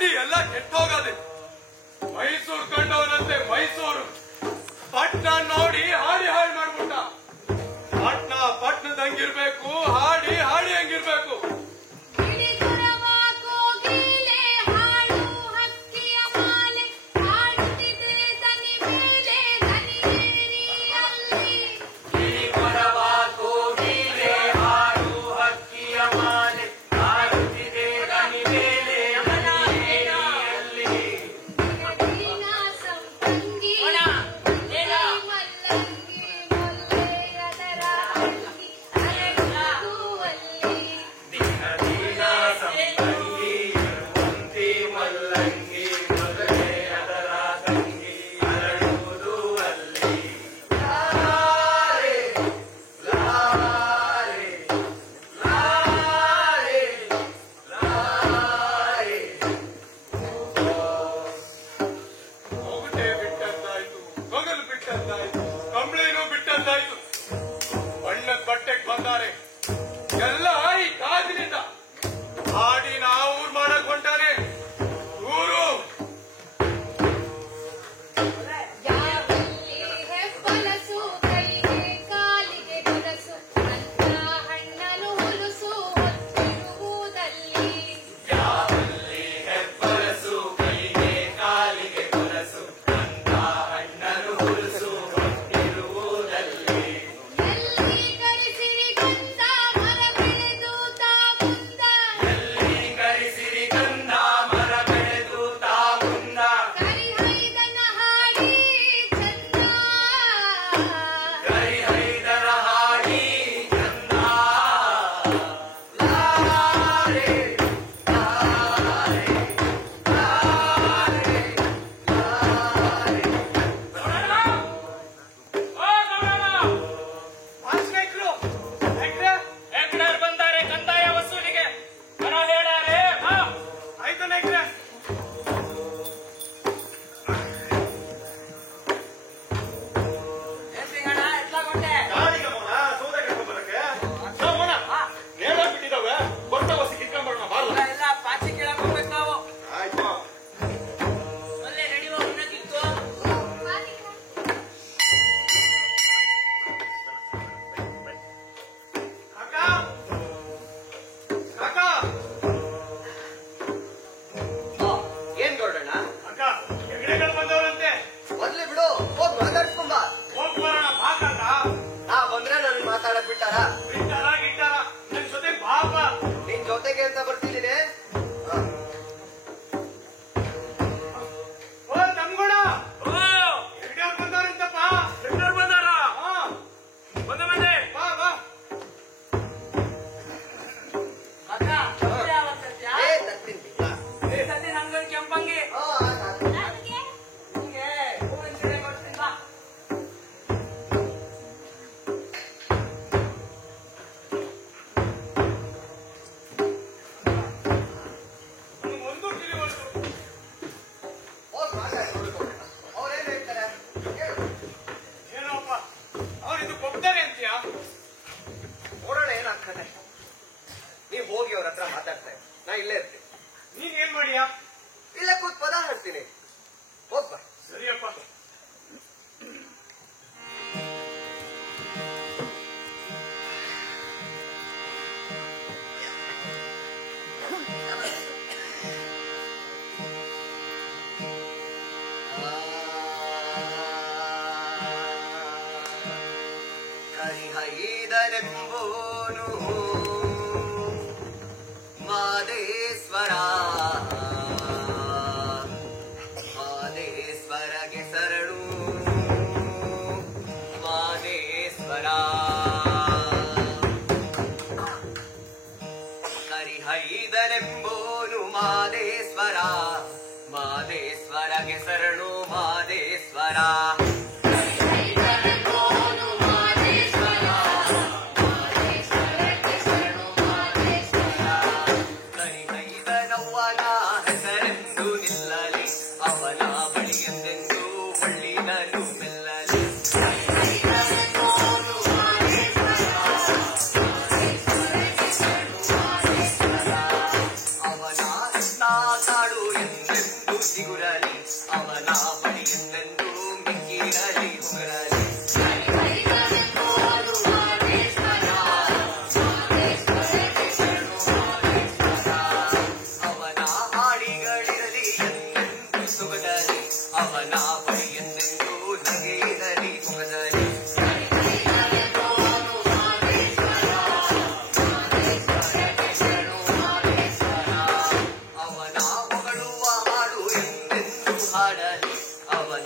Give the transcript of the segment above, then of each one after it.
ಹಾಡಿ ಎಲ್ಲ ಕೆಟ್ಟೋಗದೆ. ಮೈಸೂರು ಕಂಡವನಂತೆ ಮೈಸೂರು ಪಟ್ನ ನೋಡಿ ಹಾಡಿ ಹಾಳು ಮಾಡ್ಬಿಟ್ಟ. ಪಟ್ನದಂಗಿರ್ಬೇಕು, ಹಾಡಿ ಹಾಡಿ ಹಂಗಿರ್ಬೇಕು. ಎಲ್ಲ ಈ ಕಾಜಿನಿಂದ ಹಾಡಿ ನಾವು ಊರ್ ಮಾಡಕ್ ಹೊಂಟಾನೆ. ಊರು ನಿನ್ ಜೊತೆಗೆ ಅಂತ ಬರ್ತಿದ್ದೀನಿ. ತಂಗೋಡ ಬಂದವರಂತಪ್ಪ. ಬಂದಾರ ಬಂದೆ ಬಾ ಬಾ. ನನ್ಗೊಂದು ಕೆಂಪಂಗಿ ನೀವ್ ಹೋಗಿ ಅವ್ರ ಹತ್ರ ಮಾತಾಡ್ತಾ ನಾ ಇಲ್ಲೇ ಇರ್ತೀನಿ. ನೀನ್ ಏನ್ ಮಾಡಿಯಾ? ಇಲ್ಲೇ ಕೂತ್ ಪದ ಹಾಡ್ತೀನಿ. ಹೋಗ್ಬಾ. ಸರಿಯಪ್ಪ. ಹರಿಹೈದರೆಂಬೋನು ಮಾದೇಶ್ವರ ಮಾದೇಶ್ವರಗೆ ಶರಣು ಮಾದೇಶ್ವರ ಹರಿಹೈದರೆಂಬೋನು ಮಾದೇಶ್ವರ ಮಾದೇಶ್ವರಗೆ ಶರಣು ಮಾದೇಶ್ವರ ಅವನ ಬಳಿಯೆಂದೆಂದು ಒಳ್ಳಿನನು ಮೆಲ್ಲಲಿ ಅವನ ಮಾತಾಡು ಎಂದು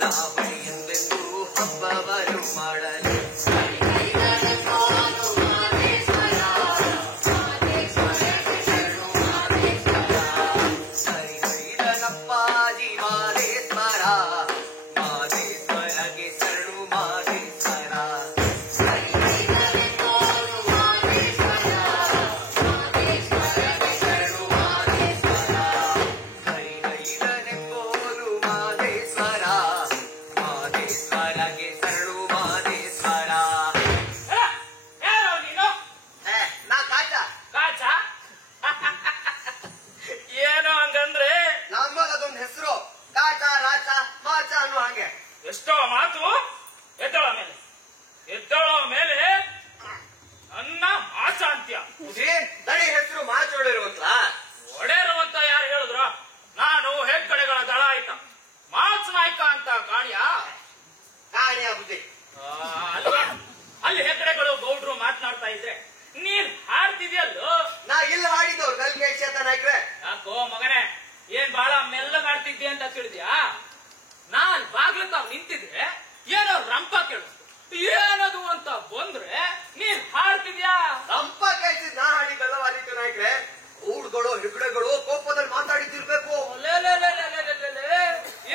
ಲಾವಣಿಯೆಂದೆಂದು ಹಬ್ಬವನ್ನು ಮಾಡಲು ಸರಿಗೈದನಪ್ಪಾಜಿ ಮಾದೇಶ್ವರ ಮಾದೇಶ್ವರಗೆ ಶರಣು ಮಾದೇಶ್ವರ ಹರಿಗೈದನೆಂಬೋಲು ಮಾದೇಶ್ವರ ಮಾದೇಶ್ವರಗೆ ಶರಣು ಮಾದೇಶ್ವರ. ಯಾರೋ ನೀನು? ನಾ ಕಾಚ ಕಾಚ? ಏನು ಹಂಗಂದ್ರೆ ನಮ್ಮದೊಂದು ಹೆಸರು ಕಾಚ ರಾಚ ಮಾಚ ಅನ್ನೋ ಹಂಗೆ. ಎಷ್ಟೋ ಮಾತು ಎದ್ದಳ ಮೇಲೆ ನನ್ನ ಮಾಚ ಅಂತ್ಯ. ದಡಿ ಹೆಸರು ಮಾಚೋಡಿರುವಂತ ಒಡೆರುವಂತ ಯಾರು ಹೇಳಿದ್ರ? ನಾನು ಹೆಗ್ಗಡೆಗಳ ದಳ ಆಯ್ತ ಮಾಚ ನಾಯ್ಕ ಅಂತ ಕಾಣಿಯ ಕಾಣಿಯ ಬುದ್ಧಿ. ಅಲ್ಲಿ ಹೆಗ್ಗಡೆಗಳು ಗೌಡ್ರು ಮಾತನಾಡ್ತಾ ಇದ್ರೆ ನೀನ್ ಹಾಡ್ತಿದ್ಯಲ್ಲೋ. ನಾ ಇಲ್ಲಿ ಹಾಡಿದವ್ರು ಗಲ್ಗೆ ಕ್ಷೇತ್ರ ನಾಯ್ಕ್ರೆ. ಯಾಕೋ ಮಗನೇ ಏನ್ ಬಾಳ ಮೆಲ್ಲಗಾಡ್ತಿದ್ದೆ ಅಂತ ತಿಳಿದ್ಯಾ? ನಾನ್ ಬಾಗ್ಲು ತಾವ್ ನಿಂತಿದ್ರೆ ಏನೋ ರಂಪ ಕೇಳಿಸ್ತು. ಏನದು ಅಂತ ಬಂದ್ರೆ ನೀನ್ ಹಾಡ್ತಿದ್ಯಾ? ರಂಪ ಕೇಳಿಸಿದ್ ನಾ ಹಾಡಿದ್ದಲ್ಲವಾದಿತ್ತು ನಾಯ್ಕ್ರೆ. ಊಡ್ಗಳು ಹೆಗ್ಗಡೆಗಳು ಕೋಪದಲ್ಲಿ ಮಾತಾಡಿದ್ದಿರ್ಬೇಕು.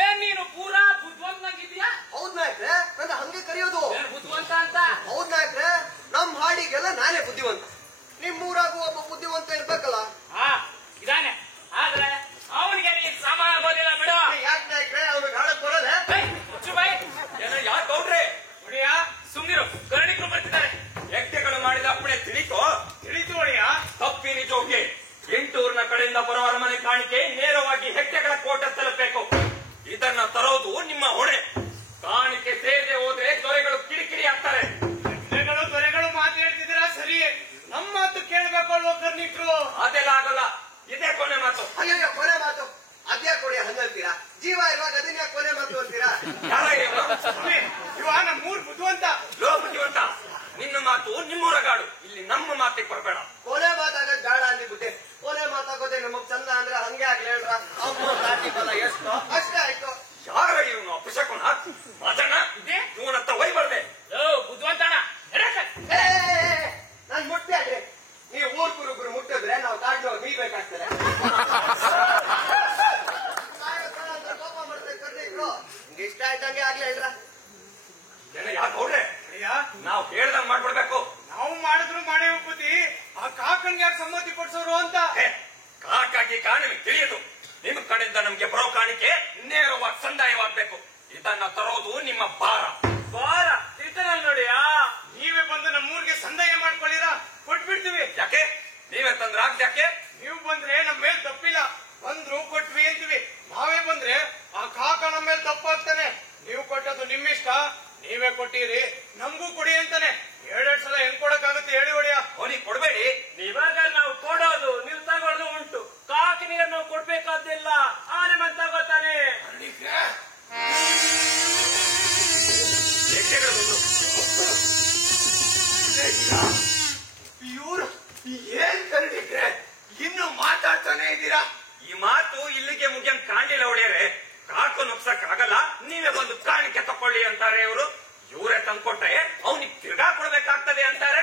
ಏನ್ ನೀನು ಪೂರಾ ಬುದ್ಧಿವಂತನಾಗಿದ್ಯಾ? ಹೌದ್ ನಾಯ್ಕ್ರೆ, ನನ್ನ ಹಂಗೆ ಕರೆಯೋದು. ಏನ್ ಬುದ್ಧಿವಂತ ಅಂತ? ಹೌದ್ ನಾಯ್ಕ್ರೆ, ನಮ್ ಹಾಡಿಗೆಲ್ಲ ನಾನೇ ಬುದ್ಧಿವಂತ. ನಿಮ್ಮೂರಾಗೂ ಒಬ್ಬ ಬುದ್ಧಿವಂತ ಇರ್ಬೇಕಲ್ಲ. ಹಾ ಇದಾನೆ. ಆದ್ರೆ ಅವನಿಗೆ ನೀನ್ ಸಮ ಆಗೋದಿಲ್ಲ ಬಿಡು. ಯಾಕೆ ನಾಯ್ಕ್ರೆ, ಅವ್ನಿಗೆ ಹಾಡಕ್ ಬರೋದೆ? ಏನೋ ಯಾಕೆ ಗೌಡ್ರೆ ಹೊಡಿಯ ಸುಮ್ನಿರು. ಕರಣಿಕರು ಬರ್ತಿದ್ದಾರೆ. ವ್ಯಕ್ತಿಗಳು ಮಾಡಿದ ಅಪ್ಪಣೆ ತಿಳಿತು ಹೊಡಿಯ. ತಪ್ಪಿ ನಿಜೋಗೆ 8 ಊರಿನ ಕಡೆಯಿಂದ ಬರುವ ಅರಮನೆ ಕಾಣಿಕೆ ನೇರವಾಗಿ ಹೆಕ್ಟೆಗಳ ಕೋಟೆ ತಲುಪಬೇಕು. ಇದನ್ನ ತರೋದು ನಿಮ್ಮ ಹೊಣೆ. ಕಾಣಿಕೆ ಸೇರದೆ ಹೋದ್ರೆ ದೊರೆಗಳು ಕಿರಿಕಿರಿ ಆಗ್ತಾರೆ. ದೊರೆಗಳು ಮಾತು ಹೇಳ್ತಿದ್ದೀರಾ ಸರಿ, ನಮ್ಮ ಮಾತು ಕೇಳಬೇಕು ಅಲ್ವ ಕರ್ಣಿಕರು? ಅದೆಲ್ಲ ಆಗಲ್ಲ. ಇದೇ ಕೊನೆ ಮಾತು. ಅಯ್ಯೋ ಕೊನೆ ಮಾತು ಅದ್ಯಾ ಕೊಡಿ ಹಂಗಂತೀರಾ? ಜೀವ ಇರುವಾಗ ಅದನ್ನ ಕೊನೆ ಮಾತು ಅಂತೀರಾ? ಯಾರ ಇವ ನಮ್ಮೂರ್ ಬುದ್ಧಿವಂತ. ಲೋ ಬುದ್ಧಿವಂತ, ನಿನ್ನ ಮಾತು ನಿಮ್ಮೂರಗಾಡು. ಇಲ್ಲಿ ನಮ್ಮ ಮಾತಿಗೆ ಬರಬೇಡ. ಕೊನೆ ಮಾತಾಗೋದ್ ಬೇಡ ಅಂದಿ ಬುದ್ಧಿ. ಕೊನೆ ಮಾತಾಗೋದೆ ನಮಗ್ ಚಂದ ಅಂದ್ರೆ ಹಂಗೆ ಆಗ್ಲಿ ಹೇಳ್ರ. ಅಮ್ಮ ದಾಟಿ ಬಲ ಎಷ್ಟು ಅಷ್ಟೇ ಆಯ್ತು. ಯಾರ ಇವನು ಅಪಶಕುನ ಮಾತಣ್ಣ? ಇವನತ್ತ ವೈ ಬರ್ದೆ. ಬುದ್ಧಿವಂತಣ್ಣ ನಾನ್ ಮುಟ್ಟಿ ಆಗ್ರಿ. ನೀವು ಊರ್ ಕುರುಗುರು ಮುಟ್ಟಿದ್ರೆ ನಾವು ಕಾಡ್ಲು ನೀಬೇಕಾಗ್ತದೆ. ಕೋಪ ಮಾಡ್ತಾರೆ ಕರ್ದಿದ್ರು. ನಿಮ್ಗೆ ಇಷ್ಟ ಆಯ್ತಂಗೆ ಆಗ್ಲಿ ಹೇಳ್ರ. ಯಾಕೆ ಹೋಗ್ರೆ ನಾವು ಹೇಳ್ದಂಗ್ ಮಾಡ್ಬಿಡ್ಬೇಕು. ನಾವು ಮಾಡಿದ್ರು ಮಾಡೇ ಬುದ್ಧಿ. ಆ ಕಾಕನ್ಗೆ ಯಾರು ಸಮ್ಮತಿ ಪಡಿಸೋರು ಅಂತ. ಕಾಕಾಗಿ ನಿಮಗೆ ತಿಳಿಯದು. ನಿಮ್ ಕಡೆಯಿಂದ ನಮ್ಗೆ ಬರೋ ಕಾಣಿಕೆ ನೇರವಾಗಿ ಸಂದಾಯವಾಗ್ಬೇಕು. ಇದನ್ನ ತರೋದು ನಿಮ್ಮ ಭಾರ. ಬಾರ ತಿಳ್ತಾನಲ್ಲ ನೋಡಿಯಾ. ನೀವೇ ಬಂದು ನಮ್ಮೂರ್ಗೆ ಸಂದಾಯ ಮಾಡ್ಕೊಳ್ಳಿರ ಕೊಟ್ಬಿಡ್ತೀವಿ. ಯಾಕೆ ನೀವೇ ತಂದ್ರ ಯಾಕೆ? ನೀವು ಬಂದ್ರೆ ನಮ್ ಮೇಲ್ ತಪ್ಪಿಲ್ಲ. ಬಂದ್ರು ಕೊಟ್ವಿ ಅಂತೀವಿ. ನಾವೇ ಬಂದ್ರೆ ಆ ಕಾಕ ನಮ್ಮ ಮೇಲೆ ತಪ್ಪಾಗ್ತಾನೆ. ನೀವು ಕೊಟ್ಟದ್ದು ನಿಮ್ಮಿಷ್ಟ, ನೀವೇ ಕೊಟ್ಟಿರಿ, ನಮ್ಗೂ ಕೊಡಿ ಅಂತಾನೆ. 2 ಸಲ ಹೆಂಗ್ ಕೊಡಕ್ಕಾಗುತ್ತೆ ಹೇಳಿ ಹೊಡಿಯ. ಅವನಿಗೆ ಕೊಡ್ಬೇಡಿ. ಇವಾಗ ನಾವು ಕೊಡೋದು ನೀವು ತಗೊಳ್ಳೋದು ಉಂಟು. ಕಾಕಿನಿಗೆ ನಾವು ಕೊಡ್ಬೇಕಾದಿಲ್ಲ. ಆನೆ ಮಂತ್ ತಗೋತಾನೆ. ಇವ್ರು ಏನ್ ಕರಡಿದ್ರೆ ಇನ್ನು ಮಾತಾಡ್ತಾನೆ ಇದ್ದೀರಾ? ಈ ಮಾತು ಇಲ್ಲಿಗೆ ಮುಗಿಯಂಗ್ ಕಾಣಿಲ್ಲ ಹೊಡೆಯರೆ. ಕಾಕು ನುಗ್ಸಕ್ ಆಗಲ್ಲ, ನೀವೇ ಬಂದು ಕಾಣಿಕೆ ತಕೊಳ್ಳಿ ಅಂತಾರೆ ಇವರು. ಇವರೇ ತಂದ್ಕೊಟ್ರೆ ಅವನಿಗೆ ತಿರ್ಗಾ ಕೊಡ್ಬೇಕಾಗ್ತದೆ ಅಂತಾರೆ.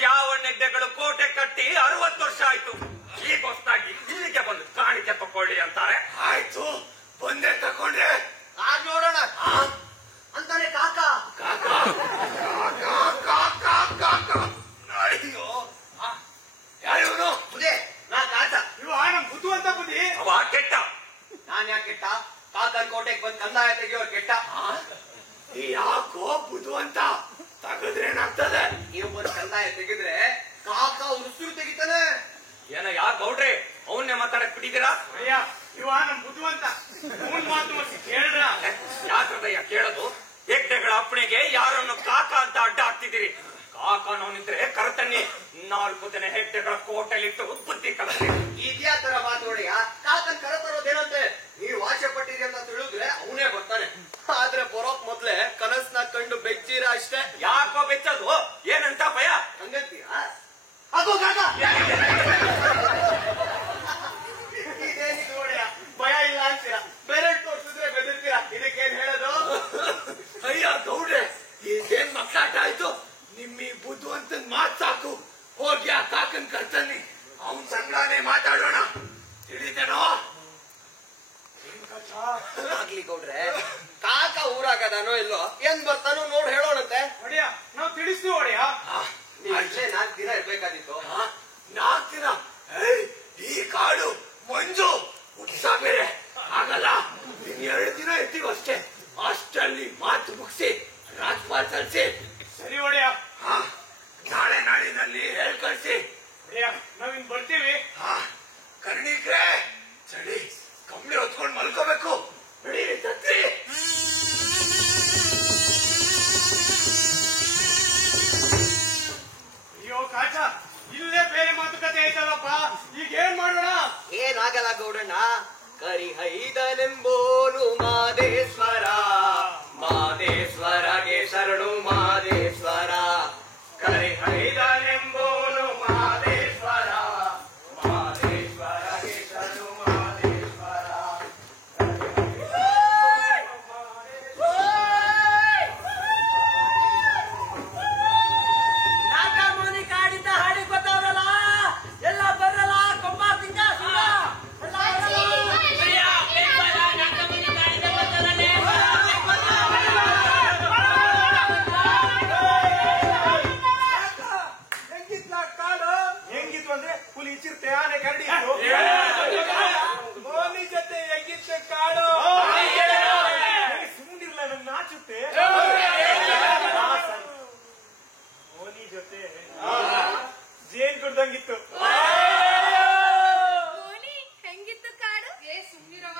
ದ್ಯಾವಣ್ಣೆಡ್ಡೆಗಳು ಕೋಟೆ ಕಟ್ಟಿ 60 ವರ್ಷ ಆಯ್ತು. ಈಗ ಹೊಸದಾಗಿ ಇಲ್ಲಿಗೆ ಬಂದು ಕಾಣಿಕೆ ತಕೊಳ್ಳಿ ಅಂತಾರೆ. ಆಯ್ತು ಬಂದೆ ತಕೊಂಡ್ರೆ ಆಗ ನೋಡೋಣ ಅಂತಾನೆ ಕಾಕ. ಅಯ್ಯೋ ಯಾರು ಬುದ್ಧಿ ನಾ ಕಾಚ. ಇವ ನಮ್ ಬುದ್ಧಿವಂತ ಬುದ್ಧಿ. ಅವ ಕೆಟ್ಟ. ನಾನ್ ಯಾಕೆ ಕೆಟ್ಟ? ಕಾಕನ್ ಕೋಟೆಗೆ ಬಂದ್ ಕಂದಾಯ ತೆಗಿಯೋರ್ ಕೆಟ್ಟ. ಯಾಕೋ ಬುದ್ಧಿವಂತ ತಗದ್ರೇನಾಗ್ತದೆ? ನೀವು ಬಂದ್ ಕಂದಾಯ ತೆಗಿದ್ರೆ ಕಾಕ ಉಸಿರು ತೆಗಿತಾನೆ. ಏನ ಯಾಕೆ ಗೌಡ್ರೆ ಅವನ್ನೇ ಮಾತಾಡಕ್ ಬಿಟ್ಟಿದ್ದೀರಾ? ಅಯ್ಯ ಇವ ನಮ್ ಬುದ್ಧಿವಂತ. ಅವನ್ ಮಾತು ಮತ್ತೆ ಕೇಳ್ರ. ಯಾಕದಯ್ಯ ಕೇಳೋದು? ಹೆಗ್ಡೆಗಳ ಅಪ್ಪಣೆಗೆ ಯಾರನ್ನು ಕಾಕ ಅಂತ ಅಡ್ಡ ಹಾಕ್ತಿದ್ದೀರಿ. ಕಾಕನವನಿದ್ರೆ ಕರ್ತನ್ನಿ 4 ದಿನ ಹೆಗ್ಡೆಗಳ ಕೋಟೆಲಿಟ್ಟು ಬುದ್ಧಿ ಕಲಿಸ್ತೀರಿ. ಇದ್ಯಾ ತರ ಮಾತು ನೋಡಿಯ? ಕಾಕನ್ ಕರ ತರೋದೇನಂತೆ? ನೀವು ಆಸೆ ಪಟ್ಟಿರಿ ಅಂತ ತಿಳಿದ್ರೆ ಅವನೇ ಬರ್ತಾನೆ. ಆದ್ರೆ ಬರೋಕ್ ಮೊದ್ಲೆ ಕನಸ್ನ ಕಂಡು ಬೆಚ್ಚಿರ ಅಷ್ಟೇ. ಯಾಕೋ ಬೆಚ್ಚದು? ಏನಂತ ಭಯ? ಹಂಗಂತೀರಾ? ಅದು ಕಾಕ ಇದೇನಿದು ನೋಡಿಯ? ಭಯ ಇಲ್ಲ ಅಂತೀರಾ, ಬೇರೆ ತೋರಿಸಿದ್ರೆ ಬೆದರ್ತೀರಾ. ಇದಕ್ಕೇನ್ ಹೇಳೋದು? ಆಗ್ಲಿ ಗೌಡ್ರೆ. ಕಾಕ ಊರಾಗದಾನೋ ಇಲ್ಲೋ, ಏನ್ ಬರ್ತಾನೋ ನೋಡ್ ಹೇಳೋಣಂತೆ. ಒಡೆಯ ನಾವು ತಿಳಿಸ್ತೀವಿ ಒಡೆಯ. ಅಷ್ಟೇ 4 ದಿನ ಇರ್ಬೇಕಾದಿತ್ತು. 4 ದಿನ? ಈ ಕಾಡು ಮಂಜು ಉತ್ಸಾಹ ಬೇರೆ ಆಗಲ್ಲ. 2 ದಿನ ಇರ್ತೀವಿ ಅಷ್ಟೇ. ಅಷ್ಟಲ್ಲಿ ಮಾತು ಮುಗಿಸಿ ರಾಜ್ಪಾಲ್ ಸಲ್ಲಿಸಿ. ಸರಿ ಒಡೆಯ. ನಾಳೆ ನಾಡಿನಲ್ಲಿ ಹೇಳ್ ಕಳ್ಸಿ. ಒಡೆಯ ನಾವಿನ್ ಬರ್ತೀವಿ. ಕರ್ಣಿಕ್ರೆ ಚಳಿ ಕಂಬಳಿ ಹೊತ್ಕೊಂಡು ಮಲ್ಕೋಬೇಕು. ಬಿಡಿ ತತ್ರಿ. ಅಯ್ಯೋ ಕಾಚ, ಇಲ್ಲೇ ಬೇರೆ ಮಾತುಕತೆ ಐತಲ್ಲಪ್ಪ, ಈಗ ಏನ್ ಮಾಡೋಣ? ಏನಾಗಲ್ಲ ಗೌಡಣ್ಣ. ಕರಿಹೈದನೆಂಬೋನು ಮಾದೇಶ್ವರ, ಮಾದೇಶ್ವರಗೆ ಶರಣು ಮಾದೇಶ್ವರ. ಕರಿಹೈದನೆಂಬೋನು ಮಾದೇಶ್ವರ, ಮಾದೇಶ್ವರಗೆ ಶರಣು ಮಾದೇಶ್ವರ. ನಾಗಮಣಿ ಕಾಡಿಂದ ಹಾಡಿ ಗೊತ್ತವ್ರಲ್ಲ, ಎಲ್ಲ ಬರಲ್ಲ ಕೊಂಬ ತಿಂಗ ಹೆಂಗಿತ್ತು ಅಂದ್ರೆ ಹುಲಿ ಚಿರತೆ ಆನೆ ಕರಡಿ ಮೋನಿ ಜೊತೆ ಹೆಂಗಿತ್ತು ಕಾಡು. ಸುಮ್ಮನಿರ್ಲ ನನ್ ನಾಚುತ್ತೆ. ಮೋನಿ ಜೊತೆ ಜೇನ್ ಕುಡ್ದಂಗಿತ್ತು. ಹೆಂಗಿತ್ತು ಕಾಡು? ಸುಮ್ನಿರವ.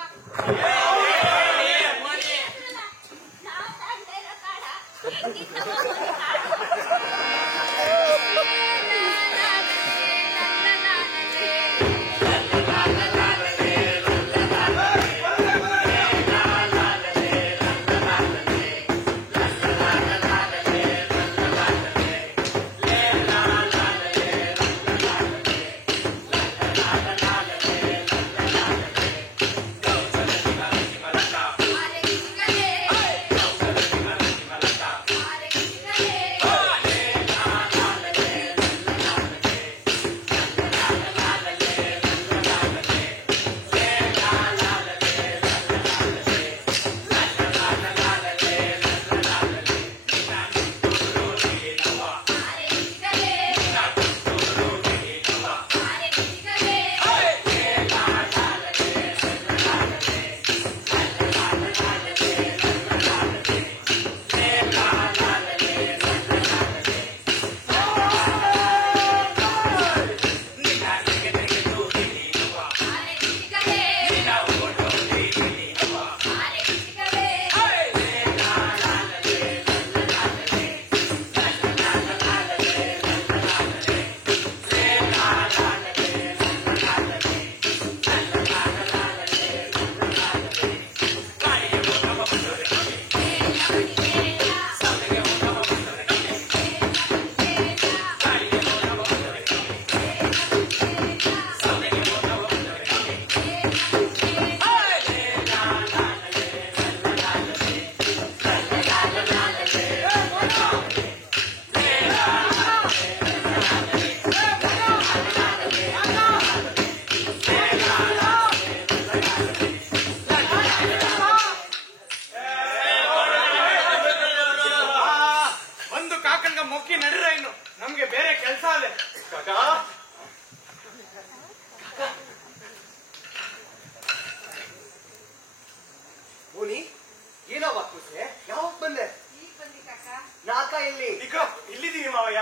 ಮುನಿ ಏನವ ಖುಷಿ ಯಾವಾಗ ಬಂದೆ? ಈಗ ಬಂದಿ ಕಾಕ. ನಾಕ ಇಲ್ಲಿ ಇಲ್ಲಿದ್ದೀವಿ ಮಾವಯ್ಯ.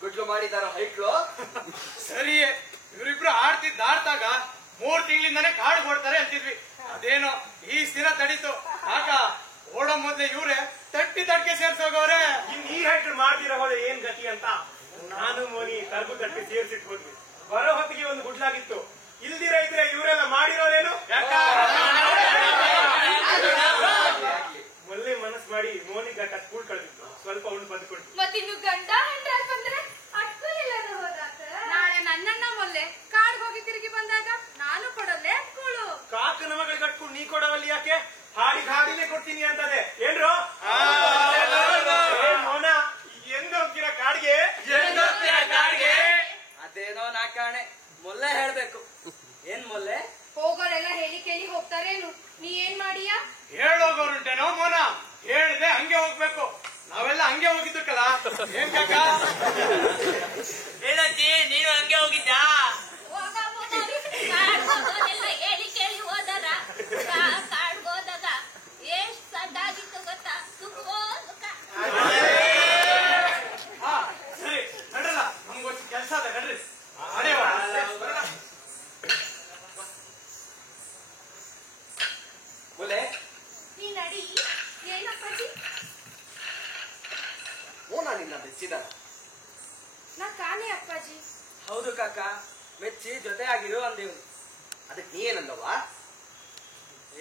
ಗುಡ್ಲು ಮಾಡಿದಾರ ಹೈಕ್ಳು. ಸರಿ, ಇವರಿಬ್ರು ಆಡ್ತಾಗ 3 ತಿಂಗಳಿಂದಾನೇ ಕಾಡು ಕೊಡ್ತಾರೆ ಅಂತಿದ್ವಿ. ಅದೇನೋ ಈ ಸ್ಥಿರ ತಡೀತು. ಕಾಕ ಓಡೋ ಮೊದ್ಲೆ ಇವ್ರೆ ತಟ್ಟಿಗೆ ಸೇರ್ಸೋಗವ್ರೆ. ಇನ್ ಈ ಹೈಟ್ ಮಾಡ್ದಿರ ಹೋದ್ರೆ ಏನ್ ಗತಿ ಅಂತ ನಾನು ಮೋನಿ ತರ್ಬು ತಟ್ಟಿ ಸೇರ್ಸಿಟ್ ಹೋದ್ವಿ. ಬರೋ ಹೊತ್ತಿಗೆ ಒಂದು ಗುಡ್ಲಾಗಿತ್ತು. ಇಲ್ದಿರ ಇದ್ರೆ ಇವರೆಲ್ಲ ಮಾಡಿರೋರೇನು? ಮೊನ್ನೆ ಮನಸ್ ಮಾಡಿ ಮೋನಿ ಗಟ್ಟ ಸ್ಕೂಲ್ ಕಳೆದಿತ್ತು. ಸ್ವಲ್ಪ ಉಣ್ಣು ಬದುಕೊಂಡು ಮತ್ತಿನ್ನು ಗಂಡ ಹೆಂಡ್ರಾಲ್ ಬಂದ್ರೆ ಅಟ್ಕೂಲಿಲ್ಲ ಹೋದಾತ. ನಾಳೆ ನನ್ನಣ್ಣ ಮೊಲ್ಲೆ ಕಾಡ್ ಹೋಗಿ ತಿರುಗಿ ಬಂದಾಗ ನಾನು ಕೊಡಲ್ಲೇ ಕೂಳು. ಕಾಕನ ಮಗಳಿಗೆ ಕಟ್ಕೊಂಡು ನೀ ಕೊಡವಲ್ಲಿ ಯಾಕೆ? ಹಾಡಿನೇ ಕೊಡ್ತೀನಿ ಅಂತದೆ ಏನ್ರು? ಮೋನ ಎಂದ ಹೋಗ್ತೀರ ಕಾಡ್ಗೆ? ಅದೇನೋ ನಾ ಕಾಣೆ ಮೊಲ್ಲೆ ಹೇಳ್ಬೇಕು. ಏನ್ ಮೊಲ್ಲೆ? ಹೋಗೋರೆಲ್ಲ ಹೇಳಿ ಕೇಳಿ ಕಾಕ, ಮೆಚ್ಚಿ ಜೊತೆಯಾಗಿರು ಅಂದೇವು. ಅದಕ್ಕೆ ನೀ ಏನಂದವ?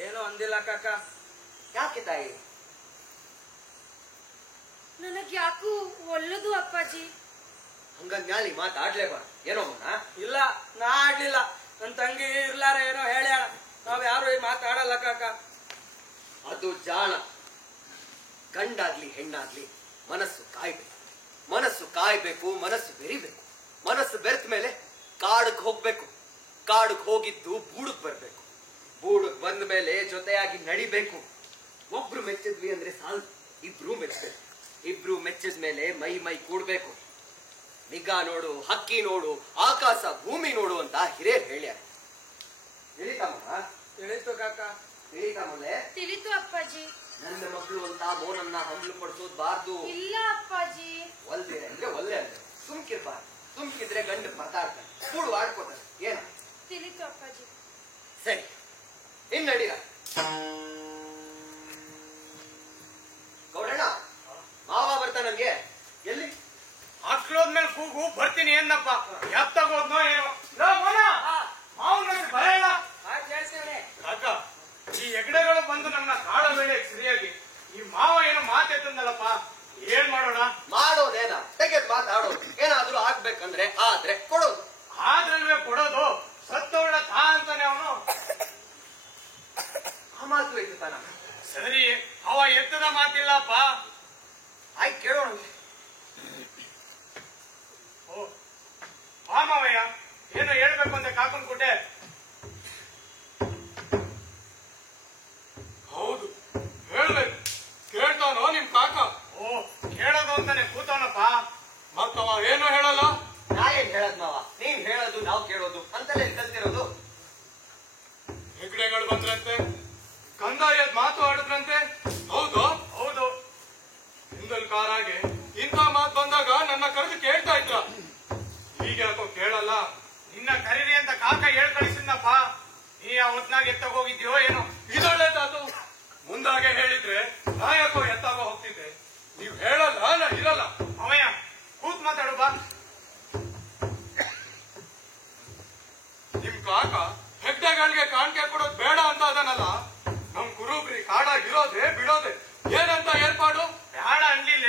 ಏನು ಅಂದಿಲ್ಲ ಕಾಕ. ಯಾಕೆ ತಾಯಿ? ನನಗ್ ಯಾಕೂ ಒಳ್ಳದು ಅಪ್ಪಾಜಿ. ಹಂಗಂಗಾಲಿ ಮಾತಾಡ್ಲೇಬ ಏನೋ ಮನ? ಇಲ್ಲ, ನಾ ಆಡ್ಲಿಲ್ಲ. ನನ್ ತಂಗಿ ಇರ್ಲಾರ ಏನೋ ಹೇಳ್ಯಾಳ. ನಾವ್ ಯಾರು ಈ ಮಾತಾಡಲ್ಲ ಕಾಕ. ಅದು ಜಾಣ. ಗಂಡಾಗ್ಲಿ ಹೆಣ್ಣಾಗ್ಲಿ ಮನಸ್ಸು ಕಾಯ್ಬೇಕು, ಮನಸ್ಸು ಕಾಯ್ಬೇಕು, ಮನಸ್ಸು ಬೆರಿಬೇಕು. ಮನಸ್ಸು ಬೆರೆತ ಮೇಲೆ ಕಾಡಿಗೆ ಹೋಗ್ಬೇಕು. ಕಾಡಿಗೆ ಹೋಗಿದ್ದು ಬೂಡಕ್ ಬರ್ಬೇಕು. ಬೂಡಕ್ ಬಂದ ಮೇಲೆ ಜೊತೆಯಾಗಿ ನಡಿಬೇಕು. ಒಬ್ರು ಮೆಚ್ಚಿದ್ವಿ ಅಂದ್ರೆ ಸಾಲು, ಇಬ್ರು ಮೆಚ್ಚಬೇಕು. ಇಬ್ರು ಮೆಚ್ಚಿದ ಮೇಲೆ ಮೈ ಮೈ ಕೂಡ್ಬೇಕು. ನಿಗಾ ನೋಡು, ಹಕ್ಕಿ ನೋಡು, ಆಕಾಶ ಭೂಮಿ ನೋಡು ಅಂತ ಹಿರಿಯರು ಹೇಳ್ಯಾರ. ತಿಳಿತಮ್ಮ? ತಿಳಿತು ಕಾಕ. ತಿಳಿತಮ್ಮಲೆ? ತಿಳಿತು ಅಪ್ಪಾಜಿ. ನನ್ನ ಮಗಳು ಅಂತ ಮೋನನ್ನ ಹಂಬಲು ಪಡಿಸೋದ್ ಬಾರ್ದು. ಇಲ್ಲ ಅಪ್ಪಾಜಿ. ಒಲ್ದೆ ಅಂದ್ರೆ ಒಲ್ಲೆ ಅಂದ್ರೆ ಸುಮ್ಕಿರ್ಬಾರ್ದು. ಸುಮ್ಕಿದ್ರೆ ಗಂಡು ಮಾತಾಡ್ತಾನೆ, ಕೂಡು ಆಡ್ಕೋತಾನೆ. ಏನ? ತಿಳಿತು ಅಪ್ಪಾಜಿ. ಸರಿ, ಇನ್ ನಡೀರ. ಗೌಡಣ್ಣ, ಮಾವ ಬರ್ತಾ ನನ್ಗೆ. ಎಲ್ಲಿ? ಹಾಕ್ಲೋದ್ಮೇಲೆ ಕೂಗು ಬರ್ತೀನಿ ಏನಪ್ಪ. ಎತ್ತಾಗೋದ್ನೋ ಏನೋ. ಮಾವನ ಬರಲ್ಲ ಅಕ್ಕ. ಈ ಹೆಗ್ಡೆಗಳು ಬಂದು ನನ್ನ ಕಾಡಬೇಡ ಸರಿಯಾಗಿ. ಈ ಮಾವ ಏನೋ ಮಾತೆತ್ತಂದಲ್ಲಪ್ಪ, ಏನ್ ಮಾಡೋಣ? ಮಾಡೋದೇನ? ತೆಗೆದ್ ಮಾತಾಡೋದು. ಏನಾದ್ರೂ ಆಗ್ಬೇಕಂದ್ರೆ ಆದ್ರೆ ಕೊಡೋದು. ಆದ್ರಲ್ವೇ ಕೊಡೋದು. ಸತ್ತವಳ ತಾ ಅಂತಾನೆ ಅವನು. ಆ ಮಾತು ಐತು ತಾನ? ಸರಿ, ಅವ ಎತ್ತದ ಮಾತಿಲ್ಲಪ್ಪ. ಆಯ್ತು, ಕೇಳೋಣ. ಓ ಆ ಮಾವಯ್ಯ, ಏನೋ ಹೇಳ್ಬೇಕು ಅಂತ ಕಾಕನ್ ಕೊಟ್ಟೆ. ಹೌದು, ಹೇಳ್ಬೇಕು. ಕೇಳ್ತಾನೋ ನಿಮ್ ಕಾಕ? ಓ, ಕೇಳೋದು ಅಂತಾನೆ ಕೂತವನಪ್ಪ. ಮತ್ತವ ಏನು ಹೇಳಲ್ಲ. ನಾ ಏನ್ ಹೇಳದ್ ಮಾವ? ನೀನ್ ಹೇಳೋದು ನಾವು ಕೇಳೋದು ಅಂತಲೇ ಕಲ್ತಿರೋದು. ಹೆಗ್ಡೆಗಳು ಬಂದ್ರಂತೆ, ಕಂದಾಯದ ಮಾತು ಆಡಿದ್ರಂತೆ. ಹೌದು ಹೌದು. ಹಿಂದಲ್ ಕಾರಾಗೆ ಇಂಥ ಮಾತು ಬಂದಾಗ ನನ್ನ ಕರೆದು ಕೇಳ್ತಾ ಇದ್ರ. ಈಗ ಯಾಕೋ ಕೇಳಲ್ಲ. ನಿನ್ನ ಕರೀರಿ ಅಂತ ಕಾಕ ಹೇಳ್ ಕಳಿಸಿದ್ನಪ್ಪ. ನೀ ಆ ಹೊತ್ನಾಗ ಎತ್ತಾಗ ಹೋಗಿದ್ಯೋ ಏನೋ. ಇದೊಳ್ಳೆದಾತು. ಮುಂದಾಗೆ ಹೇಳಿದ್ರೆ ನಾ ಯಾಕೋ ಎತ್ತಾಗ ಹೋಗ್ತಿದ್ದೆ. ನೀವ್ ಹೇಳಲ್ಲ, ನಾ ಇರಲ್ಲ. ಅವಯ್ಯ ಕೂತ್ ಮಾತಾಡು ಬಾ. ನಿಮ್ ಕಾಕ ಹೆಗ್ಡೆಗಳಿಗೆ ಕಾಣಿಕೆ ಕೊಡೋದ್ ಬೇಡ ಅಂತ ಅದನ್ನಲ್ಲ. ನಮ್ ಕುರುಬ್ರಿ ಕಾಡಾಗಿರೋದೆ ಬಿಡೋದೆ ಏನಂತ ಏರ್ಪಾಡು? ಬೇಡ ಅನ್ಲಿಲ್ಲ.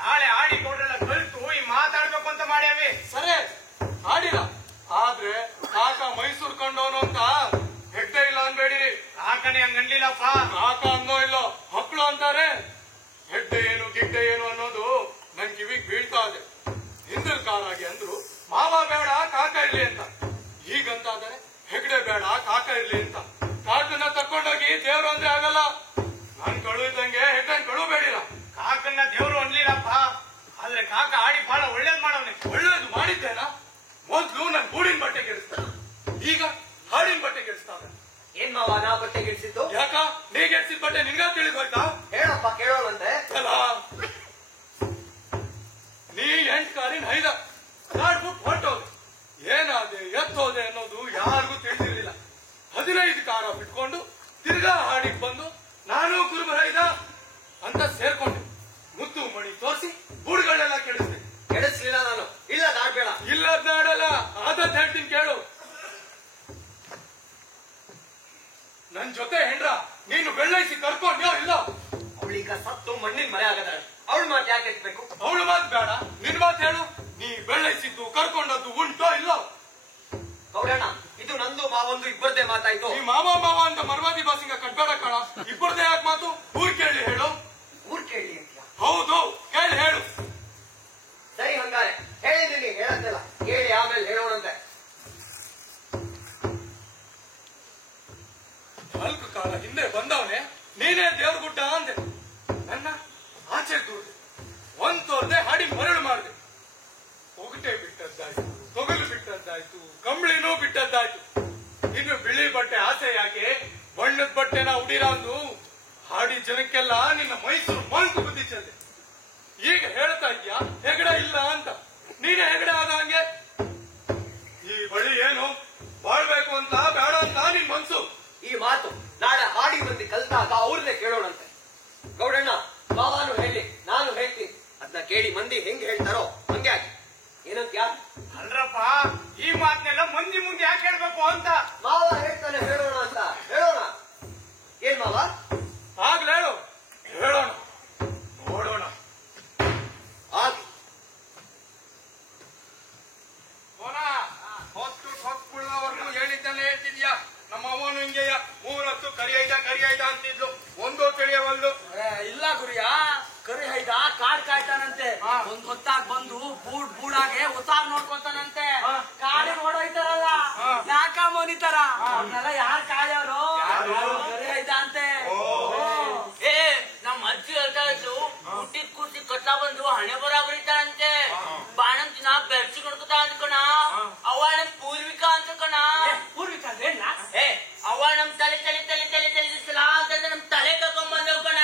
ನಾಳೆ ಆಡಿ ಕೊಡ್ರೆಲ್ಲ ಕಲ್ತು ಈ ಮಾತಾಡ್ಬೇಕು ಅಂತ ಮಾಡ್ಯಾವಿ. ಸರಿ, ಆಡಿಲ್ಲ. ಆದ್ರೆ ಕಾಕ ಮೈಸೂರು ಕಂಡವನು ಅಂತ ಹೆಗ್ಡೆ ಇಲ್ಲ ಅನ್ಬೇಡಿರಿ. ಕಾಕನೇ ಹಂಗ ಅನ್ಲಿಲ್ಲಪ್ಪ. ಕಾಕ ಅನ್ನೋ ಇಲ್ಲೋ ಮಕ್ಕಳು ಅಂತಾರೆ. ಹೆಗ್ಡೆ ಏನು ಗಿಡ್ಡೆ ಏನು ಅನ್ನೋದು ನನ್ ಕಿವಿಗ್ ಬೀಳ್ತಾ ಇದೆ. ಹಿಂದಲ್ ಕಾರಾಗಿ ಅಂದ್ರು ಮಾವ ಬೇಡ ಕಾಕ ಇರ್ಲಿ ಅಂತ. ಈಗಂತಾದರೆ ಹೆಗ್ಡೆ ಬೇಡ ಕಾಕ ಇರ್ಲಿ ಅಂತ. ಕಾಕನ್ನ ತಕೊಂಡೋಗಿ ದೇವ್ರು ಅಂದ್ರೆ ಆಗಲ್ಲ. ನಾನ್ ಕಳು ಇದ್ದಂಗೆ ಹೆಗ್ಡನ್ ಕಳು ಬೇಡಿಲ್ಲ. ಕಾಕನ್ನ ದೇವ್ರು ಅನ್ಲಿಲ್ಲಪ್ಪ. ಆದ್ರೆ ಕಾಕ ಆಡಿ ಬಹಳ ಒಳ್ಳೇದ್ ಮಾಡವನೆ. ಒಳ್ಳೇದು ಮಾಡಿದ್ದೇನಾ? ಮೊದ್ಲು ನನ್ ಗೂಡಿನ ಬಟ್ಟೆ ಗೆಡಿಸ್ತಾನೆ, ಈಗ ಹಾಡಿನ ಬಟ್ಟೆ ಗೆಡಿಸ್ತಾನೆ. ಏನ್ ಮಾವ ನಾ ಬಟ್ಟೆ ಗೆಡ್ಸಿದ್ದು? ಯಾಕ ನೀ ಗೆಡ್ಸಿದ ಬಟ್ಟೆ ನಿನ್ಗ ತಿಳಿದೋಯ್ತಾ? ಹೇಳಪ್ಪ, ಕೇಳೋಣಂತೆ. ಅಲ್ಲ, ನೀ 8 ಕಾರಿನ ಹೈದ ಕಾಡ್ಬಿಟ್ಟು ಹೊರಟೋದು. ಏನಾದೆ ಎತ್ತೋದೆ ಅನ್ನೋದು ಯಾರಿಗೂ ತಿಳಿದಿರಲಿಲ್ಲ. 15 ಕಾರ ಬಿಟ್ಕೊಂಡು ತಿರ್ಗಾ ಹಾಡಿಗೆ ಬಂದು ನಾನು ಕುರುಬರೈದ ಅಂತ ಸೇರ್ಕೊಂಡೆ. ಮುತ್ತು ಮಣಿ ತೋರಿಸಿ ಬುಡ್ಗಳೆಲ್ಲ ಕೆಡಿಸ್ದೆ. ಕೆಡಿಸ್ಲಿಲ್ಲ ನಾನು. ಇಲ್ಲ, ನಾಡ್ಬೇಡ. ಇಲ್ಲ ನಾಡಲ್ಲ, ಆದತ್ ಹೇಳ್ತೀನಿ ಕೇಳು. ನನ್ ಜೊತೆ ಹೆಂಡ್ರ ನೀನು ಬೆಳ್ಳೈಸಿ ಕರ್ಕೊಂಡ್ಯೋ ಇಲ್ಲ? ಅವಳೀಗ ಸತ್ತು ಮಣ್ಣಿನ ಮರೆ ಆಗದಾಳೆ. ಅವಳ ಮಾತು ಯಾಕೆ ಎತ್ಬೇಕು? ಅವಳು ಮಾತು ಬೇಡ, ನಿನ್ ಮಾತು ಹೇಳು. ನೀ ಬೆಳ್ಳೈಸಿದ್ದು ಕರ್ಕೊಂಡದ್ದು ಉಂಟೋ ಇಲ್ಲೋ? ಗೌಡಣ್ಣ, ಇದು ನಂದು ಮಾವೊಂದು ಇಬ್ಬರದೇ ಮಾತಾಯ್ತು. ಈ ಮಾವ ಮಾವ ಅಂತ ಮರ್ವಾದಿ ಬಾಸಿಂಗ ಕಟ್ಬೇಡ ಕಣ. ಇಬ್ಬರದೇ ಯಾಕೆ ಮಾತು? ಊರ್ ಕೇಳಿ ಹೇಳು. ಊರ್ ಕೇಳಿ ಅಂತೀಯ? ಹೌದು, ಕೇಳಿ ಹೇಳು. ಸರಿ, ಹಂಗಾರೆ ಹೇಳಿದೀನಿ, ಹೇಳದ್ದಿಲ್ಲ. ಕೇಳಿ ಆಮೇಲೆ ಹೇಳೋಣಂತೆ. ನಾಲ್ಕು ಕಾಲ ಹಿಂದೆ ಬಂದವನೇ ನೀನೇ ದೇವ್ರ ಗುಡ್ಡ ಅಂದೆ. ನನ್ನ ಆಚೆ ದೂರದೆ ಒಂದ್ ತೋರ್ದೆ ಹಾಡಿ ಮರಳು ಮಾಡಿದೆ. ಒಗಟೆ ಬಿಟ್ಟದ್ದಾಯ್ತು, ತೊಗಲು ಬಿಟ್ಟದ್ದಾಯ್ತು, ಕಂಬಳಿನೂ ಬಿಟ್ಟದ್ದಾಯ್ತು. ಇನ್ನು ಬಿಳಿ ಬಟ್ಟೆ ಆಸೆ ಯಾಕೆ? ಬಣ್ಣದ ಬಟ್ಟೆನ ಉಡಿರಾಂದು ಹಾಡಿ ಜನಕ್ಕೆಲ್ಲ ನಿನ್ನ ಮೈಸೂರು ಮಂಕು ಬುದ್ಧಿ ಚಂದೆ. ಈಗ ಹೇಳ್ತಾ ಇದ್ಯಾ ಹೆಗಡೆ ಇಲ್ಲ ಅಂತ. ನೀನೇ ಹೆಗಡೆ ಆದ ಹಂಗೆ. ಈ ಬಳಿ ಏನು ಬಾಳ್ಬೇಕು ಅಂತ ಬೇಡ ಅಂತ ನಿನ್ ಮನ್ಸು. ಈ ಮಾತು ನಾಳೆ ಹಾಡಿ ಮಂದಿ ಕಲ್ತಾಗ ಅವ್ರನ್ನೇ ಕೇಳೋಣಂತೆ. ಗೌಡಣ್ಣ, ಮಾವಾನು ಹೇಳಿ, ನಾನು ಹೇಳ್ತೀನಿ. ಅದನ್ನ ಕೇಳಿ ಮಂದಿ ಹೆಂಗ್ ಹೇಳ್ತಾರೋ ಹಂಗೆ ಆಗಿ. ಏನಂತ್ಯಾ? ಅಲ್ರಪ್ಪ, ಈ ಹೇಳ್ತಿದ್ಯಾ? ನಮ್ಮ ಅವನು ಹಿಂಗೆಯ 3 ಹೊತ್ತು ಕರಿ ಐದ ಅಂತಿದ್ಲು. ಒಂದು ತಿಳಿಯವಲ್ದು. ಇಲ್ಲ ಗುರಿಯ, ಕರಿ ಹೈದ ಕಾಡ್ ಕಾಯ್ತಾನಂತೆ. ಒಂದ್ ಹೊತ್ತಾಗ್ ಬಂದು ಬೂಡಾಗೆ ಉಸಾರ್ ನೋಡ್ಕೊತಾನಂತೆ. ಕಾಡಿಗೆ ಓಡೋಯ್ತಾರಲ್ಲ, ಯಾಕ ಮೋನಿತಾರ ಅವ್ರನ್ನೆಲ್ಲ ಯಾರ್ ಕಾಯೋರು? ಕರಿ ಹೈದ ಅಂತೆ. ಏ ನಮ್ಮ ಅಜ್ಜಿ ಹೇಳ್ತಾ ಇದ್ರು, ಹುಟ್ಟಿದ್ ಕೂಸಿ ಕಟ್ಟ ಬಂದು ಹಣೆ ಬರ ಬರೀತಾರಂತೆ. ಬಾಣಂ ದಿನ ಬೆರ್ಸಿ ಕೊಡ್ಕೊತಾ ಅಂದ್ಕಣ. ಅವ ನಮ್ ಪೂರ್ವಿಕಾ ಅಂತ ಕಣ. ಪೂರ್ವಿಕ ಏ ಅವ ನಮ್ ತಲೆ ಅಂತ ನಮ್ ತಲೆ ಕರ್ಕೊಂಡ್ ಕಣ.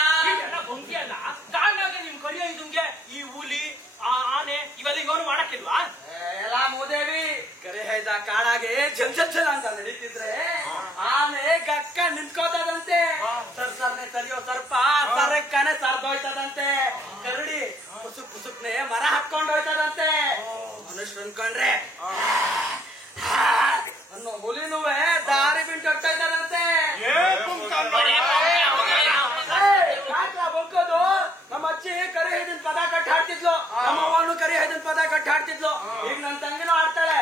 ಬಂಕಿ ಅಲ್ಲ ಕಾಡ್ನಾಗ ನಿಮ್ ಕರಿ ಐದುಂಗೆ ಈ ಹುಲಿ ಆನೆ ಇವೆಲ್ಲ ಇವನು ಮಾಡಕ್ಕಿಲ್ವಾ? ಎಲ್ಲ ಮೂದೇವಿ ಕರಿ ಹೈದ ಕಾಡಾಗೆ ಜಲ್ ಅಂತ ನಡೀತಿದ್ರೆ ಆನೆ ಗಕ್ಕ ನಿಂತ್ಕೋತದಂತೆ. ಸರ್ನೆ ಸರಿಯೋ ಸರ್ಪ ಸರ್ಕನೆ ಸರ್ದೋಯ್ತದಂತೆ. ಕರಡಿ ಪುಸುಕ್ನೆ ಮರ ಹಾಕೊಂಡ್ ಹೋಯ್ತದಂತೆ. ಮನುಷ್ಯರು ಅನ್ಕೊಂಡ್ರೆ ಅನ್ನೋ ಹುಲಿನುವೆ ದಾರಿ ಬಿಟ್ಟು ಹೋಗ್ತಾಯ್ತದಂತೆ. ಬಂಕೋದು ನಮ್ಮ ಅಜ್ಜಿ ಕರಿ ಹೈದಿನ ಪದ ಕಟ್ಟಿ ಹಾಡ್ತಿದ್ಲು, ನಮ್ಮ ಅವನು ಕರಿ ಹೈದಿನ ಪದ ಕಟ್ಟಿ ಹಾಡ್ತಿದ್ಲು. ಈಗ ನನ್ ತಂಗಿನೂ ಆಡ್ತಾಳೆ.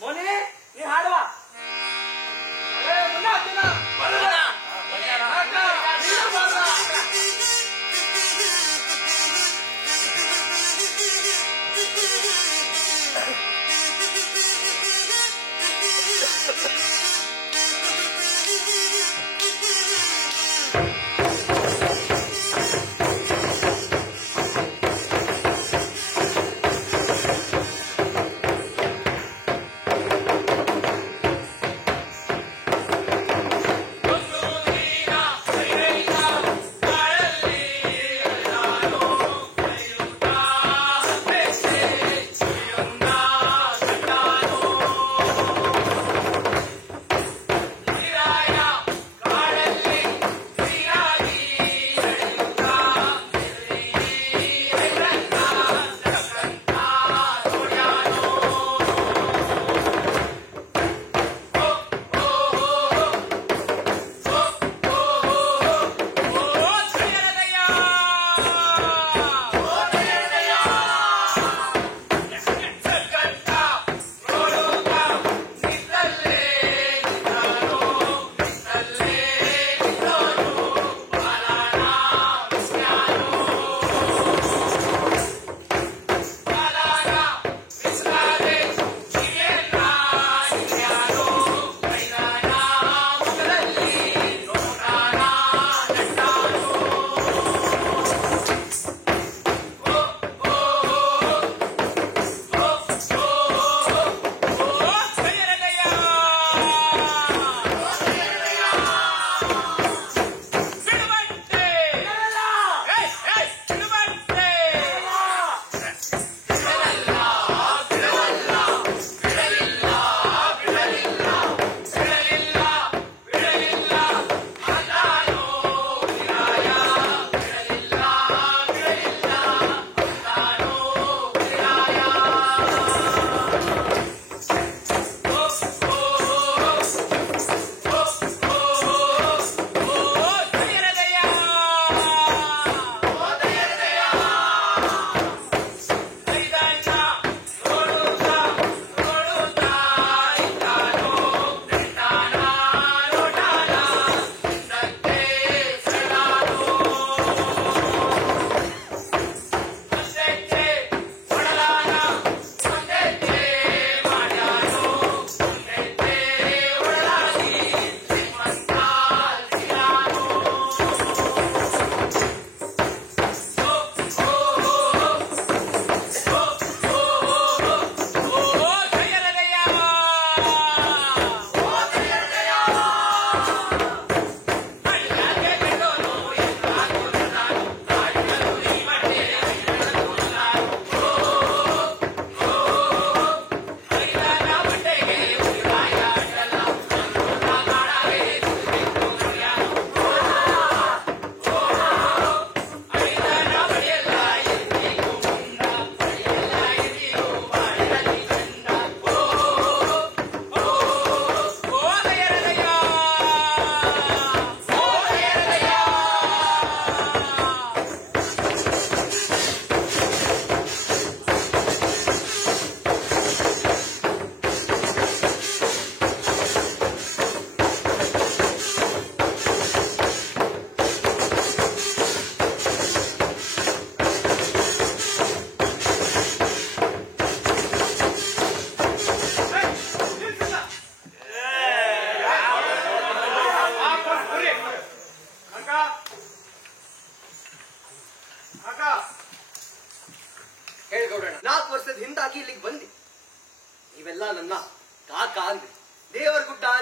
ಮೋನಿ ನೀ ಹಾಡುವ.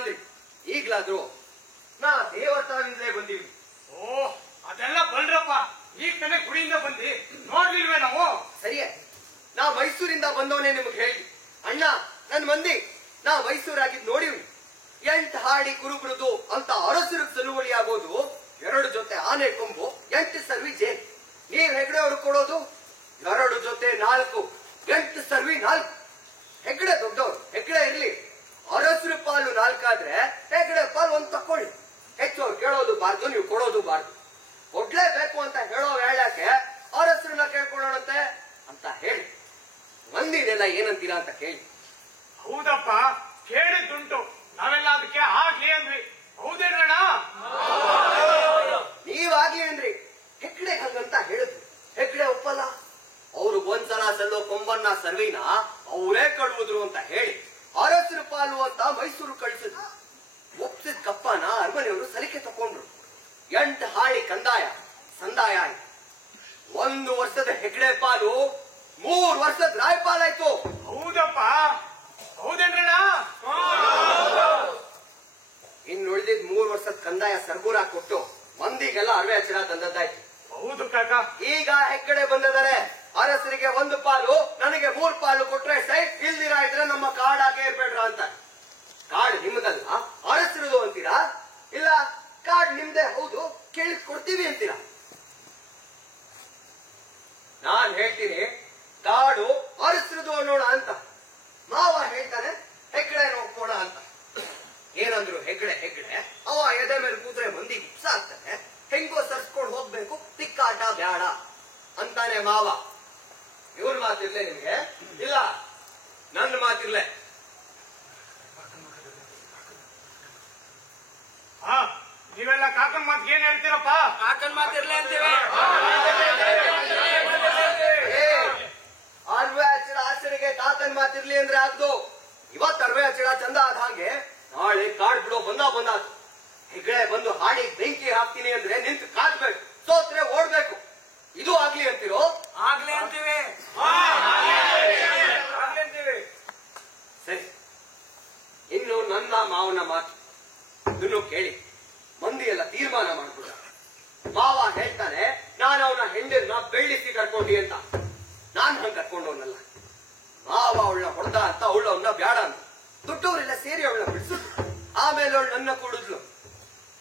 ಅಂದ್ರಿ. ಈಗ್ಲಾದ್ರು ನಾ ದೇವಸ್ಥಾನದಿಂದಲೇ ಬಂದೀವಿ. ಓ ಅದೆಲ್ಲ ಬಲ್ರಪ್ಪ, ಈಗ ತಾನೇ ಗುಡಿಯಿಂದ ಬಂದಿ, ನೋಡ್ಲಿಲ್ವೇ ನಾವು? ಸರಿಯೇ, ನಾ ಮೈಸೂರಿಂದ ಬಂದವನೇ ನಿಮ್ಗೆ ಹೇಳಿ. ಅಣ್ಣ ನನ್ ಮಂದಿ, ನಾ ಮೈಸೂರಾಗಿದ್ ನೋಡಿವಿ. 8 ಹಾಡಿ ಕುರುಬುರುದು ಅಂತ ಅರಸರು ಸಲುವಳಿ ಆಗೋದು 2 ಜೊತೆ ಆನೆ ಕೊಂಬು 8 ಸರ್ವಿ ಜೇನ್. ನೀವ್ ಹೆಗ್ಡೆ ಅವ್ರು ಕೊಡೋದು 2 ಜೊತೆ 4, 8 ಸರ್ವಿ 4. ಹೆಗ್ಡೆ ದೊಡ್ಡವ್ರು, ಹೆಗ್ಡೆ ಇರ್ಲಿ. ಅರಸರು ಪಾಲು 4 ಆದ್ರೆ ಹೆಗ್ಡೆ ಪಾಲು 1 ತಕೊಳ್ಳಿ. ಹೆಚ್ಚು ಅವ್ರು ಕೇಳೋದು ಬಾರ್ದು, ನೀವು ಕೊಡೋದು ಬಾರ್ದು. ಕೊಡ್ಲೇಬೇಕು ಅಂತ ಹೇಳೋ ಹೇಳಕ್ಕೆ ಅರಸರನ್ನ ಕೇಳ್ಕೊಳ್ಳೋಣಂತೆ ಅಂತ ಹೇಳಿ. ಮಂದಿನೆಲ್ಲ ಏನಂತೀರಾ ಅಂತ ಕೇಳಿ. ಹೌದಪ್ಪ, ಕೇಳಿದ್ದುಂಟು, ನಾವೆಲ್ಲ ಅದಕ್ಕೆ ಆಗ್ಲಿ ಅಂದ್ವಿ. ಹೌದೇನಣ್ಣ? ನೀವಾಗ್ಲಿ ಅಂದ್ರಿ, ಹೆಗ್ಡೆ ಹಂಗಂತ ಹೇಳಿದ್ವಿ. ಹೆಗ್ಡೆ ಒಪ್ಪಲ್ಲ. ಅವ್ರು ಒಂದ್ಸಲ ಸಲ್ಲೋ ಕೊಂಬನ್ನ ಸರ್ವಿನ ಅವರೇ ಕಳುವುದ್ರು ಅಂತ ಹೇಳಿ ಅರಸರು ಪಾಲು ಅಂತ ಮೈಸೂರು ಕಳಿಸಿದ್ರು. ಒಪ್ಸಿದ ಕಪ್ಪನ ಅರಮನೆಯವರು ಸಲಿಕೆ ತಕೊಂಡ್ರು. 8 ಹಾಳಿ ಕಂದಾಯ ಸಂದಾಯ ಆಯ್ತು. 1 ವರ್ಷದ ಹೆಗ್ಡೆ ಪಾಲು 3 ವರ್ಷದ ರಾಯಪಾಲಾಯ್ತು. ಹೌದಪ್ಪ, ಹೌದೇನಣ್ಣ? ಇನ್ನುಳಿದಿದ್ 3 ವರ್ಷದ ಕಂದಾಯ ಸರ್ಗೂರ ಕೊಟ್ಟು ಮಂದಿಗೆಲ್ಲ ಅರವೆ ಹಚ್ಚಿರ ತಂದದ್ದಾಯ್ತು. ಹೌದು ಕಾಕ. ಈಗ ಹೆಗ್ಗಡೆ ಬಂದಿದ್ದಾರೆ. ಅರಸರಿಗೆ 1 ಪಾಲು, ನನಗೆ 3 ಪಾಲು ಕೊಟ್ರೆ ಸೈಟ್, ಇಲ್ದಿರಾ ಇದ್ರೆ ನಮ್ಮ ಕಾಡಾಗೆ ಇರ್ಬೇಡ್ರ ಅಂತ. ಕಾಡ್ ನಿಮ್ದಲ್ಲ, ಅರಸರದು ಅಂತೀರಾ? ಇಲ್ಲ, ಕಾಡ್ ನಿಮ್ದೇ ಹೌದು, ಕೇಳಿ ಕೊಡ್ತೀವಿ ಅಂತೀರಾ? ನಾನ್ ಹೇಳ್ತೀನಿ ಕಾಡು ಅರಸರದು ಅನ್ನೋಣ ಅಂತ. ಮಾವ ಹೇಳ್ತಾನೆ ಹೆಗ್ಗಡೆ ನೋಡ್ಕೋಣ ಅಂತ. ಏನಂದ್ರು ಹೆಗ್ಗಡೆ ಅವ ಎದೆ ಮೇಲೆ ಕೂತ್ರೆ ಮಂದಿ ಗುಪ್ಸ ಆಗ್ತಾನೆ, ಹೆಂಗೋ ಸರ್ಸ್ಕೊಂಡು ಹೋಗ್ಬೇಕು, ತಿಕ್ಕಾಟ ಬ್ಯಾಡ ಅಂತಾನೆ ಮಾವ. ಇವ್ರ ಮಾತಿರ್ಲೆ ನಿಮ್ಗೆ? ಇಲ್ಲ, ನನ್ನ ಮಾತಿರ್ಲೆ. ಹಾ, ನೀವೆಲ್ಲ ಕಾಕನ್ ಮಾತಿಗೆ ಏನ್ ಹೇಳ್ತೀರಪ್ಪ? ಕಾಕನ್ ಮಾತಿರ್ಲಿ ಅಂತೀವಿ. ಅರ್ವೆ ಹಚ್ಚಿಡ ಆಚರಣೆಗೆ ಕಾಕನ್ ಮಾತಿರ್ಲಿ ಅಂದ್ರೆ ಆಗ್ದು. ಇವತ್ತು ಅರ್ವೆ ಹಚ್ಚಿಡ ಚಂದ ಆದ ಹಾಗೆ ನಾಳೆ ಕಾಡ್ ಬಿಡೋ ಬಂದಾತು. ಹೆಗ್ಗಡೆ ಬಂದು ಹಾಡಿ ಬೆಂಕಿ ಹಾಕ್ತೀನಿ ಅಂದ್ರೆ ನಿಂತು ಕಾದ್ಬೇಕು, ಸೋತ್ರೆ ಓಡ್ಬೇಕು. ಇದು ಆಗ್ಲಿ ಅಂತೀರೋ? ಆಗ್ಲಿ ಅಂತೀವಿ. ಸರಿ, ಇನ್ನು ನನ್ನ ಮಾವನ ಮಾತು ಇದನ್ನು ಕೇಳಿ ಮಂದಿ ಎಲ್ಲ ತೀರ್ಮಾನ ಮಾಡ್ಬಿಡ. ಮಾವ ಹೇಳ್ತಾನೆ ನಾನು ಅವನ ಹೆಂಡರ್ನ ಬೆಳ್ಳಿಸಿ ಕರ್ಕೊಂಡಿ ಅಂತ. ನಾನ್ ಹಂಗ ಕರ್ಕೊಂಡವನಲ್ಲ. ಮಾವ ಅವಳನ್ನ ಹೊಡೆದ ಅಂತ ಅವಳವನ್ನ ಬ್ಯಾಡ ಅಂತ ದೊಡ್ಡವರೆಲ್ಲ ಸೇರಿ ಅವಳನ್ನ ಬಿಡಿಸಿದ್ರು. ಆಮೇಲೆ ಅವಳು ನನ್ನ ಕೂಡಿದ್ಲು.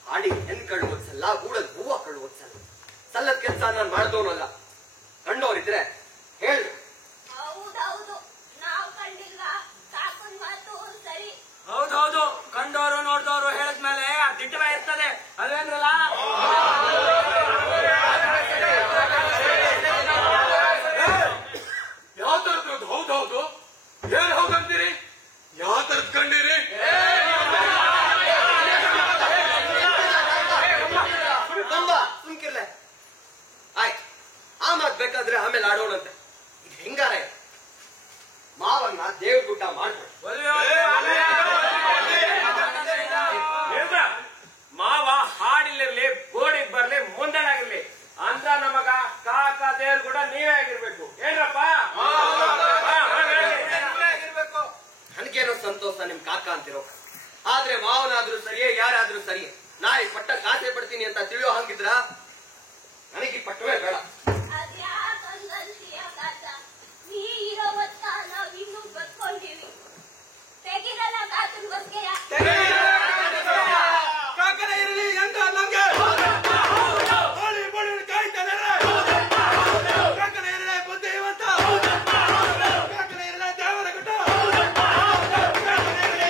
ಹಾಡಿ ಹೆಣ್ ಕಳ್ಳು ಓದ್ಸಲ್ಲ, ಗೂಡದ್ ಹೂವ ಕಳ್ಳು ಓದ್ಸಲ್ಲ. ಸಲ್ಲದ ಕೆಲಸ ನಾನು ಮಾಡ್ದವನಲ್ಲ. ಕಂಡೋರಿದ್ರೆ ಹೇಳ್ರು. ಹೌದೌದು, ನಾವು ಕಂಡಿಲ್ಲ, ಕಾಕನ್ ಮಾತು ಸರಿ. ಹೌದೌದು, ಕಂಡವರು ನೋಡ್ದವ್ರು ಹೇಳಿದ್ಮೇಲೆ ದಿಟ್ಟವ ಇರ್ತದೆ, ಅದೇನ್ರಲ್ಲ? ಯಾವ ತರದ್ದು ಹೌದೌದು? ಏನ್ ಹೌದಂತೀರಿ? ಯಾವ ತರದ್ ಕಂಡಿರಿ? ಸುಮ್ಕಿರ್ಲೆ. ಆಯ್ತು, ಆ ಮಾತ್ ಬೇಕಾದ್ರೆ ಆಮೇಲೆ ಆಡೋಣಂತೆ. ಇದು ಹೆಂಗಾರ ಮಾವನ್ನ ದೇವ್ರ ಗುಡ್ಡ ಮಾಡ್ಬೋದು. ಮಾವ ಹಾಡಿಲಿರ್ಲಿ, ಗೋಡಿಗೆ ಬರ್ಲಿ, ಮುಂದೆನಾಗಿರ್ಲಿ ಅಂತ ನಮಗ ಕಾಕ ದೇವ್ರ ಕೂಡ ನೀವೇ ಆಗಿರ್ಬೇಕು. ಏನ್ರಪ್ಪ? ನನಗೇನೋ ಸಂತೋಷ ನಿಮ್ ಕಾಕ ಅಂತಿರೋ. ಆದ್ರೆ ಮಾವನಾದ್ರೂ ಸರಿಯೇ, ಯಾರಾದ್ರೂ ಸರಿಯೇ, ನಾ ಈ ಪಟ್ಟ ಕಾಸೆ ಪಡ್ತೀನಿ ಅಂತ ತಿಳಿಯೋ ಹಂಗಿದ್ರ ನನಗೆ ಪಟ್ಟವೇ ಬೇಡ. ಅದ್ಯಾಕಂತೀಯ ಕಾಕ, ನೀ ಇರೋ ಹೊತ್ತ ನಾವ್ ಇನ್ನೂ ಬದ್ಕೊಂಡಿವಿ. ತೆಗಿರಲ್ಲ ಕಾಕನ್ ಬಸ್ಗೆಯ. ಕಾಕನ ಇರಲಿ ಎಂತ ನಮ್ಗೆ ಬೋಳಿ ಬೋಳಿ ಕಾಯ್ತಾನೆ. ಕಾಕನ ಇರಲಿ ಬುದ್ಧಿ ಇವತ್ತ, ಕಾಕನ ಇರಲಿ ದೇವರ ಗುಡ್ಡ, ಕಾಕನ ಇರಲಿ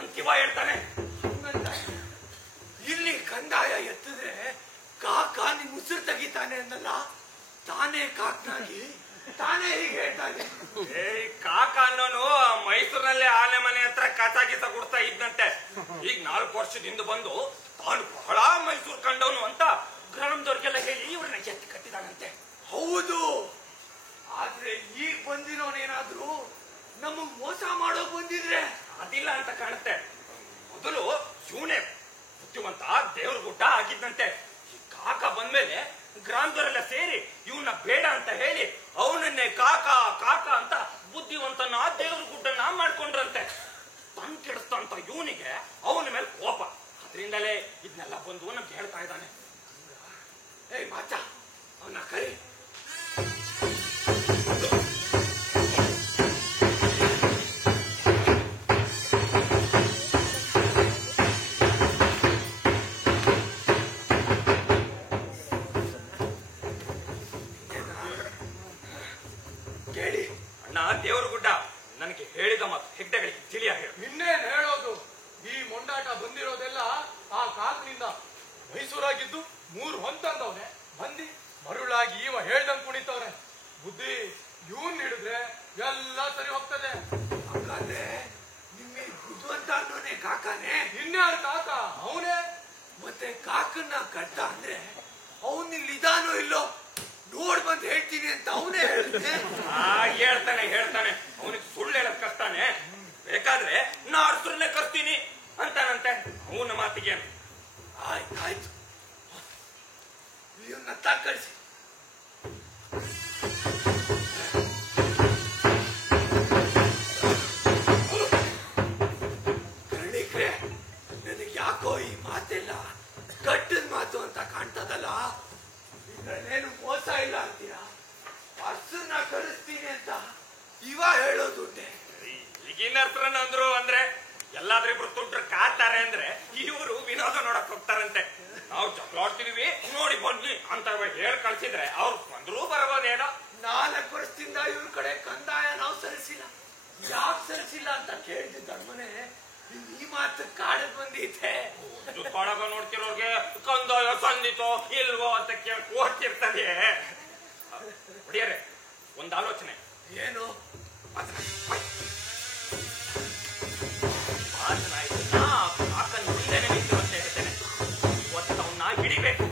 ಅಂತಿವ ಹೇಳ್ತಾನೆ. ಇಲ್ಲಿ ಕಂದಾಯ ಎತ್ತಿದ್ರೆ ಕಾಕ ನಿಮ್ ಉಸಿರು ತೆಗಿತಾನೆ ಅನ್ನಲ್ಲ, ತಾನೇ ಕಾಕ್ನಾಗಿ ತಾನೇ ಹೀಗೆ ಹೇಳ್ತಾನೆ. ಕಾಕ ಅನ್ನೋನು ಮೈಸೂರಿನಲ್ಲಿ ಆನೆ ಮನೆ ಹತ್ರ ಕಸ ಗೀಸ ಕೊಡ್ತಾ ಇದ್ದಂತೆ. ಈಗ 4 ವರ್ಷದಿಂದ ಬಂದು ತಾನು ಬಹಳ ಮೈಸೂರು ಕಂಡವನು ಅಂತ ಗ್ರಾಮದವ್ರಿಗೆಲ್ಲ ಹೇಳಿ ಇವ್ರನ್ನ ಎತ್ತಿ ಕಟ್ಟಿದಾನಂತೆ. ಹೌದು, ಆದ್ರೆ ಈಗ ಬಂದಿರೋನೇನಾದ್ರೂ ನಮಗ್ ಮೋಸ ಮಾಡೋಕ್ ಬಂದಿದ್ರೆ ಅದಿಲ್ಲ ಅಂತ ಕಾಣುತ್ತೆ. ಮೊದಲು ಇವನೇ ಬುದ್ಧಿವಂತ ದೇವ್ರ ಗುಡ್ಡ ಆಗಿದ್ದಂತೆ. ಈ ಕಾಕ ಬಂದ್ಮೇಲೆ ಗ್ರಾಮದವರೆಲ್ಲ ಸೇರಿ ಇವನ್ನ ಬೇಡ ಅಂತ ಹೇಳಿ ಅವನನ್ನೇ ಕಾಕ ಕಾಕ ಅಂತ ಬುದ್ಧಿವಂತನ ದೇವ್ರ ಗುಡ್ಡನ ಮಾಡ್ಕೊಂಡ್ರಂತೆ. ತನ್ ಕೆಡಿಸ್ತಂತ ಇವನಿಗೆ ಅವನ ಮೇಲೆ ಕೋಪ. ಅದರಿಂದಲೇ ಇದನ್ನೆಲ್ಲ ಬಂದು ನಮ್ಗೆ ಹೇಳ್ತಾ ಇದ್ದಾನೆ. ಏಯ್ ಮಾಚ, ಅವನ್ನ ಕರಿ. ಕೇಳಿ ಅಣ್ಣ, ದೇವ್ರ ಗುಡ್ಡ ನನಗೆ ಹೇಳಿದ ಮಾತು ಹೆಗ್ಡೆಗಳಿಗೆ ತಿಳಿಯಾಗಿ ಹೇಳು. ಇನ್ನೇನ್ ಹೇಳೋದು, ಈ ಮೊಂಡಾಟ ಬಂದಿರೋದೆಲ್ಲ ಆ ಕಾಕನಿಂದ. ಮೈಸೂರಾಗಿದ್ದು 3 ಹೊಂತಂದವನೆ ಬಂದಿ ಮರುಳಾಗಿ ಇವ ಹೇಳ್ದಂಗ್ ಕುಣಿತವ್ರೆ. ಬುದ್ಧಿ ಇವನ್ ಹಿಡಿದ್ರೆ ಎಲ್ಲ ಸರಿ ಹೋಗ್ತದೆ. ಹಾಗಾದ್ರೆ ನಿಮಗೆ ಬುದ್ಧಿವಂತ ಅನ್ನೋನೆ ಕಾಕನೇ? ಇನ್ಯಾರು ಕಾಕ? ಅವನೇ. ಮತ್ತೆ ಕಾಕನ್ನ ಕಟ್ಟ ಅಂದ್ರೆ ಅವನಿಲ್ಲಿದಾನೋ ಇಲ್ಲೋ ನೋಡ್ ಬಂದ್ ಹೇಳ್ತೀನಿ ಅಂತ ಅವನೇ ಹೇಳ್ತಾನೆ. ಅವನಿಗೆ ಸುಳ್ಳು ಹೇಳಕ್ ಕರ್ತಾನೆ. ಬೇಕಾದ್ರೆ ನಾ ಅರ್ಸರನ್ನೇ ಕರ್ತೀನಿ ಅಂತಾನಂತೆ. ಅವನ ಮಾತಿಗೆ ಆಯ್ತು, ಇವನ್ನ ಕಳಿಸಿ. ಕರ್ಣಿಕ್ರೆ, ನನಗೆ ಯಾಕೋ ಈ ಮಾತೆಲ್ಲ ಕಟ್ಟದ ಮಾತು ಅಂತ ಕಾಣ್ತದಲ್ಲ. ಇದ್ರಲ್ಲೇನು ಮೋಸ ಇಲ್ಲ ಅಂತೀರಾ? ಅರ್ಸನ್ನ ಕಳಿಸ್ತೀನಿ ಅಂತ ಇವ ಹೇಳೋದುಂಟೆ. ಈಗಿನ ಅರ್ಸರನ್ನ ಅಂದ್ರು ಅಂದ್ರೆ ಎಲ್ಲಾದ್ರೂ ಇಬ್ರು ತುಂಟ್ರು ಕಾಡ್ತಾರೆ ಅಂದ್ರೆ ಇವರು ವಿನೋದ ನೋಡಕ್ ಹೋಗ್ತಾರಂತೆ. ನಾವು ಜಗಳಾಡ್ತಿದೀವಿ ನೋಡಿ ಬನ್ನಿ ಅಂತ ಹೇಳ್ ಕಳ್ಸಿದ್ರೆ ಅವ್ರು ಬಂದ್ರು ಬರಬಹುದೇನೋ. 4 ವರ್ಷದಿಂದ ಇವ್ರ ಕಡೆ ಕಂದಾಯ ನಾವು ಸರಿಸಿಲ್ಲ. ಯಾಕೆ ಸರಿಸಿಲ್ಲ ಅಂತ ಕೇಳಿದ್ದ ಮನೆ ಈ ಮಾತು ಕಾಡಕ್ ಬಂದೈತೆ. ಕೊಳಗ ನೋಡ್ತಿರೋರ್ಗೆ ಕಂದಾಯ ಸಂದಿತೋ ಇಲ್ವೋ ಅಂತ ಕೇಳಿ ಓಡ್ತಿರ್ತದೆ. ಹೊಡಿಯರೆ, ಒಂದ್ ಆಲೋಚನೆ. ಏನು? ಕಾಕನ್ ಮುಂದೆನೆ ನಿಂತು ಅಂತ ಹೇಳ್ತೇನೆ. ಇವತ್ತು ಅವನ್ನ ಹಿಡಿಬೇಕು.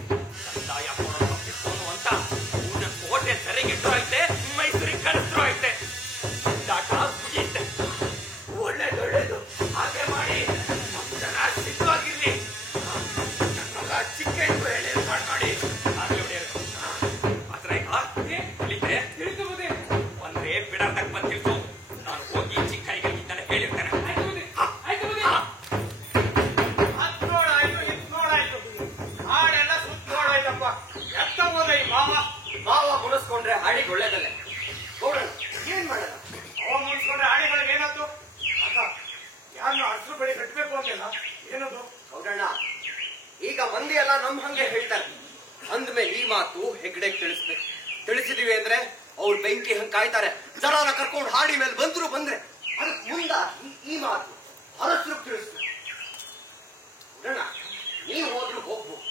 ಕಂದಾಯ ಕೊಡೋ ತಪ್ಪಿಸ್ಕೊಂಡು ಅಂತ ಅವನ ಕೋಟೆ ಸರಿಗಿಟ್ಟು ಐತೆ, ಮೈಸೂರಿಗೆ ಕಳಿಸ್ರು ಐತೆ. ದಾಟ ಮುಗಿಯುತ್ತೆ. ಒಳ್ಳೇದು, ಹಾಗೆ ಮಾಡಿ. ಜನ ಸಿದ್ಧವಾಗಿರ್ಲಿ. ಚಿಕ್ಕ ಹೇಳಿ ಮಾಡಿ. ಆಗ್ಲಿ ಹೊಡಿಯರೆ. ಆದ್ರೆ ಇಲ್ಲಿದೆ ಒಂದ್ರೆ ಬಿಡ ತಕ್ಕ ಬಂದಿರ್ತು. ನಾನು ಹೋಗಿ ಚಿಕ್ಕ ಕೈಗಳಿದ್ದಾನೆ ಹೇಳಿರ್ತೇನೆ. ಹಾಡೆಲ್ಲ ಸುತ್ತ ನೋಡಾಯ್ತಪ್ಪ. ಎತ್ತ ಹೋದ ಈ ಮಾವ ಮುನಿಸ್ಕೊಂಡ್ರೆ ಹಾಡಿಗೆ ಒಳ್ಳೇದಲ್ಲೇ. ನೋಡೋಣ ಏನ್ ಮಾಡೋಣ. ಅವ ಮುನ್ಸ್ಕೊಂಡ್ರೆ ಹಾಡಿಗಳಿಗೆ ಏನಾಯ್ತು? ಅಕ್ಕ, ಯಾರನ್ನು ಅರ್ಸು ಬಳಿ ಕಟ್ಟಬೇಕು ಅಂತಿಲ್ಲ. ಏನದು? ಗೌಡಣ್ಣ, ಈಗ ಮಂದಿ ಎಲ್ಲ ನಮ್ ಹಂಗೆ ಹೇಳ್ತಾರೆ. ಅಂದ್ಮೇಲೆ ಈ ಮಾತು ಹೆಗ್ಡೆಗೆ ತಿಳಿಸ್ಬೇಕು. ತಿಳಿಸಿದೀವಿ ಅಂದ್ರೆ ಅವ್ರು ಬೆಂಕಿ ಹಂಗ್ ಕಾಯ್ತಾರೆ. ಜನನ ಕರ್ಕೊಂಡು ಹಾಡಿ ಮೇಲೆ ಬಂದ್ರೆ ಅದಕ್ಕೆ ಮುಂದ ಈ ಮಾತು ಅರಸರು ತಿಳಿಸ್ಬೇಕು. ಗೌಡಣ್ಣ, ನೀವು ಹೋದ್ರು ಹೋಗ್ಬೋದು.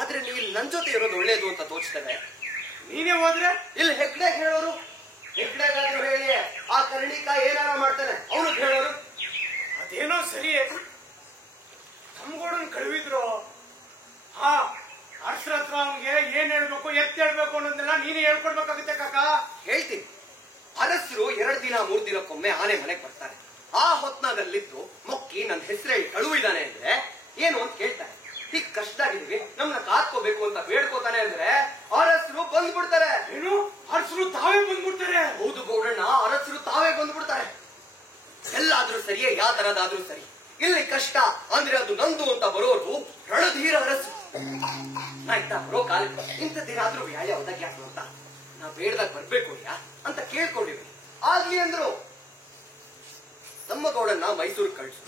ಆದ್ರೆ ನೀವು ಇಲ್ಲಿ ನನ್ ಜೊತೆ ಇರೋದು ಒಳ್ಳೇದು ಅಂತ ತೋಚ್ತದೆ. ನೀನೇ ಹೋದ್ರೆ ಇಲ್ಲಿ ಹೆಗ್ಡೆ ಹೇಳೋರು, ಹೆಗ್ಡೆಗಾದ್ರು ಹೇಳಿ ಆ ಕರ್ಣಿಕ ಏನಾರ ಮಾಡ್ತಾನೆ ಅವನು ಹೇಳೋರು. ಅದೇನೋ ಸರಿ. ತಮ್ಗೋಡನ್ ಕಳುವಿದ್ರು. ಹಾ, ಅರ್ಸರ ಹತ್ರ ಅವ್ನಿಗೆ ಏನ್ ಹೇಳ್ಬೇಕು ಎತ್ ಹೇಳ್ಬೇಕು ಅನ್ನೋದನ್ನೆಲ್ಲ ನೀನೇ ಹೇಳ್ಕೊಡ್ಬೇಕಾಗುತ್ತೆ ಕಾಕ. ಹೇಳ್ತೀನಿ. ಅರಸರು 2 ದಿನ 3 ದಿನಕ್ಕೊಮ್ಮೆ ಆನೆ ಮನೆಗೆ ಬರ್ತಾರೆ. ಆ ಹೊತ್ನಾಗಲ್ಲಿದ್ದು ಮೊಕ್ಕಿ ನನ್ನ ಹೆಸರು ಹೇಳಿ ಕಳುವಿದಾನೆ ಅಂದ್ರೆ ಏನು ಅಂತ ಕೇಳ್ತಾರೆ. ಈಗ ಕಷ್ಟ ಆಗಿದೀವಿ, ನಮ್ನ ಕಾತ್ಕೋಬೇಕು ಅಂತ ಬೇಡ್ಕೋತಾನೆ ಅಂದ್ರೆ ಅರಸರು ಬಂದ್ಬಿಡ್ತಾರೆ. ಏನು? ಅರ್ಸರು ತಾವೇ ಬಂದ್ಬಿಡ್ತಾರೆ? ಹೌದು ಗೌಡಣ್ಣ, ಅರಸರು ತಾವೇ ಬಂದ್ಬಿಡ್ತಾರೆ. ಎಲ್ಲಾದ್ರೂ ಸರಿಯೇ, ಯಾವ ತರದಾದ್ರೂ ಸರಿ. ಇಲ್ಲಿ ಕಷ್ಟ ಅಂದ್ರೆ ಅದು ನಂದು ಅಂತ ಬರೋರು ರಣಧೀರ ಅರಸರು. ಆಯ್ತಾ, ಬರೋ ಕಾಲಕ್ಕೆ ಇಂಥದ್ದೇನಾದ್ರೂ ವ್ಯಾಯ ಒದಗ್ಯಾಕು ಅಂತ ನಾವ್ ಬೇಡ್ದಾಗ ಬರ್ಬೇಕು ಅಂತ ಕೇಳ್ಕೊಂಡಿವಿ. ಆಗ್ಲಿ ಅಂದ್ರು. ನಮ್ಮ ಗೌಡನ್ನ ಮೈಸೂರು ಕಳ್ಸು.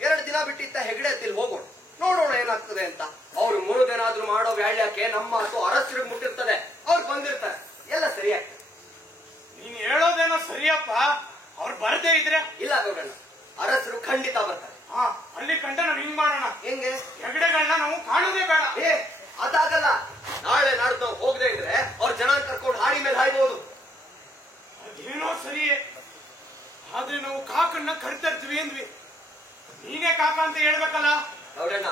2 ದಿನ ಬಿಟ್ಟಿತ್ತ ಹೆಗ್ಡೆ ಹತ್ತಿಲ್ ಹೋಗೋಣ, ನೋಡೋಣ ಏನಾಗ್ತದೆ ಅಂತ. ಅವ್ರು 3 ದಿನ ಆದ್ರೂ ಮಾಡೋ ವ್ಯಾಳ್ಯಕ್ಕೆ ನಮ್ಮ ಮಾತು ಅರಸರಿಗೆ ಮುಟ್ಟಿರ್ತದೆ. ಅವ್ರು ಬಂದಿರ್ತಾರೆ, ಎಲ್ಲ ಸರಿಯಾಗ್ತದೆ. ನೀನ್ ಹೇಳೋದೇನೋ ಸರಿಯಪ್ಪ. ಅವ್ರು ಬರದೇ ಇದ್ರೆ? ಇಲ್ಲ ಗೌಡಣ್ಣ, ಅರಸರು ಖಂಡಿತ ಬರ್ತಾರೆ. ಅಲ್ಲಿ ಕಂಡ ನಾವು ಹಿಂಗ್ ಮಾಡೋಣ, ಹೆಂಗೆ? ಹೆಗಡೆಗಳನ್ನ ನಾವು ಕಾಣೋದೇ ಬೇಡ. ಏ ಅದಾಗಲ್ಲ. ನಾಳೆ ನಾಡ್ದು ನಾವು ಹೋಗದೆ ಇದ್ರೆ ಅವ್ರ ಜನ ಕರ್ಕೊಂಡು ಹಾಡಿ ಮೇಲೆ ಹಾಯ್ಬೋದು. ಅದೇನೋ ಸರಿಯೇ, ಆದ್ರೆ ನಾವು ಕಾಕನ್ನ ಕರಿತರ್ತೀವಿ ಅಂದ್ವಿ. ನೀನೇ ಕಾಕ ಅಂತ ಹೇಳ್ಬೇಕಲ್ಲ. ನೋಡಣ್ಣ,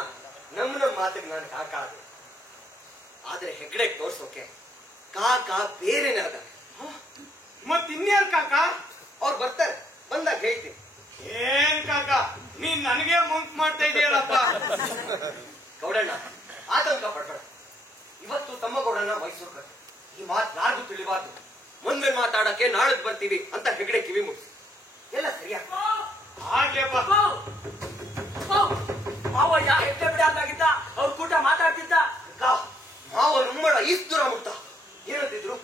ನಮ್ಮ ಮಾತಿಗೆ ನಾನು ಕಾಕ ಆದೆ, ಆದ್ರೆ ಹೆಗ್ಡೆ ತೋರ್ಸೋಕೆ ಕಾಕ ಬೇರೆನೇ ಅದ. ಮತ್ ಇನ್ಯಾರು ಕಾಕ? ಅವ್ರು ಬರ್ತಾರೆ, ಬಂದಾಗ ಹೇಳ್ತೀನಿ. ಏನ್ ಕಾಕ, ನೀನ್ ನನಗೆ ಮುಂಕ್ ಮಾಡ್ತಾ ಇದೀಯಲ್ಲಪ್ಪ. ಗೌಡಣ್ಣ, ಆತಂಕ ಪಡ್ಬೇಡ. ಇವತ್ತು ತಮ್ಮ ಗೌಡಣ್ಣ ಮೈಸೂರು ಕತೆ. ಈ ಮಾತು ಯಾರಿಗೂ ತಿಳಿಬಾರ್ದು. ಮುಂದೆ ಮಾತಾಡಕ್ಕೆ ನಾಳದ್ ಬರ್ತೀವಿ ಅಂತ ಹೆಗ್ಡೆ ಕಿವಿ ಮುಗಿಸಿ ಎಲ್ಲ ಸರಿಯಾ? ಹಾಗೆಪ್ಪ. ಮಾವಯ್ಯ ಹೆಗ್ಡೆ ಬಿಡ ಅಂತಾಗಿದ್ದ, ಅವ್ರ ಕೂಟ ಮಾತಾಡ್ತಿದ್ದ. ಮಾವ ನುಮ್ಮಳ ಈಸ್ದೂರ ಮುಟ್ಟ ಏನಂತಿದ್ರು?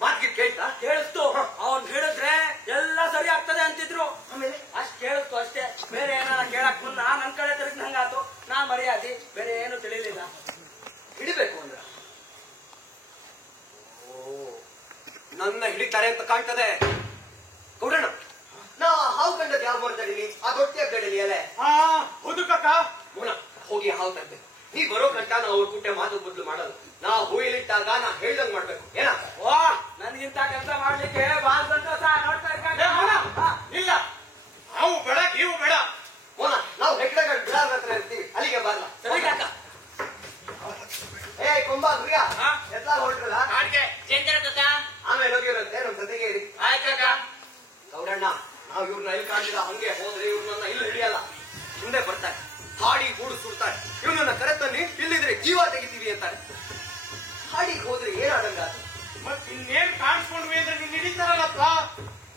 ಮಾತಿಗೆ ಕೇಳ್ತಾ? ಕೇಳಿಸ್ತು. ಅವನ್ ಹೇಳಿದ್ರೆ ಎಲ್ಲ ಸರಿ ಆಗ್ತದೆ ಅಂತಿದ್ರು. ಆಮೇಲೆ ಅಷ್ಟ್ ಕೇಳಿಸ್ತು ಅಷ್ಟೇ. ಬೇರೆ ಏನಾರ ಕೇಳಕ್ ಮುನ್ನ ನನ್ ಕಡೆ ತಿರುಗಿ ನಂಗಾತು. ನಾ ಮರ್ಯಾದೆ ಬೇರೆ ಏನು ತಿಳಿಲಿಲ್ಲ. ಹಿಡಿಬೇಕು ಅಂದ್ರ ನನ್ನ ಹಿಡಿತಾರೆ ಅಂತ ಕಾಣ್ತದೆ. ಗೌಡಣ್ಣ, ನಾ ಹಾವು ಕಂಡದ್ ಯಾವ ಮರದಡಿಲಿ, ಆ ದೊಡ್ಡ ಗಡಿಲಿ ಅಲೆ. ಹೌದು ಕಾಕ. ಮೂನ ಹೋಗಿ ಹಾವು ತಂದೆ. ನೀ ಬರೋ ಗಂಟ ನಾ ಅವ್ರ ಕುಟ್ಟೆ ಮಾತು ಬದಲು ಮಾಡಲ್ಲ. ನಾ ಹೂಯಿಲಿಟ್ಟಾಗ ನಾ ಹೇಳ್ದಂಗ್ ಮಾಡ್ಬೇಕು. ಏನ? ವಾ, ನನ್ಗಿಂತ ಕೆಲಸ ಮಾಡ್ಲಿಕ್ಕೆ ಬಾಳ ಸಂತೋಷ. ನೋಡ್ತಾ ಇಲ್ಲ, ಹಾವು ಬೇಡ, ನೀವು ಬೇಡ. ಮೂನ ನಾವು ಹೆಗ್ಡೆಗಳು ಬಿಡಾರ ಹತ್ರ ಇರ್ತೀವಿ, ಅಲ್ಲಿಗೆ ಬರಲ್ಲ. ಸರಿ ಕಾಕ. ಏ ಕೊಂಬ ಗುರಿಯ ಎತ್ಲಾ ಹೊರಟ್ರಲ್ಲ, ಚಂದ್ರ ಕಾಕ. ಆಮೇಲೆ ಹೋಗಿರಂತೆ ನಮ್ ಜೊತೆಗೆ ಇರಿ. ಆಯ್ತು ಕಾಕ. ಗೌಡಣ್ಣ, ನಾವ್ ಇವ್ರನ್ನ ಎಲ್ಲಿ ಕಾಣಿಲ್ಲ, ಹಂಗೆ ಹೋದ್ರೆ ಇವ್ರನ್ನ ಇಲ್ಲಿ ಹಿಡಿಯಲ್ಲ. ಹಿಂದೆ ಬರ್ತಾರೆ, ಹಾಡಿ ಗೂಡು ಸುಡ್ತಾರೆ. ಇವ್ನನ್ನ ಕರೆತನ್ನಿ, ಇಲ್ಲಿದ್ರೆ ಜೀವ ತೆಗಿತೀವಿ ಅಂತಾರೆ. ಹಾಡಿಗೆ ಹೋದ್ರೆ ಏನಾದಂಗ? ಮತ್ ಇನ್ನೇನ್ ಕಾಣಿಸ್ಕೊಂಡ್ವಿ ಅಂದ್ರೆ ನೀನ್ ಹಿಡಿತಾರಲ್ಲಪ್ಪ.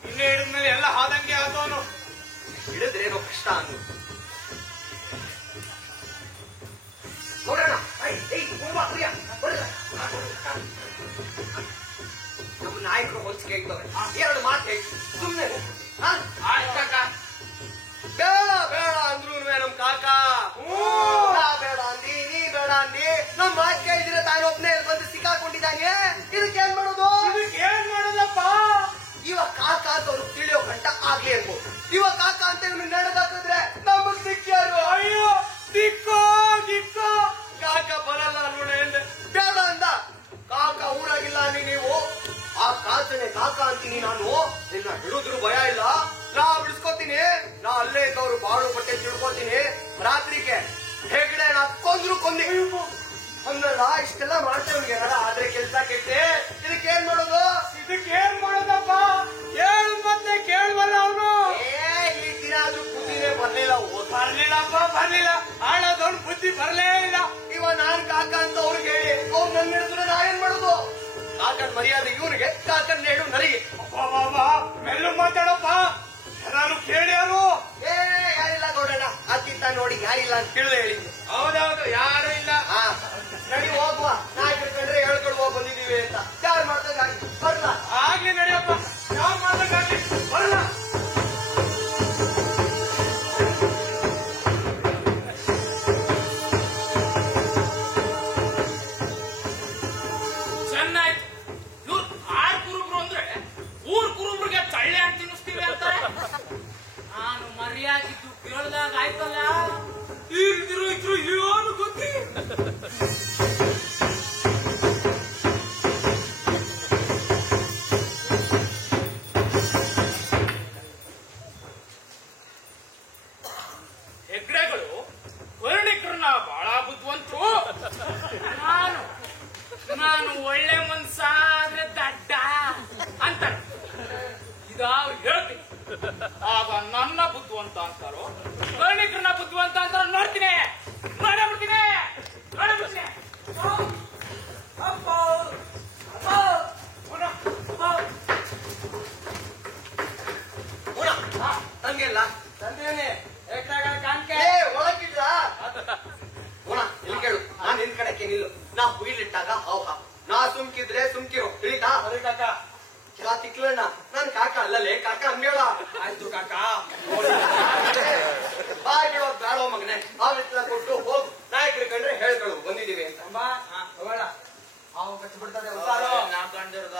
ಇನ್ನೇ ಹಿಡಿದ್ಮೇಲೆ ಎಲ್ಲ ಆದಂಗೆ ಆದವನು. ಹಿಡಿದ್ರೇನೋ ಕಷ್ಟ ಅಂದ್ರು. ಗೌಡಣ್ಣ, ನಮ್ಮ ನಾಯಕರು ಹೊಂಚಿಕೆ ಇದ್ದವ್ರೆ, ಎರಡು ಮಾತು ಹೇಳಿ ಸುಮ್ನೆ ಆಯ್ತು ಕಾಕ. ಬೇಡ ಬೇಡ ಅಂದ್ರು ನಮ್ ಕಾಕ. ಬೇಡ ಅಂದಿ, ನೀ ಬೇಡ ಅಂದಿ. ನಮ್ ಮಾತಿಗೆ ಇದ್ರೆ ತಾನೊಬ್ನೇ ಬಂದು ಸಿಕ್ಕಾಕೊಂಡಿದ್ದಾನೆ. ಇದಕ್ಕೇನ್ ಮಾಡೋದು? ಏನ್ ಮಾಡೋದಪ್ಪ? ಇವಾಗ ಕಾಕ ಅಂತ ಅವ್ರು ತಿಳಿಯೋ ಗಂಟ ಆಗ್ಲಿ ಅನ್ಬೋದು. ಇವಾಗ ಕಾಕ ಅಂತ ಇವ್ನು ನಡೆದಾಕಿದ್ರೆ ನಮಗ್ ಸಿಕ್ಕ್ಯಾರು. ಅಯ್ಯೋ ದಿಕ್ಕೋ ದಿಕ್ಕೋ. ಕಾಕ ಬರಲ್ಲ ನೋಡ ಎಂದೆ ಬೇಡ ಅಂದ. ಕಾಕ ಊರಾಗಿಲ್ಲ ನೀವು. ಆ ಕಾಕನೆ ಕಾಕ ಅಂತೀನಿ ನಾನು. ನಿನ್ನ ಹಿಡಿದ್ರು ಭಯ ಇಲ್ಲ, ನಾ ಬಿಡಿಸ್ಕೋತೀನಿ. ನಾ ಅಲ್ಲೇ ಇದ್ದವ್ರು ಬಾಳು ಬಟ್ಟೆ ತಿಳ್ಕೊತೀನಿ. ರಾತ್ರಿಗೆ ಹೆಗ್ಡೆ ನಾ ಕೊಂದ್ರು ಕೊಂದಿ ಅಂದಲ್ಲ. ಇಷ್ಟೆಲ್ಲ ಮಾಡ್ತೇವ್ಗೆ ಆದ್ರೆ ಕೆಲ್ಸ ಕೆಟ್ಟೆ. ಇದಕ್ಕೇನ್ ಮಾಡೋದು? ಇದಕ್ಕೇನ್ ಮಾಡೋದಪ್ಪ? ಹೇಳು ಮತ್ತೆ ಕೇಳುವಲ್ಲ ಅವನು. ಈ ದಿನ ಆದ್ರೂ ಬುದ್ಧಿನೇ ಬರ್ಲಿಲ್ಲ. ಬರ್ಲಿಲ್ಲಪ್ಪ, ಬರ್ಲಿಲ್ಲ. ಆಳದವನ್ ಬುದ್ಧಿ ಬರ್ಲೇ ಇಲ್ಲ. ಇವ ನಾನ್ ಕಾಕ ಅಂತ ಅವ್ರಿಗೆ ಹೇಳಿ ಅವ್ರು ನನ್ನ ಹಿಡಿದ್ರೆ ನಾ ಏನ್ ಮಾಡೋದು? ಕಾಕನ್ ಮರ್ಯಾದೆ ಇವ್ರಿಗೆ, ಕಾಕನ್ ಹೇಳು ನನಗೆ. ಬಾಬಾ ಮೆಲ್ಲು ಮಾತಾಡಪ್ಪ, ಯಾರು ಕೇಳ್ಯಾರು? ಯಾರಿಲ್ಲ ಗೌಡಣ್ಣ, ಅತ್ತಿತ್ತ ನೋಡಿ ಯಾರಿಲ್ಲ ಅಂತ ತಿಳಿದು ಹೇಳಿದ್ದು. ಹೌದೌದು, ಯಾರು ಇಲ್ಲ. ನಡಿ ಹೋಗುವ, ನಾಯಕರು ಕಂಡ್ರೆ ಹೇಳ್ಕೊಂಡು ಹೋಗಿ ಬಂದಿದೀವಿ ಅಂತ ಯಾರು ಮಾಡ್ದಂಗಾಗಿ ಬರ್ಲ. ಆಗ್ಲಿ ನಡಿಯಪ್ಪ, ಯಾವ ಮಾಡ್ಬೇಕಾಗ್ಲಿ ಬರಲ್ಲ. ಚೆನ್ನಾಯ್ತು. ಇವ್ರು ಆರ್ ಕುರುಬ್ರು ಅಂದ್ರೆ ಊರ್ ಕುರುಬ್ರಿಗೆ ತಳ್ಳೆ ಅಂತ ತಿನ್ನಿಸ್ತೀವಿ ಅಂತಾರೆ. ನಾನು ಮರ್ಯಾದಿದ್ದು ಕೇಳ್ದಾಗ ಆಯ್ತಲ್ಲ. ಇದ್ರು ಏನು ಗೊತ್ತಿ? ಹೆಗ್ಡೆಗಳು ವರ್ಣಿಕರನ್ನ ಬಹಳ ಬುದ್ಧಿವಂತರು. ನಾನು ಒಳ್ಳೆ ಮನ್ಸ ಆದ್ರೆ ದಡ್ಡ ಅಂತಾರೆ. ಇದಾವ್ ಹೇಳ್ತೀನಿ. ಆಗ ನನ್ನ ಬುದ್ಧಿವಂತ ಅಂತಾರೋ ವರ್ಣಿಕರನ್ನ ಬುದ್ಧಿವಂತ ಅಂತಾರೋ ನೋಡ್ತೀನಿ. ನೋಡಬಿಡ್ತೀನಿ. ತಂಗೆಲ್ಲ ತಂದೇನೆ ಕಾಣ್ಕೆ ಒಳಗಿಡ್ಲ ಇಲ್ಲಿ ಕೇಳು. ನಾನ್ ನಿನ್ ಕಡೆಗೆ ನಿಲ್ಲು. ನಾ ಹುಯಿಲಿಟ್ಟಾಗ ಹಾವ್ ಹಾವ್, ನಾ ಸುಮ್ಕಿದ್ರೆ ಸುಮ್ಕಿರು. ತಿಳಿತಾ? ಸರಿ ಕಾಕ. ಕೆಲ ತಿಕ್ಲಣ್ಣ, ನನ್ ಕಾಕ ಅಲ್ಲಲೇ. ಕಾಕ ಅಂಬೇಡ. ಆಯ್ತು ಕಾಕ. ಬಾಯ್ ಬಿಡೋ ಬೇಡೋ ಮಗನೆ. ಹಾವಿಟ್ಲ ಕೊಟ್ಟು ಹೋಗು. ನಾಯಕರು ಕಂಡ್ರೆ ಹೇಳ್ಗಳು ಬಂದಿದೀವಿ ಅಂತ. ಹೋಗೋಣ. ಹಾವು ಕಚ್ಚಿ ಬಿಡ್ತದೆ. ನಾ ಕಂಡಿರ್ದ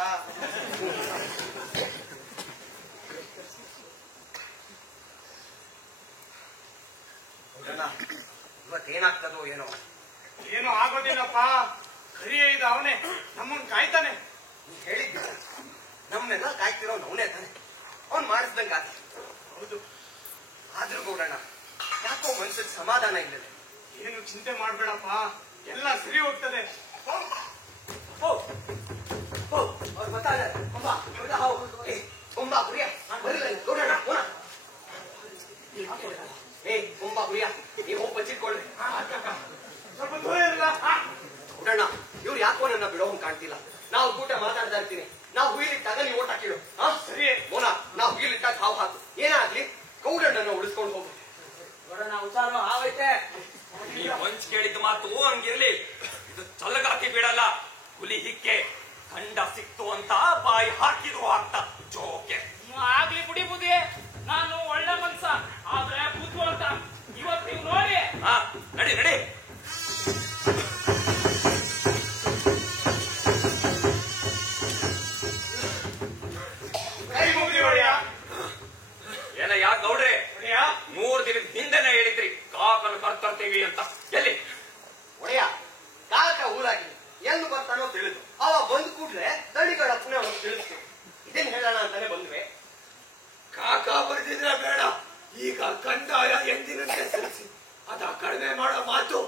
ಗೌಡಣ್ಣ, ಅಲ್ಲ, ಇವತ್ತೇನಾಗ್ತದೋ ಏನೋ. ಏನೋ ಆಗೋದಿಲ್ಲಪ್ಪ. ಕರಿಯ ಇದ್ದ ಅವನೇ ನಮ್ಮನ್ ಕಾಯ್ತಾನೆ. ನೀ ಹೇಳಿದ್ದ ನಮ್ಮನ್ನೆಲ್ಲ ಕಾಯ್ತಿರೋ ಅವನೇ ತಾನೆ. ಅವ್ನ್ ಮಾಡಿಸ್ದಂಗ ಹೌದು. ಆದ್ರೂ ಗೌಡಣ್ಣ ಯಾಕೋ ಮನ್ಸಿಗೆ ಸಮಾಧಾನ ಇಲ್ಲ. ಏನು ಚಿಂತೆ ಮಾಡ್ಬೇಡಪ್ಪ, ಎಲ್ಲ ಸರಿ ಹೋಗ್ತದೆ. ಅವ್ರು ಗೊತ್ತಾಗ ತುಂಬಾ ಗುರಿಯ ಬರಲಿಲ್ಲ ಗೌಡಣ್ಣ. ತುಂಬಾ ಗುರಿಯ ನೀವು ಹೋಗಿ ಬಚ್ಚಿಟ್ಕೊಳ್ಳಿ. ಸ್ವಲ್ಪ ದೂರ ಇರಲ್ಲ ಗೌಡಣ್ಣ. ಇವ್ರು ಯಾಕೋ ನನ್ನ ಬಿಡೋಂಗ್ ಕಾಣ್ತಿಲ್ಲ. ನಾವು ಕೂಟ ಮಾತಾಡ್ತಾ ಇರ್ತೀನಿ. ನಾವು ಹುಯಿಲಿಟ್ಟಾಗ ನೀವು ಓಟ್ ಹಾಕಿಡು. ಸರಿ ಮೋನ, ನಾವು ಹುಯಿಲಿಟ್ಟಾಗ ಹಾವು ಹಾಕು. ಏನಾಗ್ಲಿ ಗೌಡಣ್ಣನ ಉಳಿಸ್ಕೊಂಡು ಹೋಗು. ನೋಡೋಣ ಉಸಾರು ಹಾವೈತೆ. ನೀ ಹೊಂಚ್ ಕೇಳಿದ ಮಾತು ಹಂಗಿರ್ಲಿ. ಇದು ಚಲ್ಲಗಾಕಿ ಬಿಡಲ್ಲ. ಹುಲಿ ಹಿಕ್ಕೆ ಖಂಡ ಸಿಕ್ತು ಅಂತ ಬಾಯಿ ಹಾಕಿದ್ರು ಆಗ್ತಾ ಜೋಕೆ. ಆಗ್ಲಿ ಬಿಡಿ ಬುದ್ಧಿ, ನಾನು ಒಳ್ಳೆ ಮನ್ಸ ಆದ್ರೆ ಬುದ್ಧಿವಂತ. ಇವತ್ತು ನೀವು ನೋಡಿ. ನಡಿ ನಡಿ. ಕೈ ಮುಗಿದಿ ಹೊಡೆಯ. ಏನ ಯಾಕೆ ಗೌಡ್ರೆ 3 ದಿನದ ಹಿಂದೆನೆ ಹೇಳಿದ್ರಿ ಕಾಕನ್ನು ಕರ್ತರ್ತೀವಿ ಅಂತ. ಎಲ್ಲಿ ಒಡೆಯ ಕಾಕ ಊರಾಗಿ ಎಂದು ಬರ್ತಾನೋ ತಿಳಿದು ಅವ ಬಂದ್ ಕೂಡ್ಲೆ ದಡಿಗಳ ಪುನಃ ಅವ್ನು ತಿಳಿಸ್ತು. ಇದೇನ್ ಹೇಳೋಣ ಅಂತಾನೆ ಬಂದ್ವೆ. ಕಾಕ ಬರ್ದಿದ್ರ ಬೇಡ, ಈಗ ಕಂದಾಯ ಎಂದಿನಂತೆ ಸಲ್ಲಿಸಿ ಅದ ಕಡಿಮೆ ಮಾಡೋ ಮಾತು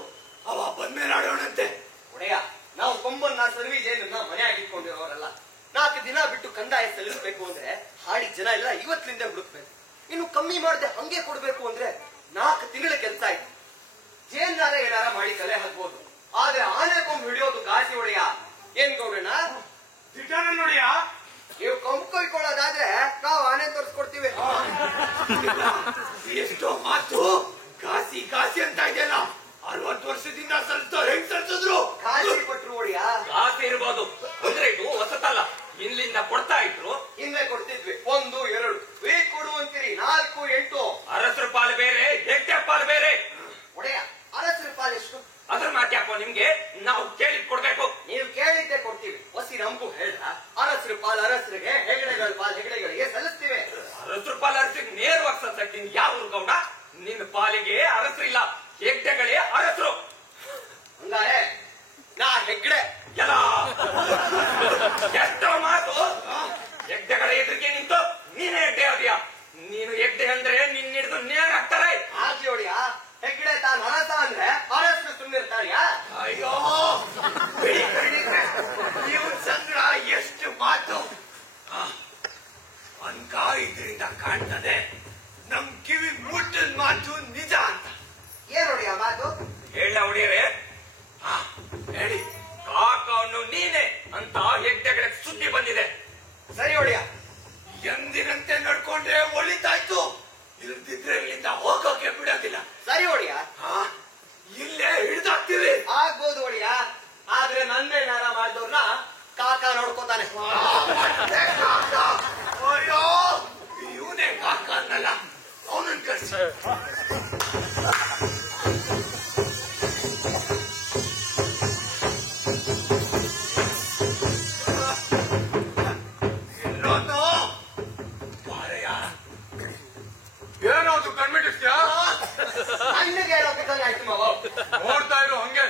ಅವ ಬಂದ್ಮೇಲೆ ಆಡೋಣಂತೆ. ಒಡೆಯ ನಾವು ಕೊಂಬನ್ನ ಸರ್ವೀಜೇನನ್ನ ಮನೆ ಆಗಿಟ್ಕೊಂಡಿರೋರಲ್ಲ. 4 ದಿನ ಬಿಟ್ಟು ಕಂದಾಯ ಸಲ್ಲಿಸಬೇಕು ಅಂದ್ರೆ ಹಾಡಿ ಜನ ಎಲ್ಲ ಇವತ್ತಿನಿಂದ ಹುಡುಕ್ಬೇಕು. ಇನ್ನು ಕಮ್ಮಿ ಮಾಡದೆ ಹಂಗೆ ಕೊಡ್ಬೇಕು ಅಂದ್ರೆ 4 ತಿಂಗಳ ಕೆಲಸ ಆಯ್ತು. ಜೇನ್ನಾರ ಏನಾರ ಮಾಡಿ ಕಲೆ ಹಾಕ್ಬೋದು, ಆದ್ರೆ ಆನೆ ಕೊಂಬ್ ಹಿಡಿಯೋದು ಗಾಸಿ. ಒಡೆಯ ಏನ್ ಗೌಡಣ್ಣ ದಿಟಾನ ನೋಡಿಯ. ನೀವು ಕೊಂಬ್ ಕೊಯ್ಕೊಳ್ಳೋದಾದ್ರೆ ನಾವು ಆನೆ ತೋರಿಸ್ಕೊಡ್ತೀವಿ. ಎಷ್ಟೋ ಮಾತು ಕಾಸಿ ಕಾಸಿ ಅಂತ ಇದೆಯಲ್ಲ. 60 ವರ್ಷದಿಂದ ಸಲ್ತವ್ರು ಹೆಂಗ್ ಸಲ್ಸಿದ್ರು? ಕಾಸಿ ಪಟ್ರು ಒಡೆಯ. ಕಾಸು ಇರ್ಬೋದು ಅಂದ್ರೆ ಇದು ಹೊಸತಲ್ಲ. ಇಲ್ಲಿಂದ ಕೊಡ್ತಾ ಇದ್ರು. ಹಿಂದೆ ಕೊಡ್ತಿದ್ವಿ 1, 2 ವೀಕ್ ಕೊಡುವಂತೀರಿ 4, 8. ಅರಸರ ಪಾಲು ಬೇರೆ, ಹೆಗ್ಡೆ ಪಾಲು ಬೇರೆ. ಒಡೆಯ ಅರಸರ ಪಾಲೆಷ್ಟು? ಅದ್ರ ಮಾತ್ಯಾಕೋ ನಿಮ್ಗೆ? ನಾವು ಕೇಳಿದ್ ಕೊಡ್ಬೇಕು. ನೀವು ಕೇಳಿದ್ದೆ ಕೊಡ್ತೀವಿ. ಹೊಸಿ ನಮಗೂ ಹೇಳ. ಅರಸರ ಪಾಲ್ ಅರಸರಿಗೆ, ಹೆಗಡೆಗಳ ಪಾಲ್ ಹೆಗಡೆಗಳಿಗೆ ಸಲ್ಲಿಸ್ತೀವಿ. ಅರಸರ ಪಾಲು ಅರಸರಿಗೆ ನೇರವಾಗಿ ಸಲ್ಸಕ್ಕೆ ನಿನ್ ಯಾವ ಗೌಡ? ನಿನ್ನ ಪಾಲಿಗೆ ಅರಸರಿಲ್ಲ, ಹೆಗ್ಡೆಗಳೇ ಅರಸರು. ಹಂಗಾರೆ ನಾ ಹೆಗ್ಡೆ ಎಲ್ಲ ಎಷ್ಟೋ ಮಾತು. ಹೆಗ್ಡೆಗಳ ಎದುರಿಗೆ ನಿಂತು ನೀನೇ ಹೆಗ್ಡೆ ಆದ್ಯಾ? ನೀನು ಹೆಗ್ಡೆ ಅಂದ್ರೆ ನಿನ್ನ ಹಿಡಿದು ನೇರ ಹಾಕ್ತಾರೆ. ಆಗ್ಲಿ ಒಡೆಯ. ಹೆಗ್ಡೆ ತಾನು ಅರಸ ಅಂದ್ರೆ ಅರಸರು ಸುಮ್ಮನಿರ್ತಾರ್ಯಾ? ಅಯ್ಯೋ ಬಿಡಿ ಕಣ್ಣಿದ್ರೆ ನೀವು ಸಂಗ್ರಹ ಎಷ್ಟು ಮಾತು. ಅನ್ಕ ಇದರಿಂದ ಕಾಣ್ತದೆ ನಮ್ ಕಿವಿ ಮುಟ್ಟಿದ ಮಾತು ನಿಜ ಅಂತ. ಏನ್ ಒಡೆಯ ಮಾತು? ಹೇಳ ಹೊಡಿಯರೆ ಹೇಳಿ. ಕಾಕವನ್ನು ನೀನೆ ಅಂತ ಹೆಗ್ಡೆಗಳಿಗೆ ಸುದ್ದಿ ಬಂದಿದೆ. ಸರಿ ಒಡೆಯ. ಎಂದಿನಂತೆ ನಡ್ಕೊಂಡ್ರೆ ಒಳಿತಾಯ್ತು, ಇಲ್ದಿದ್ರೆ ಇಲ್ಲಿಂದ ಹೋಗೋಕೆ ಬಿಡೋದಿಲ್ಲ. ಸರಿ ಒಡೆಯ. ಇಲ್ಲೇ ಹಿಡ್ದಾಕ್ತೀವಿ. ಆಗ್ಬೋದು ಒಡೆಯ, ಆದ್ರೆ ನನ್ನೇನಾರ ಮಾಡಿದವ್ರನ್ನ ಕಾಕ ನೋಡ್ಕೋತಾನೆ. ಅಯ್ಯೋ ಇವನೇ ಕಾಕ ಅನ್ನಲ್ಲ, ಅವನನ್ನ ಕರ್ಸಿ. ಏನದು ಕಣ್ಮಿಟ್ಟಿಸ್ತೀಯ? ಅನ್ನಗೆ ಹೇಳೋ ಬಿದ್ದಂಗೆ ಆಯ್ತು ಮಾವ. ನೋಡ್ತಾ ಇರೋ ಹಂಗೆ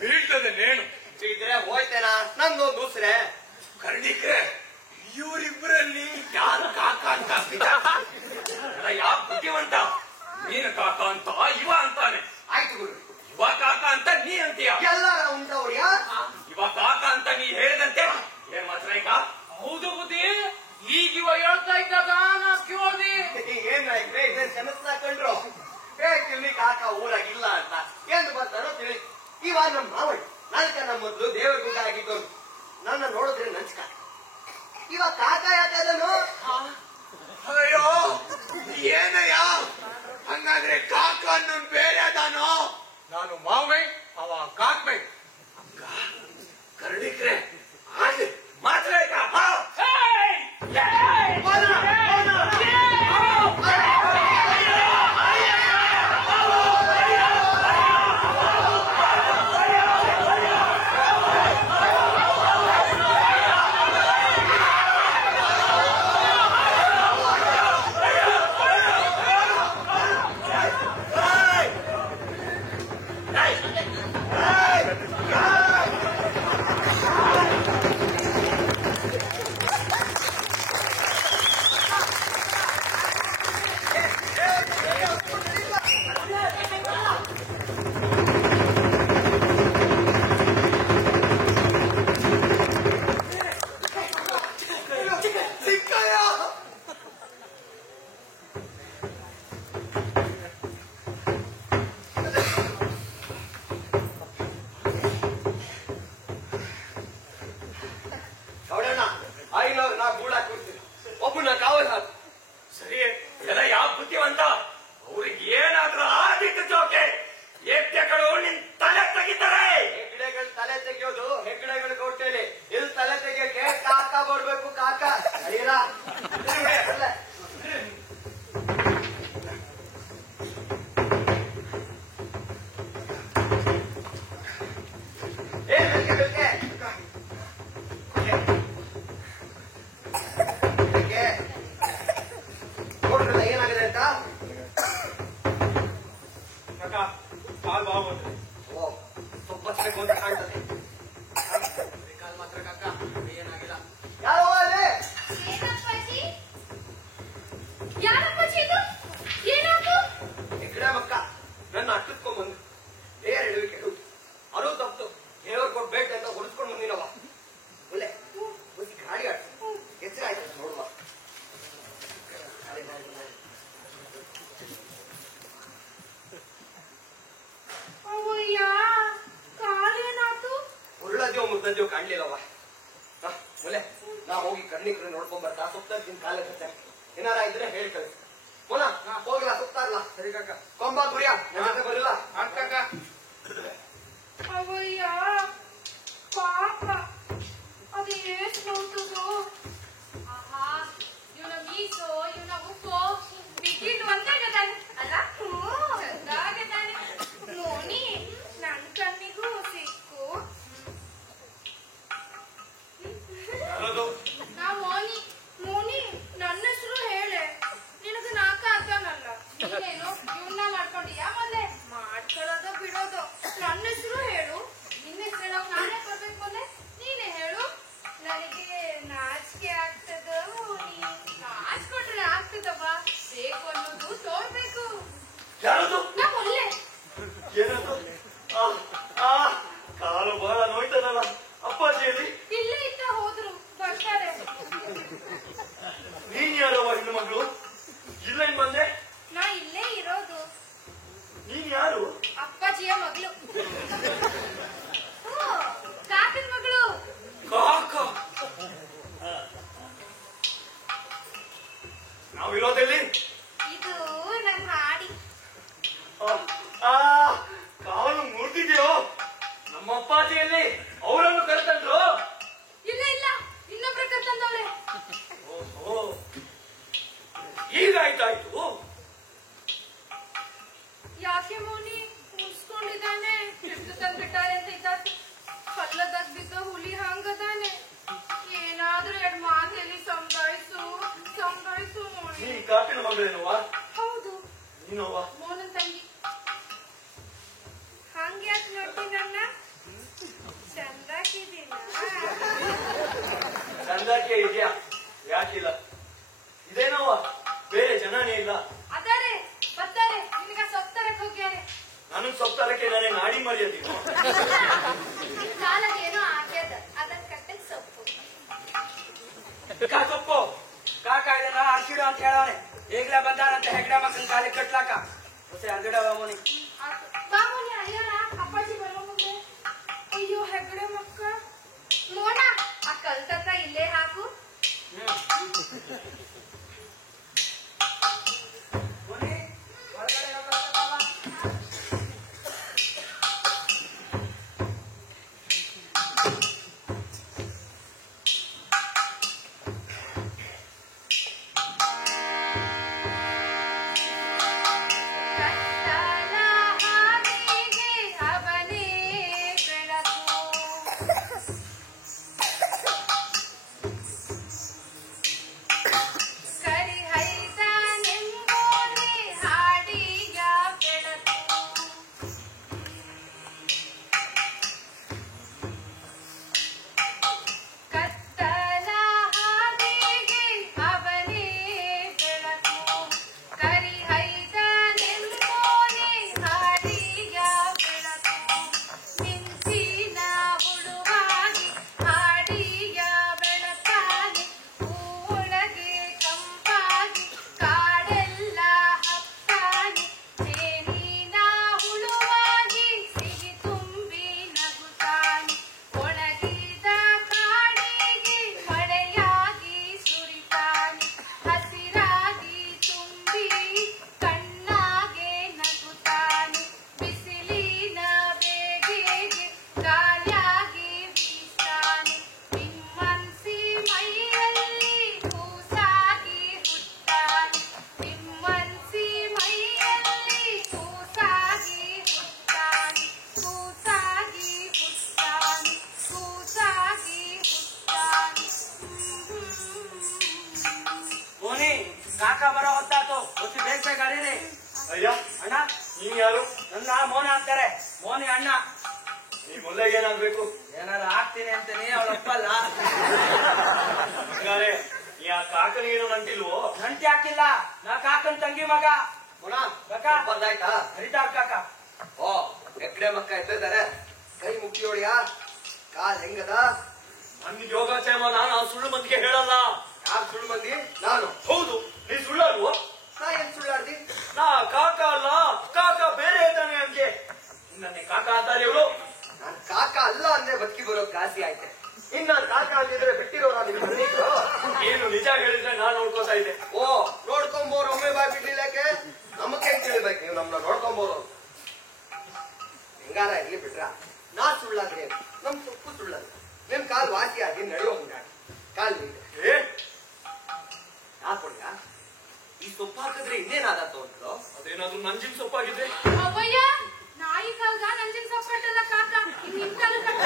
ಬೀಳ್ತದೆ ನೇಣು. ಇದ್ರೆ ಹೋಯ್ತೇನಾ ನಂದೊಂದು ಉಸ್ರೆ. ಕರ್ಣಿಕ್ರೆ ಇವರಿಬ್ಬರಲ್ಲಿ ಯಾರು ಕಾಕ ಅಂತ ಯಾವ ಬುದ್ಧಿವಂತ? ನೀನು ಕಾಕ ಅಂತ ಇವ ಅಂತಾನೆ. ಆಯ್ತು ಗುರು. ಇವ ಕಾಕ ಅಂತ ನೀ ಅಂತೀಯ. ಎಲ್ಲಾರ ಉಂಟ ಒಡೆಯ. ಇವ ಕಾಕ ಅಂತ ನೀ ಹೇಳಿದಂತೆ ಏನ್ ಮಾತ್ರ ಈಗ? ಹೌದು ಬುದ್ಧಿ, ಈಗ ಇವ ಹೇಳ್ತಾ ಇದ್ದಾಗ ನಾ ಕೇಳ್ದಿ. ಏನ್ ನಾಯ್ಕ್ರೆ ಇದೇನ್ ಸಮಸ್ಯೆ ಕಂಡ್ರು? ತಿಳಿ ಕಾಕ ಊರಾಗಿಲ್ಲ ಅಂತ ಎಂದು ಬರ್ತಾನೋ ತಿಳಿ. ಇವ ನಮ್ಮ ಮಾವಣ್ಣ ನಾಲ್ಕನ ಮೊದ್ಲು ದೇವರ ಗುಡ್ಡ ಆಗಿದ್ದವನು. ನನ್ನ ನೋಡಿದ್ರೆ ನಂಚ್ಕ. ಇವ ಕಾಕ ಯಾಕದನು? ಅಯ್ಯೋ ಏನಯ್ಯ, ಹಂಗಾದ್ರೆ ಕಾಕ ಅನ್ನೋನ್ ಬೇರೆ ಅದಾನೋ? ನಾನು ಮಾವೈ, ಅವ ಕಾಕ್ಮೈ. ಕರ್ಣಿಕ್ರೆ ಆಗ ಮಾತ್ರ ಕಾಲ್ ಬಾವು ಅಂದ್ರೆ ಓ ಸ್ವಲ್ಪ ಬೇಕು ಅಂತ ಕಾಣ್ತದೆ. ಕಾಲ್ ಮಾತ್ರ ಕಾಕ ಏನಾಗಿಲ್ಲ. ಯಾರೋ ಅಲ್ಲೇ ಏನಪ್ಪಾಜಿ? ಯಾರಪ್ಪಾಜಿ ಇದು? ಏನಾಯ್ತು? ಹೆಗ್ಡೆ ಮಕ್ಕ ನನ್ನ ಅಟ್ಟುಕೊಂಡ್ಬಂದು ಬೇರೆ ಎಡವಿ ಕೆಡು ಅದು ತಪ್ಪು ದೇವ್ರು ಕೊಡ್ಬೇಕು ಅಂತ ಹೊಡೆಸ್ಕೊಂಡು ಬಂದಿನವ. ಒಳ್ಳೆ ಬುದ್ಧಿ ಗಾಡಿ ಆಡ್ತು ಹೆಸರಾಯ್ತು ನೋಡುವ. ಅವಯ್ಯ ಕಾಲೇನಾತು? ಉರುಳದೇವ್ ಮುದ್ದದೇವ್ ಕಾಣ್ಲಿಲ್ಲವ. ಒಳ್ಳೆ ನಾ ಹೋಗಿ ಕಣ್ಣಿಗೆ ನೋಡ್ಕೊಂಡ್ ಬರ್ತಾ ಸುತ್ತ ಕಾಲ ಕಟ್ಟ ಏನಾರ ಇದ್ರೆ ಹೇಳಿ ಕಳಿಸಿ. ಮೊಲ ಹೋಗ್ಲಾ ಸುತ್ತಾರಲ್ಲ. ಸರಿ ಕಾಕ ಕೊಂಬ ಗುರಿಯ ಬರಲ್ಲ ಕಾಕ. ಅವಯ್ಯ ಪಾಪ ಅದು ಎಷ್ಟು ನೋಡ್ತದೋ. ಆಹಾ ಇವನ ಮೀಸೋ ಇವನ ಉಪ್ಪೋ ಬಿಗಿದು ಒಂದಾಗದಾನೆ ಅಲ್ಲ. ಚಂದಾಗದಾನೆ ನೋನಿ ನನ್ ಕಣ್ಣಿಗೂ ಸಿಕ್ಕು. ನಾ ಮೋನಿ ಮೋನಿ ನನ್ನ ಹೆಸರು ಹೇಳೆ. ನಿನಗೆ ನಾಕ ಅರ್ಥನಲ್ಲ. ನೀನೇನು ಇವನ್ನ ಮಾಡ್ಕೊಂಡಿಯಾ ಮೊನ್ನೆ? ಮಾಡ್ಕೊಳ್ಳೋದು ಬಿಡೋದು. ನನ್ನ ಹೆಸರು ಹೇಳು. ನಿನ್ನ ಹೆಸರು ಹೇಳೋಕ್ ನಾನೇ ಬರ್ಬೇಕು ಮೊನ್ನೆ. ನೀನೇ ಹೇಳು. ನನಗೆ ನಾಚಿಕೆ ಆಗ್ತದ. ನಾಚ್ಕೊಟ್ರೆ ಆಗ್ತದವ್ವ. ಬೇಕು ಅನ್ನೋದು ತೋರ್ಬೇಕು. ಯಾರದು ನಾ ಮೊನ್ನೆ ಏನದು? ಕಾಲು ಬಹಳ ನೋಯ್ತದಲ್ಲ. ಅಪ್ಪಾಜಿಯಲ್ಲಿ ಇಲ್ಲೇ ಇದ್ದ ಹೋದ್ರು ಬರ್ತಾರೆ. ನೀನ್ ಯಾರವ ಹೆಣ್ಣು ಮಗಳು? ಇಲ್ಲೇನ್ ಬಂದೆ? ನಾ ಇಲ್ಲೇ ಇರೋದು. ನೀನ್ ಯಾರು? ಅಪ್ಪಾಜಿಯ ಮಗಳು. ಕಾಕನ ಮಗಳು. ಕಾಕ ನಾವಿರೋದಲ್ಲಿ ಇದು ನನ್ನ ಹಾಡಿ. ಕಾಲು ಮುರಿದಿದೆಯೋ? ನಮ್ಮ ಅಪ್ಪಾಜಿಯಲ್ಲಿ ಅವರನ್ನು ಕರೆತಂದ್ರು. ಇಲ್ಲ ಇಲ್ಲ ಇನ್ನೊಬ್ರ ಕರ್ತಂದವ್ರೆ. ಓಹೋ ಈಗಾಯ್ತಾಯ್ತು. ಯಾಕೆ ಮೋನಿ ಮುನ್ಸ್ಕೊಂಡಿದ್ದಾನೆ? ಎಷ್ಟು ತಂದ್ಬಿಟ್ಟಾರೆ ಅಂತ ಇದ್ದಾತು. ಕಲ್ಲದಾಗ ಬಿದ್ದ ಹುಲಿ ಹಂಗದಾನೆ. ಏನಾದ್ರೂ ಎರಡ್ ಮಾತಲ್ಲಿ ಸಮಗಾಯಿಸು ಸಮಗಾಯಿಸು ಮೋನಿ. ನೀ ಕಾಪಿನ ಮಗಳೇನವ್ವ? ಹೌದು ನೀನವ್ವ? ಮೋನನ್ ತಂಗಿ. ಹಂಗ್ಯಾಕ್ ನೋಡ್ತಿ ನನ್ನ? ಚಂದಾಕಿದ್ದೀನ. ಚಂದಾಕೆ ಇದೆಯಾ? ಯಾಕಿಲ್ಲ? ಇದೇನವ್ವ ಬೇರೆ ಜನನೇ ಇಲ್ಲ. ಅದಾರೆ ಬರ್ತಾರೆ. ನಿನಗ ಸೊಪ್ತರಕ್ ಹೋಗ್ಯಾರೆ. ನನಗ್ ಸೊಪ್ತಾರಕ್ಕೆ ನಾನೇ ನಾಡಿ ಮರಿಯದೀನಿ. ಕಾಲಾಗೇನೋ ಆಗ್ಯದ ಅದನ್ ಕಟ್ಟಕ್ ಸೊಪ್ಪು. ಸೊಪ್ಪು ಕಾಕ ಇದನ್ನ ಅರ್ಸಿಡು ಅಂತ ಹೇಳವನೆ. ಈಗ್ಲೇ ಬಂದಾನಂತ ಹೆಗ್ಡೆ ಮಕ್ಕಳ ಕಾಲಿಗೆ ಕಟ್ಲಾಕ. ಹೊಸ ಅರ್ಗಡವ ಮೋನಿ. ಬಾ ಮೋನಿ ಅಯ್ಯೋಣ ಅಪ್ಪಾಜಿ ಬರೋ ಮುಂದೆ. ಅಯ್ಯೋ ಹೆಗ್ಡೆ ಮಕ್ಕ ಮೋನ ಆ ಕಲ್ತಕ್ಕ ಇಲ್ಲೇ ಹಾಕು. ಮೋನಿ ಹೊರಗಡೆ ಹೋಗಲ್ಲ. ಕತ್ತಲ ನಂಟಿಲ್ವೋ? ನಂಟಿ ಹಾಕಿಲ್ಲ, ನಾ ಕಾಕನ್ ತಂಗಿ ಮಗ. ಬರ್ದಾಯ್ತಾ? ಹರಿತಾವ್ ಕಾಕ. ಓ ಎಕಡೆ ಮಕ್ಕ ಎತ್ತಿದ್ದಾರೆ, ಕೈ ಮುಗಿಯೋಳಿಯಾ, ಕಾಲ್ ಹೆಂಗದ? ನನ್ ಯೋಗಕ್ಷೇಮ ನಾನು ಆ ಸುಳ್ಳು ಮಂದಿಗೆ ಹೇಳಲ್ಲ. ಯಾರು ಸುಳ್ಳು ಮಂದಿ? ನಾನು. ಹೌದು, ನೀ ಸುಳ್ಳಲ್ವೋ? ನಾ ಏನ್ ಸುಳ್ಳಾಡ್ದಿ? ನಾ ಕಾಕ ಅಲ್ಲ, ಕಾಕ ಬೇರೆ ಇದ್ದಾನೆ ಅಂತೆ. ನನ್ನೇ ಕಾಕ ಅಂತಾರೆ ಇವರು. ನಾನ್ ಕಾಕ ಅಲ್ಲ ಅಂದ್ರೆ ಬದುಕಿ ಬರೋ ಗಾಸಿ ಆಯ್ತೆ. ಇನ್ ನಾನ್ ಕಾಕ ಅಂತಿದ್ರೆ ಬಿಟ್ಟಿರೋರ ನಿಮ್ಗೆ? ಏನು ನಿಜ ಹೇಳಿದ್ರೆ ನಾನು ನೋಡ್ಕೋತಾ ಇದ್ದೆ. ಓ ನೋಡ್ಕೊಂಬೋರು ಒಮ್ಮೆ ಬಾಯ್ ಬಿಡ್ಲಿಲ್ಲ ಯಾಕೆ? ನಮಗ್ ಕೇಳ್ಬೇಕು, ನೀವು ನಮ್ನ ನೋಡ್ಕೊಂಬೋರು ಹೆಂಗಾರ ಇರ್ಲಿ ಬಿಟ್ರ. ನಾ ಸುಳ್ಳಾದ್ರೆ ನಮ್ ಸೊಪ್ಪು ಸುಳ್ಳಲ್ಲ. ನಿಮ್ ಕಾಲ್ ವಾಸಿ ಆಗಿ ನಡೆಯೋ ಹಂಗಾಡಿ ಕಾಲ್ ಏ ಹಾಕೊಂಡ ಈ ಸೊಪ್ಪು ಹಾಕಿದ್ರೆ ಇನ್ನೇನಾದತ್ತ ಅಂತಲೋ? ಅದೇನಾದ್ರೂ ನಂಜಿನ ಸೊಪ್ಪಾಗಿದೆ. ಅವಯ್ಯ, ನಾಯಿ ಕಾಲ್ಗ ನಂಜಿನ ಸೊಪ್ಪು ಕಟ್ಟಲ್ಲ ಕಾಕ, ನಿಮ್ ಕಾಲ ಕಾಕ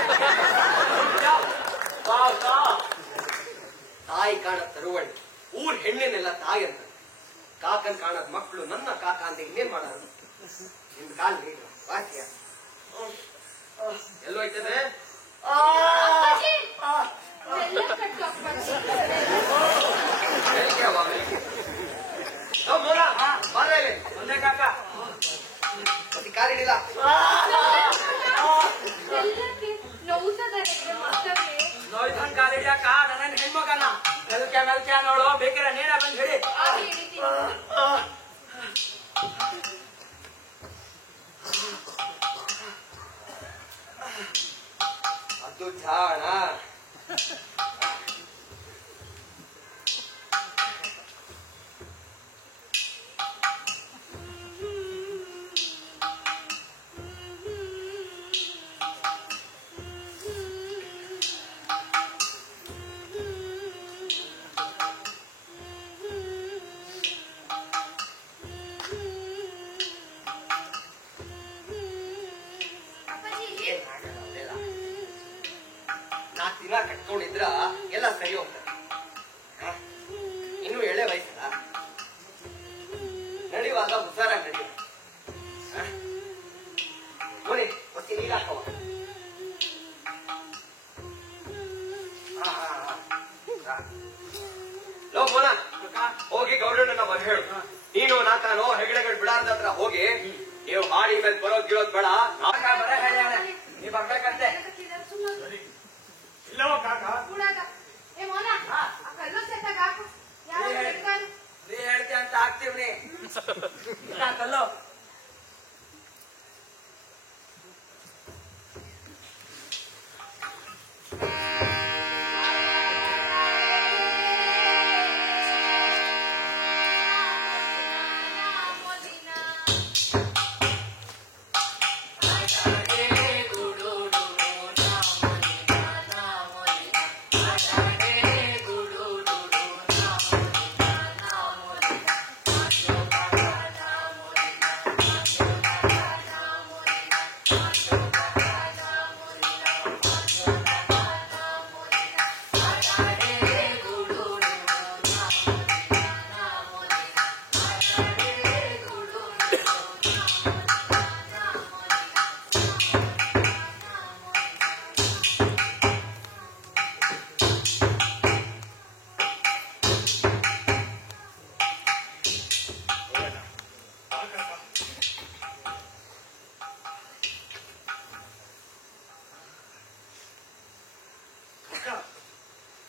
ತಾಯಿ ಕಾಣದ್ ತರುವಳಿ, ಊರ್ ಹೆಣ್ಣಿನೆಲ್ಲ ತಾಯಿ ಅಂತ. ಕಾಕನ್ ಕಾಣದ್ ಮಕ್ಕಳು ನನ್ನ ಕಾಕ ಅಂತ ಇನ್ನೇನ್ ಮಾಡೋದು? ನಿಮ್ ಕಾಲ್ ನೀಡ ವಾಸಿಯ ಎಲ್ಲೋಯ್ತದೆ? ಎಲ್ಲ ಕಟ್ಟು ಅಪ್ಪಾಜಿ. ಒಂದೇ ಕಾಕ. ಕಾಲಿಡಿಲ್ಲ. ಎಲ್ಲಕ್ಕೆ ನೋವುತ್ತದೆ ಮಾಸ್ತವ್ರೆ. ನೋಯ್ತನ್ ಕಾಲಿಡ್ಯಾಕ ನನ್ನ ಹೆಣ್ಮಗನ ಮೆಲ್ಕೆ ನೋಡು, ಬೇಕಿರ ನೇರ ಬಂದ್ ಹೇಳಿ. ಆಗಿ ಹಿಡಿತೀನಿ. ಅದು ಜಾಣ. ದಿನ ಕಟ್ಕೊಂಡಿದ್ರ ಎಲ್ಲ ಸರಿ ಹೋಗ್ತದೆ. ಇನ್ನು ಎಳೆ ವಯಸ್ಸಲ್ಲ, ನಡೆಯುವಾಗ ಹುಷಾರಾಗಿ ನಡೆಯುವ. ನೋಡಿ ಮತ್ತೆ ನೀರು ಹಾಕವ. ಲೋ ಮೋನ, ಹೋಗಿ ಗೌರಣ್ಣನ ಮಗ ಹೇಳು, ನೀನು ನಾಕಾನೋ ಹೆಗಡೆಗಳು ಬಿಡಾರ್ದ ಹತ್ರ ಹೋಗಿ ನೀವು ಹಾಡಿ ಮೇಲೆ ಬರೋದ್ ಗಿರೋದ್ ಬೇಡ. ಬರ ಹೇಳ್ಯಾನ, ನೀ ಬರ್ಬೇಕಂತೆ. ಇಲ್ಲವ ಕಾಕ? ಕೂಡಾಗ ಏ ಮೋನ, ಆ ಕಲ್ಲು ಸೆಟ್ಟಾಗ ಹಾಕು. ಯಾರು ಹೇಳ್ತಾನೆ? ನೀ ಹೇಳ್ತಿ ಅಂತ ಹಾಕ್ತೀವ್ನಿ. ಕಲ್ಲು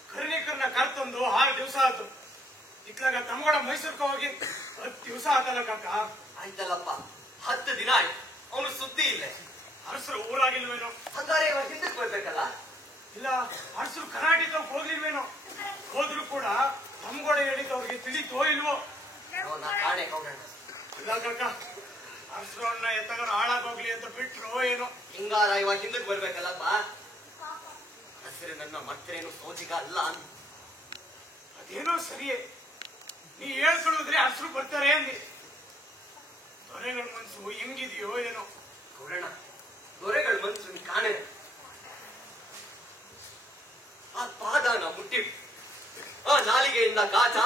ಕರ್ನಿಕರ್ನ ಕರ್ತೊಂದು 6 ದಿವಸ ಆಯ್ತು. ಇತ್ಲಾಗ ತಮ್ಮಗಡ ಮೈಸೂರ್ಕ ಹೋಗಿ 10 ದಿವಸ ಆತಲ್ಲ ಕಾಕ. ಆಯ್ತಲ್ಲಪ್ಪ, 10 ದಿನ ಆಯ್ತು, ಅವನು ಸುದ್ದಿ ಇಲ್ಲ. ಅರಸರು ಊರಾಗಿಲ್ವೇನೋ? ಹಂಗಾರೆ ಇವಾಗ ಹಿಂದಕ್ಕೆ ಬರ್ಬೇಕಲ್ಲ? ಇಲ್ಲ, ಅರಸರು ಕರ್ನಾಟಕ ಹೋಗ್ಲಿಲ್ವೇನೋ? ಹೋದ್ರು ಕೂಡ ತಮ್ಮಗಡ ಹೇಳಿದವ್ರಿಗೆ ತಿಳಿತೋ ಇಲ್ವೋ? ನಾ ಕಾಣೆ ಗೌರಣ್ಣ. ಇಲ್ಲ ಕಾಕ, ಅರಸರು ಅಣ್ಣ ಎತ್ತಗಾರ ಹಾಳಾಗೋಗ್ಲಿ ಅಂತ ಬಿಟ್ರು ಏನೋ. ಹಿಂಗಾರ ಇವಾಗ ಹಿಂದಕ್ಕೆ ಬರ್ಬೇಕಲ್ಲಪ್ಪ? ಹಸಿರು ನನ್ನ ಮರ್ತರೇನು ಸೋಜಿಗ ಅಲ್ಲ. ಅದೇನೋ ಸರಿಯೇ, ನೀ ಹೇಳ್ಕೊಳ್ಳುದ್ರೆ ಅರಸರು ಬರ್ತಾರೆ ಅಂದಿ. ದೊರೆಗಳ ಮನ್ಸು ಹೆಂಗಿದೆಯೋ ಏನೋ. ಗೌರಣ್ಣ, ದೊರೆಗಳ ಮನ್ಸು ನೀ ಕಾಣೆ. ಆ ಪಾದನ ಮುಟ್ಟಿವಿ, ಆ ನಾಲಿಗೆಯಿಂದ ಗಾಜ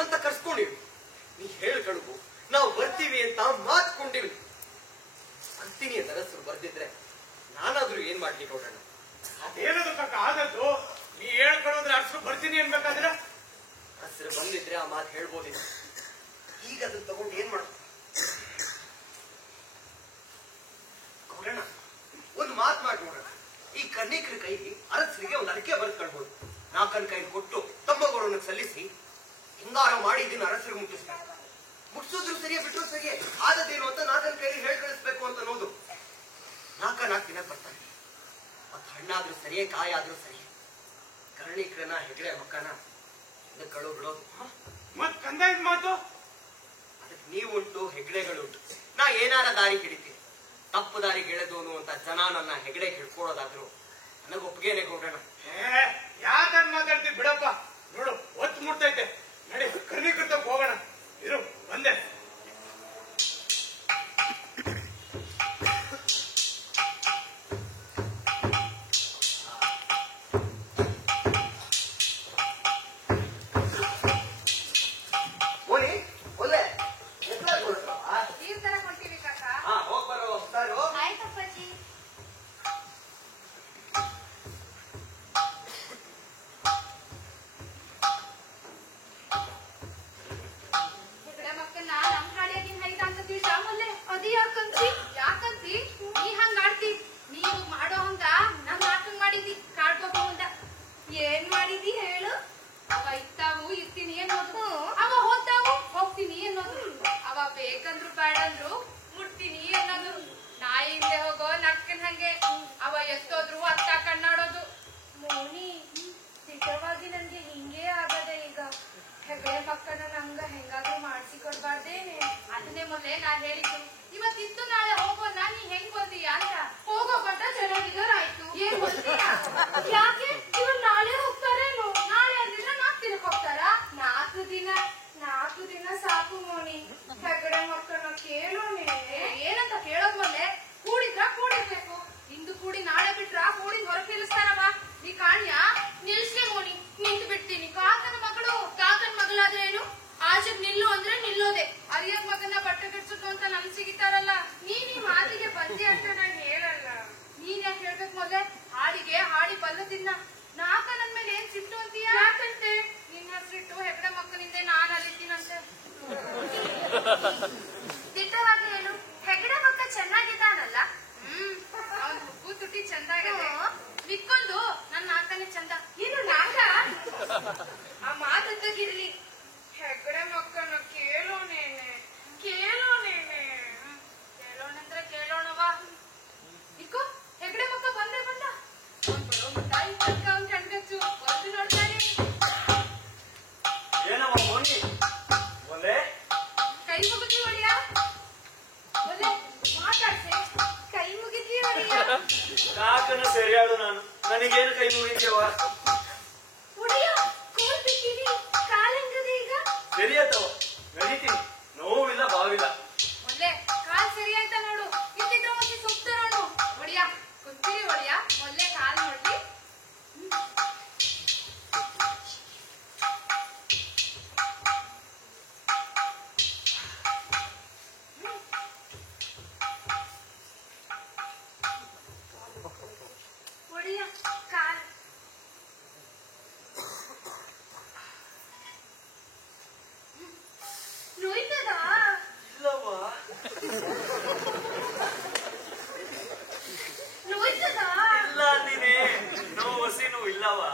ಅಂತ ಕರ್ಸ್ಕೊಂಡಿವಿ. ನೀ ಹೇಳ್ಕಳುವು, ನಾವು ಬರ್ತೀವಿ ಅಂತ ಮಾತ್ಕೊಂಡಿವಿ. ಬರ್ತೀನಿ ಅಂತ ಅರಸರು ಬರ್ದಿದ್ರೆ ನಾನಾದ್ರೂ ಏನ್ ಮಾಡ್ಲಿ ಗೌರಣ್ಣ? ಅದೇನದು ಕಾಕ ಆದದ್ದು? ನೀ ಹೇಳ್ಕೊಳ್ಳೋದ್ರೆ ಅರಸರು ಬರ್ತೀನಿ ಅನ್ಬೇಕಾದ್ರೆ ಹಸಿರು ಬಂದಿದ್ರೆ ಆ ಮಾತು ಹೇಳ್ಬೋದಿತ್ತು. ಈಗ ಅದನ್ನ ತಗೊಂಡು ಏನ್ ಮಾಡ್ಬೋದು? ಗೌಡಣ್ಣ, ಒಂದು ಮಾತು ಮಾಡಿ ನೋಡೋಣ. ಈ ಕನ್ನಿಕರ ಕೈಗೆ ಅರಸರಿಗೆ ಒಂದು ಅಡಿಕೆ ಬರೆದು ಕಳ್ಬೋದು. ನಾಲ್ಕನ ಕೈ ಕೊಟ್ಟು ತಮ್ಮಗಳನ್ನು ಸಲ್ಲಿಸಿ ಹಿಂಗಾರ ಮಾಡಿ ಇದನ್ನ ಅರಸರಿಗೆ ಮುಟ್ಟಿಸ್ಬೇಕು. ಮುಟ್ಸಿದ್ರು ಸರಿಯೇ, ಬಿಟ್ಟರು ಸರಿಯೇ, ಆದದೇನು ಅಂತ ನಾಲ್ಕನ ಕೈಲಿ ಹೇಳಿ ಕಳಿಸ್ಬೇಕು ಅಂತ ಅನ್ನೋದು. ನಾಲ್ಕು ದಿನ ಬರ್ತಾನೆ. ಮತ್ ಹಣ್ಣಾದ್ರೂ ಸರಿಯೇ, ಕಾಯಿ ಆದ್ರೂ ಸರಿಯೇ. ಕರ್ಣಿಕರನ ಹೆಗಡೆ ಮಕ್ಕನ ಕಳು ಬಿಡೋದು. ಮತ್ ಕಂದಾಯದ ಮಾತು ಅದಕ್ಕೆ ನೀವುಂಟು, ಹೆಗಡೆಗಳುಂಟು. ನಾ ಏನಾರ ದಾರಿ ಹಿಡಿತೀನಿ. ತಪ್ಪು ದಾರಿ ಗೆಳೆದೋನು ಅಂತ ಜನ ನನ್ನ ಹೆಗಡೆ ಹಿಡ್ಕೊಳೋದಾದ್ರು ನನಗೆ ಒಪ್ಪಿಗೆನೆ ಗೌಡಣ್ಣ. ಯಾಕಂದ್ ಮಾತಾಡ್ತೀವಿ ಬಿಡಪ್ಪ. ನೋಡು ಒತ್ತು ಮುಟ್ತೈತೆ, ನಡಿ ಕರ್ನಿಕೃತ ಹೋಗೋಣ. ಇರು ಬಂದೆ. ದಿಟ್ಟವಾಗಿ ಹೇಳು, ಹೆಗಡೆ ಮಕ್ಕ ಚೆನ್ನಾಗಿದ್ದಾನಲ್ಲ? ಅವನ್ ಹುಬ್ಬು ತುಟಿ ಚಂದಾಗದೆ, ಮಿಕ್ಕೊಂದು ನನ್ನ ನಾಕನೇ ಚಂದ. ಏನು ನಾಕ? ಆ ಮಾತಂತಗಿರ್ಲಿ. ಹೆಗಡೆ ಮಕ್ಕನ ಕೇಳೋನೇನೆ ಕೇಳೋಣಂದ್ರೆ ಕೇಳೋಣವಾ. ಇಕ್ಕೋ ಹೆಗಡೆ ಮಕ್ಕ ಬಂದ ತಾಯಿ ತನಕ ಅವ್ನ್ ಕಣ್ಗಚ್ಚು ಬಂದು ನೋಡ್ತಾರೆ. ಏನವ ಮೋನಿ ಒಲೆ ಕೈ ಮುಗಿದ್ವಿ ಒಡಿಯ, ಒಲೆ ಮಾತಾಡ್ಸೆ. ಕೈ ಮುಗಿದ್ವಿ ಒಡಿಯ. ಕಾಕನ ಸರಿಯಾಡು ನಾನು, ನನಗೇನು ಕೈ ಮುಗಿತೇವ? ಒಡಿಯ ಕೋಲ್ ಬಿಟ್ಟಿವಿ, ಕಾಲಂಗದೆ ಈಗ ಸರಿಯಾತವ, ನಡೀತೀನಿ, ನೋವಿಲ್ಲ ಬಾವಿಲ್ಲ. ಒಳ್ಳೆ ಕಾಲ್ ಸರಿ ಆಯ್ತಾ ನೋಡು, ಇದ್ದಿದ್ರ ಮತ್ತೆ ಸುತ್ತ ನೋಡು. ಒಡಿಯ ಕುಂತೀರಿ ಒಡಿಯ, ಒಳ್ಳೆ ಕಾಲ್ ನೋಡ್ಲಿ. ಒಡಿಯ ಕಾಲ್ ನೋಯ್ತದಾ? ಇಲ್ಲವಾ? ನೋಯ್ತದಾ? ಇಲ್ಲ ನೀನೇ, ನೋವು ಹಸಿನೂ ಇಲ್ಲವಾ?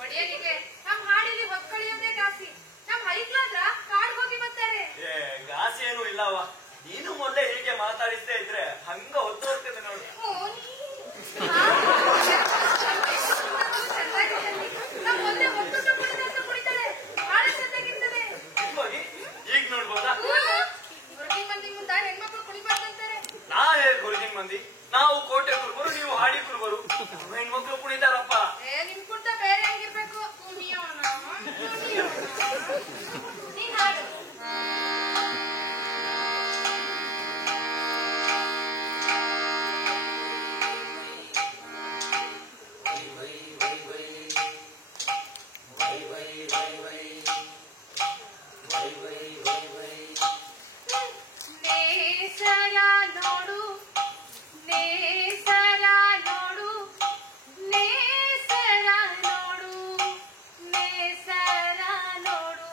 ಒಡೆಯನಿಗೆ ನಮ್ ಹಾಡಿಲಿ ಹೊತ್ಕೊಳಿಯೋದೇ ಗಾಸಿ. ನಮ್ ಹೈಕ್ಲಾದ್ರ ಕಾಡ್ ಹೋಗಿ ಬರ್ತಾರೆ. ಏ ಗಾಸಿ ಏನೂ ಇಲ್ಲವಾ? ನೀನು ಮೊನ್ನೆ ಹೀಗೆ ಮಾತಾಡಿಸ್ತಾ ಇದ್ರೆ ಹಂಗ ಹೊತ್ತು ಹೋಗ್ತದೆ ನೋಡು. ನಮ್ ಮೊನ್ನೆ ಒಟ್ಟು ಕುಡಿತಾಳೆ, ಬಹಳ ಚೆನ್ನಾಗಿರ್ತದೆ. ಈಗ ನೋಡ್ಬೋದಾ? ಹುಡುಗಿ ಮಂದಿ ಮುಂದ ಹೆಣ್ಮಕ್ಳು ಕುಡಿಬಾರ್ದಂತಾರೆ. ನಾ ಹೇಳಿ ಹುಡುಗಿನ ಮಂದಿ, ನಾವು ಕೋಟೆ ಕುರುಬರು, ನೀವು ಹಾಡಿ ಕುರುಬರು, ಹೆಣ್ಮಕ್ಳು ಕುಣಿತಾರಪ್ಪ. ನಿಮ್ ಕುಂತ ಬೇರೆ ಹೆಂಗಿರ್ಬೇಕು? ನೀನ್ ಹಾಡು. ನೇಸರ ನೋಡು, ನೇಸರ ನೋಡು, ನೇಸರ ನೋಡು, ನೇಸರ ನೋಡು.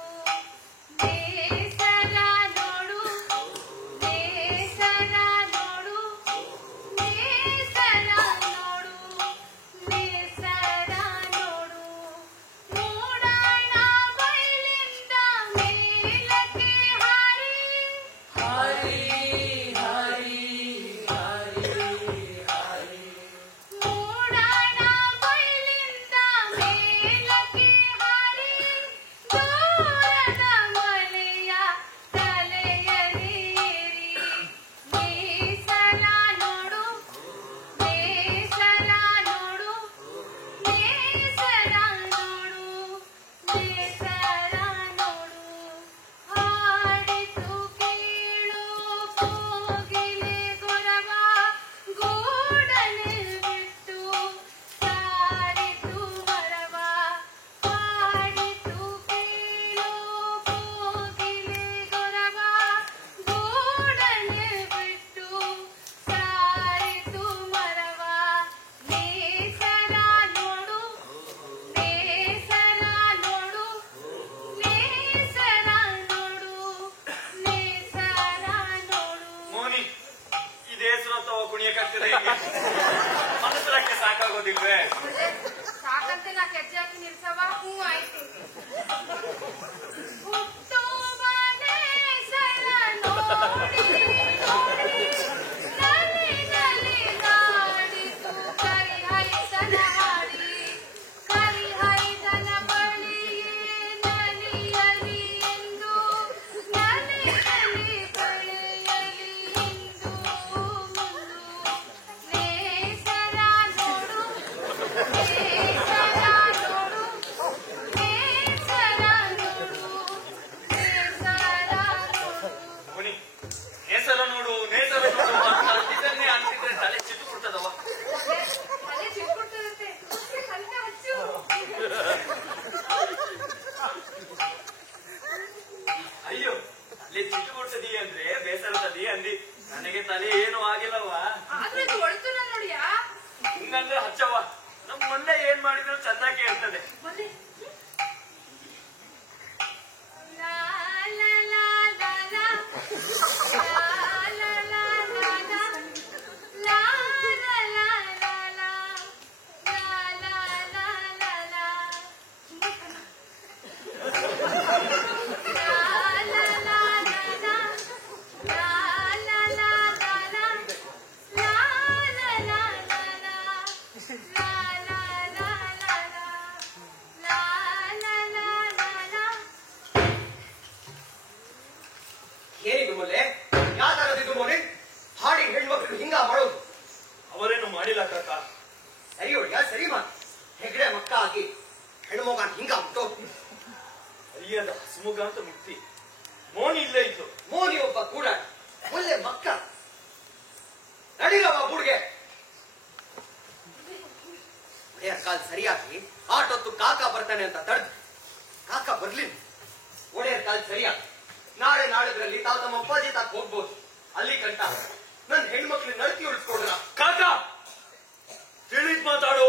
ಹಿಂಗಂದ್ರೆ ಹಚ್ಚವ್ವ ನಮ್ ಮೊನ್ನೆ ಏನ್ ಮಾಡಿದ್ರು ಚೆನ್ನಾಗಿ ಇರ್ತದೆ. ಏನಿದು ಮೊನ್ನೆ ಯಾವ್ದಾರದಿದ್ದು ಮೋನಿ ಹಾಡಿ ಹೆಣ್ಮಕ್ಳು ಹಿಂಗ ಮಾಡೋದು? ಅವರೇನು ಮಾಡಿಲ್ಲ ಕಾಕ. ಸರಿ ಒಳ್ಳೆಯ ಸರಿ ಮಾತು. ಹೆಗಡೆ ಮಕ್ಕ ಆಗಿ ಹೆಣ್ಮಗ ಹಿಂಗ ಮುಟ್ಟೋದು. ಅಯ್ಯದ ಸುಮುಗ ಅಂತ ಮುಕ್ತಿ ಮೋನಿ ಇಲ್ಲೇ ಇತ್ತು. ಮೋನಿ ಒಬ್ಬ ಕೂಡ ಒಳ್ಳೆ ಮಕ್ಕ ನಡೀರವ ಬುಡ್ಗೆ. ಒಡೆಯ ಕಾಲ್ ಸರಿಯಾಗಿ ಆಟೊತ್ತು ಕಾಕ ಬರ್ತಾನೆ ಅಂತ ತಡೆದು ಕಾಕ ಬರ್ಲಿಲ್ಲ. ಒಡೆಯರ್ ಕಾಲ್ ಸರಿಯಾಗಿ ನಾಳೆ ನಾಳೆದ್ರಲ್ಲಿ ತಾವು ತಮ್ಮ ಅಪ್ಪಾಜಿ ತಾಕ ಹೋಗ್ಬೋದು. ಅಲ್ಲಿ ಕಂಟ ನನ್ ಹೆಣ್ಮಕ್ಳು ನಡತಿ ಉಳಿಸ್ಕೊಡ್ರ. ಕಾಕ ತಿಳಿದ್ ಮಾತಾಡು.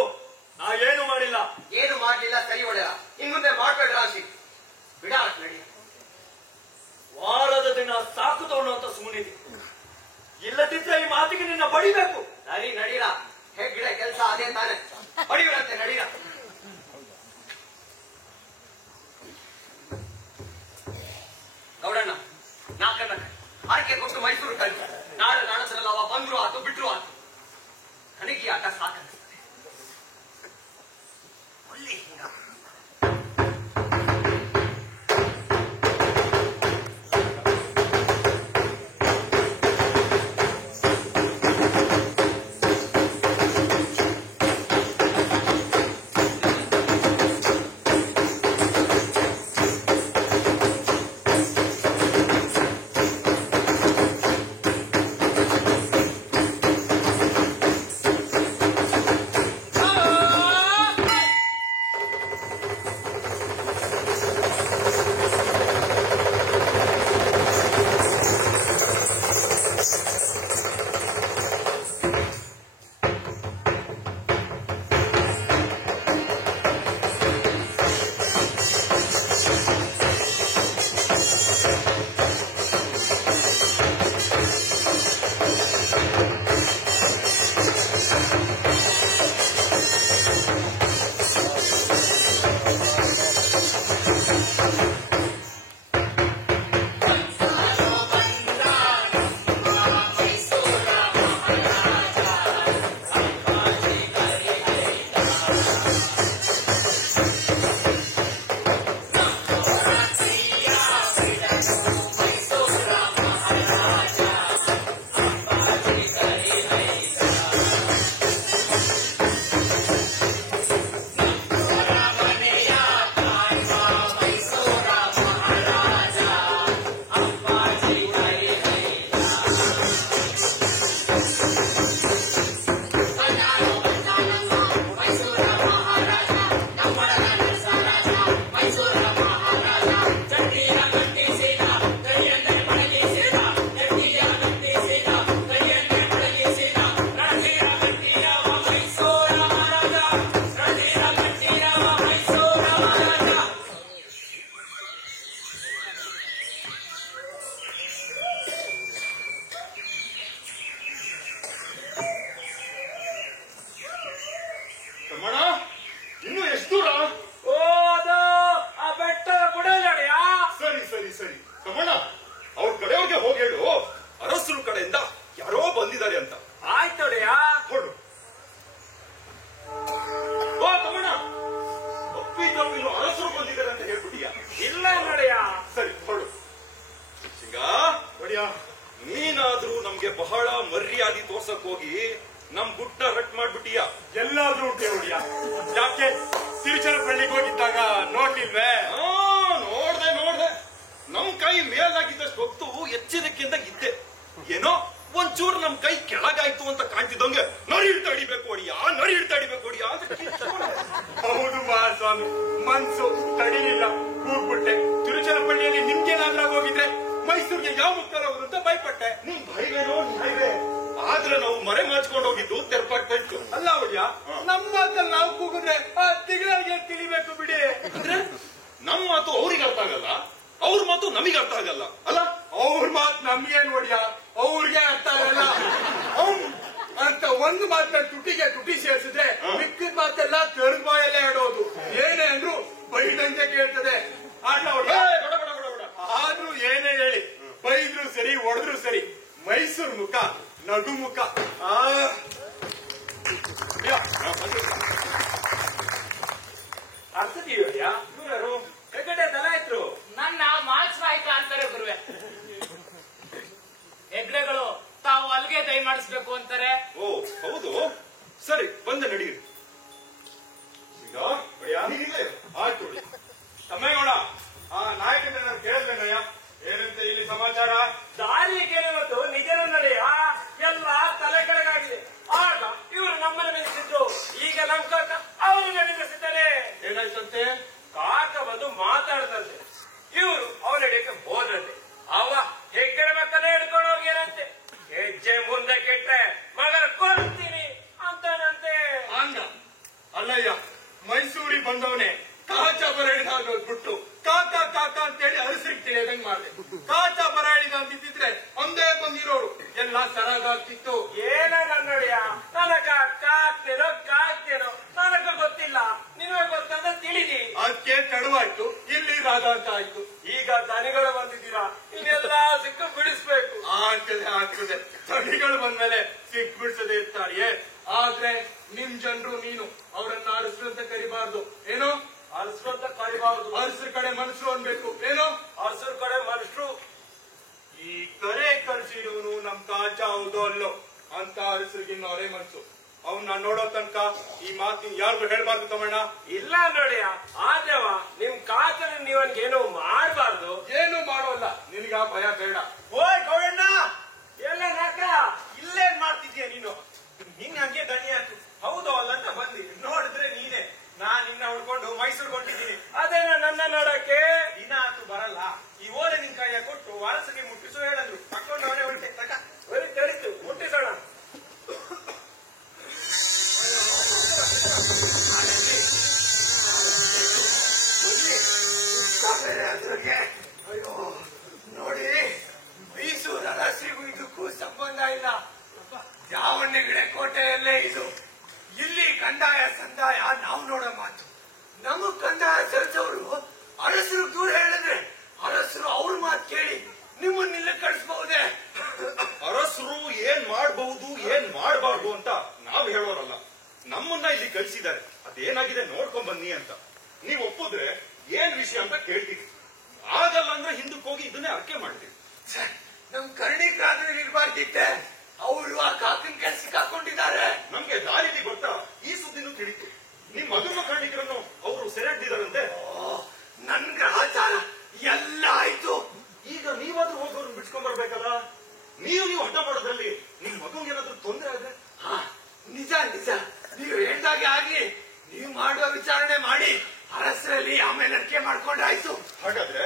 ನಾ ಏನು ಮಾಡಿಲ್ಲ. ಏನು ಮಾಡ್ಲಿಲ್ಲ ಸರಿ ಒಡೆಯ. ಇನ್ ಮುಂದೆ ಮಾಡ್ಬೇಡ್ರ ರಾಶಿ ಬಿಡ ನಡಿ. ವಾರದ ದಿನ ಸಾಕು ತಗೊಂಡು ಅಂತ ಸುಮ್ಮನಿದೆ. ಇಲ್ಲದಿದ್ರೆ ಈ ಮಾತಿಗೆ ನಿನ್ನ ಬಡಿಬೇಕು. ಸರಿ ನಡೀರ. ಹೆಗ್ಗಡೆ ಕೆಲಸ ಅದೇ ತಾನೆ. ಬಡಿಯುವಂತೆ ನಡೀರ. ಗೌಡಣ್ಣ ನಾಲ್ಕನ್ನ ಆಯ್ಕೆ ಕೊಟ್ಟು ಮೈಸೂರು ಕಳಿಸಿ. ನಾಳೆ ನಾಡದ್ರಲ್ಲ ಅವ ಬಂದ್ರು ಆತು ಬಿಟ್ರು ಆತು. ನನಗೆ ಈ ಆಟ ಸಾಕನ್ನಿಸ್ತದೆ. ಒಳ್ಳೆ ಹಿಂಗ ನೀನಾದ್ರೂ ನಮ್ಗೆ ಬಹಳ ಮರ್ಯಾದೆ ತೋರ್ಸಕ್ ಹೋಗಿ ನಮ್ ಗುಟ್ಟ ರಟ್ ಮಾಡ್ಬಿಟ್ಟಿಯಾ. ಎಲ್ಲಾದ್ರೂ ಉಂಟೆ ಹೊಡಿಯ. ಯಾಕೆ ತಿರುಚನಪಳ್ಳಿಗೆ ಹೋಗಿದ್ದಾಗ ನೋಡ್ಲಿಲ್ವೇ? ನೋಡ್ದೆ. ನಮ್ ಕೈ ಮೇಲಾಗಿದ್ದಷ್ಟು ಹೊತ್ತು ಎಚ್ಚರಿಕೆಯಿಂದ ಇದ್ದೆ. ಏನೋ ಒಂಚೂರು ನಮ್ ಕೈ ಕೆಳಗಾಯ್ತು ಅಂತ ಕಾಣ್ತಿದ್ದಂಗೆ ನರಿ ಹಿಡ್ತಾ ಹಿಡಿಬೇಕು ಹೊಡಿಯ ಅಂತ ಹೌದು ಮಹಾಸ್ವಾಮಿ, ಮನ್ಸು ತಡಿಲಿಲ್ಲ, ಕೂಗ್ಬಿಟ್ಟೆ. ತಿರುಚನಪಳ್ಳಿಯಲ್ಲಿ ನಿಮ್ಗೇನಾದ್ರೂ ಹೋಗಿದ್ರೆ ಮೈಸೂರಿಗೆ ಯಾವ ಮುಕ್ತಾರ ಹೋಗುದು ಅಂತ ಭಯಪಟ್ಟೆ. ನಿಮ್ ಭಯವೇನೋ ನ್ಯಾಯವೇ, ಆದ್ರೆ ನಾವು ಮರೆ ಮಾಚ್ಕೊಂಡು ಹೋಗಿದ್ದು ತೆರಪಾಗ್ತಾ ಇತ್ತು. ಅಲ್ಲ ಹೊಡಿಯ, ಒಂದು ಮಾತನ್ನ ತುಟಿ ಸೇರಿಸಿದ್ರೆ ಮಿಕ್ಕಿದ ಮಾತೆಲ್ಲ ತೆರೆದ ಬಾಯಲ್ಲೇ ಆಡೋದು. ಏನೇ ಅಂದ್ರು ಬೈದಂತೆ ಕೇಳ್ತದೆ. ಆದ್ರೂ ಏನೇ ಹೇಳಿ ಬೈದ್ರು ಸರಿ ಹೊಡೆದ್ರು ಸರಿ, ಮೈಸೂರು ಮುಖ ನಗು ಮುಖ. ಅರ್ಥದೀವ್ಯಾ ಇವರು ಹೆಗಡೆ ದಲಾಯಿತ್ರು ನನ್ನ ಮಾಲ್ಸ್ರಾಯ್ತ ಅಂತಾರೆ ಗುರುವೆ. ಹೆಗ್ಡೆಗಳು ತಾವು ಅಲ್ಲಿಗೆ ದಯ ಮಾಡಿಸ್ಬೇಕು ಅಂತಾರೆ. ಓ ಹೌದು, ಸರಿ ಬಂದೆ ನಡೀರಿ. ಆಯ್ತು ತಮ್ಮೇಗೌಡ, ಆ ನಾಯಕನ ನಾನು ಕೇಳಿದ್ರೇನಯ್ಯ ಏನಂತ ಇಲ್ಲಿ ಸಮಾಚಾರ? ದಾರಿ ಕೇಳುವುದು ನಿಜನ ನಡೆಯ ಎಲ್ಲ ತಲೆ ಕೆಳಗಾಗಿದೆ. ಆಗ ಇವರು ನಮ್ಮನ್ನು ನಿಲ್ಲಿಸಿದ್ರು, ಈಗ ನಮ್ಮ ಕಾಕ ಅವರನ್ನ ನಿಲ್ಲಿಸಿದ್ದಾನೆ. ಏನಾಯ್ತಂತೆ? ಕಾಕ ಬಂದು ಮಾತಾಡದಂತೆ, ಇವರು ಅವನಡಿಯಕ್ಕೆ ಹೋದಂತೆ. ಅವ ಹೆಗ್ಗಡೆ ಮಕ್ಕಳೇ ಹಿಡ್ಕೊಂಡು ಹೋಗ್ಯಾರಂತೆ. ಹೆಜ್ಜೆ ಮುಂದೆ ಕೆಟ್ರೆ ಮಗನ ಕೊಡ್ತೀನಿ ಅಂತಾನಂತೆ. ಅಂದ ಅಲ್ಲಯ್ಯ, ಮೈಸೂರಿಗೆ ಬಂದವನೇ ಕಾಚ ಬರಡಿದ ಬಿಟ್ಟು ಕಾಕ ಕಾಕ ಅಂತೇಳಿ ಅರಸರಿಗೆ ತಿಳಿಯದಂಗ್ ಮಾಡಿದೆ. ಕಾಚ ಬರಡಿದ ಅಂತಿದ್ರೆ ಒಂದೇ ಬಂದಿರೋರು ಎಲ್ಲ ಸರಾಗಾಗ್ತಿತ್ತು. ಏನ ನನ್ನೊಡೆಯ, ನನಗ ಕಾಕ್ತೇನೋ ನನಗ ಗೊತ್ತಿಲ್ಲ, ನೀವೇ ಗೊತ್ತಂತ ತಿಳಿದಿ. ಅದಕ್ಕೆ ತಡವಾಯ್ತು, ಇಲ್ಲಿ ರಾಧ ಅಂತ ಆಯ್ತು. ಈಗ ದನಿಗಳು ಬಂದಿದ್ದೀರಾ, ಇನ್ನೆಲ್ಲ ಸಿಕ್ಕು ಬಿಡಿಸ್ಬೇಕು. ಆಗ್ತದೆ ತಡಿಗಳು ಬಂದ್ಮೇಲೆ ಸಿಕ್ ಬಿಡ್ಸದೆ ಇರ್ತಾಳೆಯೇ. ಆದ್ರೆ ನಿಮ್ ಜನರು ನೀನು ಅವರನ್ನ ಅರಸರು ಅಂತ ಕರಿಬಾರ್ದು. ಏನೋ ಅರಸರು ಅಂತ ಕರಿಬಾರ್ದು, ಅರಸರ ಕಡೆ ಮನುಷ್ಯರು ಅನ್ಬೇಕು. ಏನೋ ಅರಸರ ಕಡೆ ಮನುಷ್ಯರು. ಈ ಕರೆ ಕಳ್ಸಿರೋನು ನಮ್ ಕಾಚ ಹೌದೋ ಅಲ್ಲೋ ಅಂತ ಅರಸರಿಗೆ ಅವರೇ ಮನ್ಸು. ಅವ್ನ ನೋಡೋ ತನಕ ಈ ಮಾತಿನ ಯಾರಿಗೂ ಹೇಳ್ಬಾರ್ದು ತಮ್ಮಣ್ಣ. ಇಲ್ಲ ನೋಡಿಯ, ಆದ್ರವ ನಿಮ್ ಕಾಕನ ನೀವನ್ಗೇನು ಮಾಡ್ಬಾರ್ದು. ಏನು ಮಾಡೋಲ್ಲ, ನಿನಗ ಭಯ ಬೇಡ. ಓಯ್ ಗೌಡಣ್ಣ, ಎಲ್ಲ ನಾಕ ಇಲ್ಲೇನ್ ಮಾಡ್ತಿದ್ಯಾ ನೀನು? ನಿಂಗೆ ಹಂಗೆ ದನಿ ಆಯ್ತು, ಹೌದು ಅಲ್ಲ ಅಂತ ಬಂದಿ. ನೋಡಿದ್ರೆ ನೀನೆ, ನಾನ್ ನಿನ್ನ ಹುಡ್ಕೊಂಡು ಮೈಸೂರು ಹೊಂಟಿದ್ದೀನಿ. ಅದೇನ ನನ್ನ ನೋಡಕ್ಕೆ ದಿನ ಆತು ಬರಲ್ಲ. ಈ ಓಲೆ ನಿನ್ ಕೈಯ ಕೊಟ್ಟು ವಾರಸಿಗೆ ಮುಟ್ಟಿಸು ಹೇಳಂದ್ರು. ತಕೊಂಡು ಅವನೇ ಹೊಂಟೆ ತಕ ಬರೀ ತಿಳಿತು ಮುಟ್ಟಿಸೋಣ. ಅಯ್ಯೋ ನೋಡಿ, ಮೈಸೂರು ಅರಸರಿಗೂ ಇದಕ್ಕೂ ಸಂಬಂಧ ಇಲ್ಲ. ಚಾವಣ್ಣಗಿಡೆ ಕೋಟೆಯಲ್ಲೇ ಇದು. ಇಲ್ಲಿ ಕಂದಾಯ ಸಂದಾಯ ನಾವು ನೋಡೋ ಮಾತು. ನಮಗ್ ಕಂದಾಯ ಸರಿಸೋರು ಅರಸರು ದೂರ ಹೇಳಿದ್ರೆ ಅರಸರು ಅವ್ರ ಮಾತು ಕೇಳಿ ನಿಮ್ಮನ್ನಿಲ್ಲ ಕಳಿಸಬಹುದೇ? ಅರಸರು ಏನ್ ಮಾಡಬಹುದು ಏನ್ ಮಾಡಬಾರ್ದು ಅಂತ ನಾವ್ ಹೇಳೋರಲ್ಲ. ನಮ್ಮನ್ನ ಇಲ್ಲಿ ಕಳಿಸಿದ್ದಾರೆ, ಅದೇನಾಗಿದೆ ನೋಡ್ಕೊಂಡ್ ಬನ್ನಿ ಅಂತ. ನೀವ್ ಒಪ್ಪಿದ್ರೆ ಏನ್ ವಿಷಯ ಅಂತ ಕೇಳ್ತೀವಿ. ಆಗಲ್ಲ ಅಂದ್ರೆ ಹಿಂದಕ್ಕೆ ಹೋಗಿ ಇದನ್ನೇ ಅರ್ಕೆ ಮಾಡ್ತೀವಿ. ನಮ್ ಕರ್ಣಿಕರಾದ್ರೆ ಇರ್ಬಾರ್ದಿತ್ತೆ. ಅವರು ಆ ಕಾಕನ್ ಕೆಲ್ಸಕ್ಕೆ ಹಾಕೊಂಡಿದ್ದಾರೆ. ನಮ್ಗೆ ದಾರಿಲಿ ಗೊತ್ತಾ ಈ ಸುದ್ದಿನೂ ತಿಳಿತು. ನಿಮ್ ಮಧುಮ ಕರ್ಣಿಕರನ್ನು ಅವರು ಸೆರೆ ಹಿಡಿದಾರಂತೆ. ನನ್ ಗ್ರಹಚಾರ ಎಲ್ಲ ಆಯ್ತು. ಈಗ ನೀವಾದ್ರೂ ಹೋಗೋರು ಬಿಡ್ಸ್ಕೊಂಡ್ ಬರ್ಬೇಕಲ್ಲ. ನೀವು ಹಠ ಮಾಡೋದ್ರಲ್ಲಿ ನಿಮ್ ಮಗುಗೆ ಏನಾದ್ರೂ ತೊಂದರೆ ಆದ್ರೆ? ನಿಜ ನೀವು ಹೇಳ್ದಾಗೆ ಆಗ್ಲಿ. ನೀವು ಮಾಡುವ ವಿಚಾರಣೆ ಮಾಡಿ ಅರಸರಲ್ಲಿ ಆಮೇಲೆ ಅರ್ಕೆ ಮಾಡ್ಕೊಂಡ್ರಾಯ್ತು. ಹಾಗಾದ್ರೆ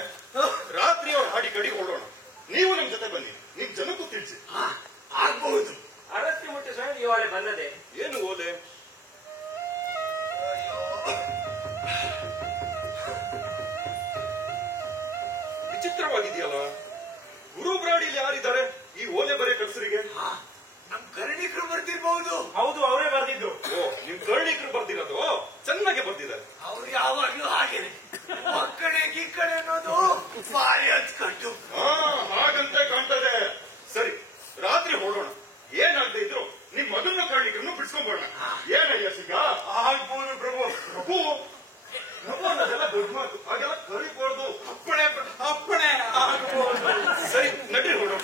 ರಾತ್ರಿ ಅವ್ರ ಹಾಡಿ ಕಡಿ ಹೊಡೋಣ. ನೀವು ನಮ್ ಜೊತೆ ಬನ್ನಿ, ನಿಮ್ ಜನಕ್ಕೂ ತಿಳಿಸಿ. ಆಗ್ಬಹುದು. ಅರಸಿ ಮುಟ್ಟಿಸೋಣ. ನೀವು ಅವಳೆ ಬಂದದೆ ಏನು ಓಲೆ? ವಿಚಿತ್ರವಾಗಿದೆಯಲ್ಲ. ಗುರುಬ್ರಾಡಿಲಿ ಯಾರಿದ್ದಾರೆ ಈ ಓಲೆ ಬರೆ ಕಲ್ಸರಿಗೆ? ನಮ್ ಕರ್ಣಿಕರು ಬರ್ತಿರ್ಬಹುದು. ಹೌದು, ಅವರೇ ಬರ್ದಿದ್ದು. ಓ, ನಿಮ್ ಕರ್ಣಿಕರು ಬರ್ದಿರೋದು ಚೆನ್ನಾಗಿ ಬರ್ದಿದ್ದಾರೆ. ಅವ್ರು ಯಾವಾಗ್ಲೂ ಹಾಗೇನೆ, ಮಕ್ಕಳೆ ಗಿಕ್ಕಡೆ ಅನ್ನೋದು ಬಾರಿ ಹಚ್ಕಟ್ಟು. ಹಾಗಂತ ಕಾಣ್ತದೆ. ಸರಿ, ರಾತ್ರಿ ಹೊಡೋಣ. ಏನಾಗದೆ ಇದ್ರು ನಿಮ್ ಮಗನ ಕರ್ಣಿಕರನ್ನು ಬಿಡ್ಸ್ಕೊಂಬೋಣ. ಏನಯ್ಯ ಸಿಗ? ಆಗ್ಬೋದು ಪ್ರಭು. ಪ್ರಭು ಪ್ರಭು ಅನ್ನೋದೆಲ್ಲ ದೊಡ್ಡ ಮಾತು, ಹಾಗೆಲ್ಲ ಕರಿಬಾರ್ದು. ಅಪ್ಪಣೆ ಆಗ್ಬೋದು. ಸರಿ, ನಡ್ರಿ ಹೊಡೋಣ.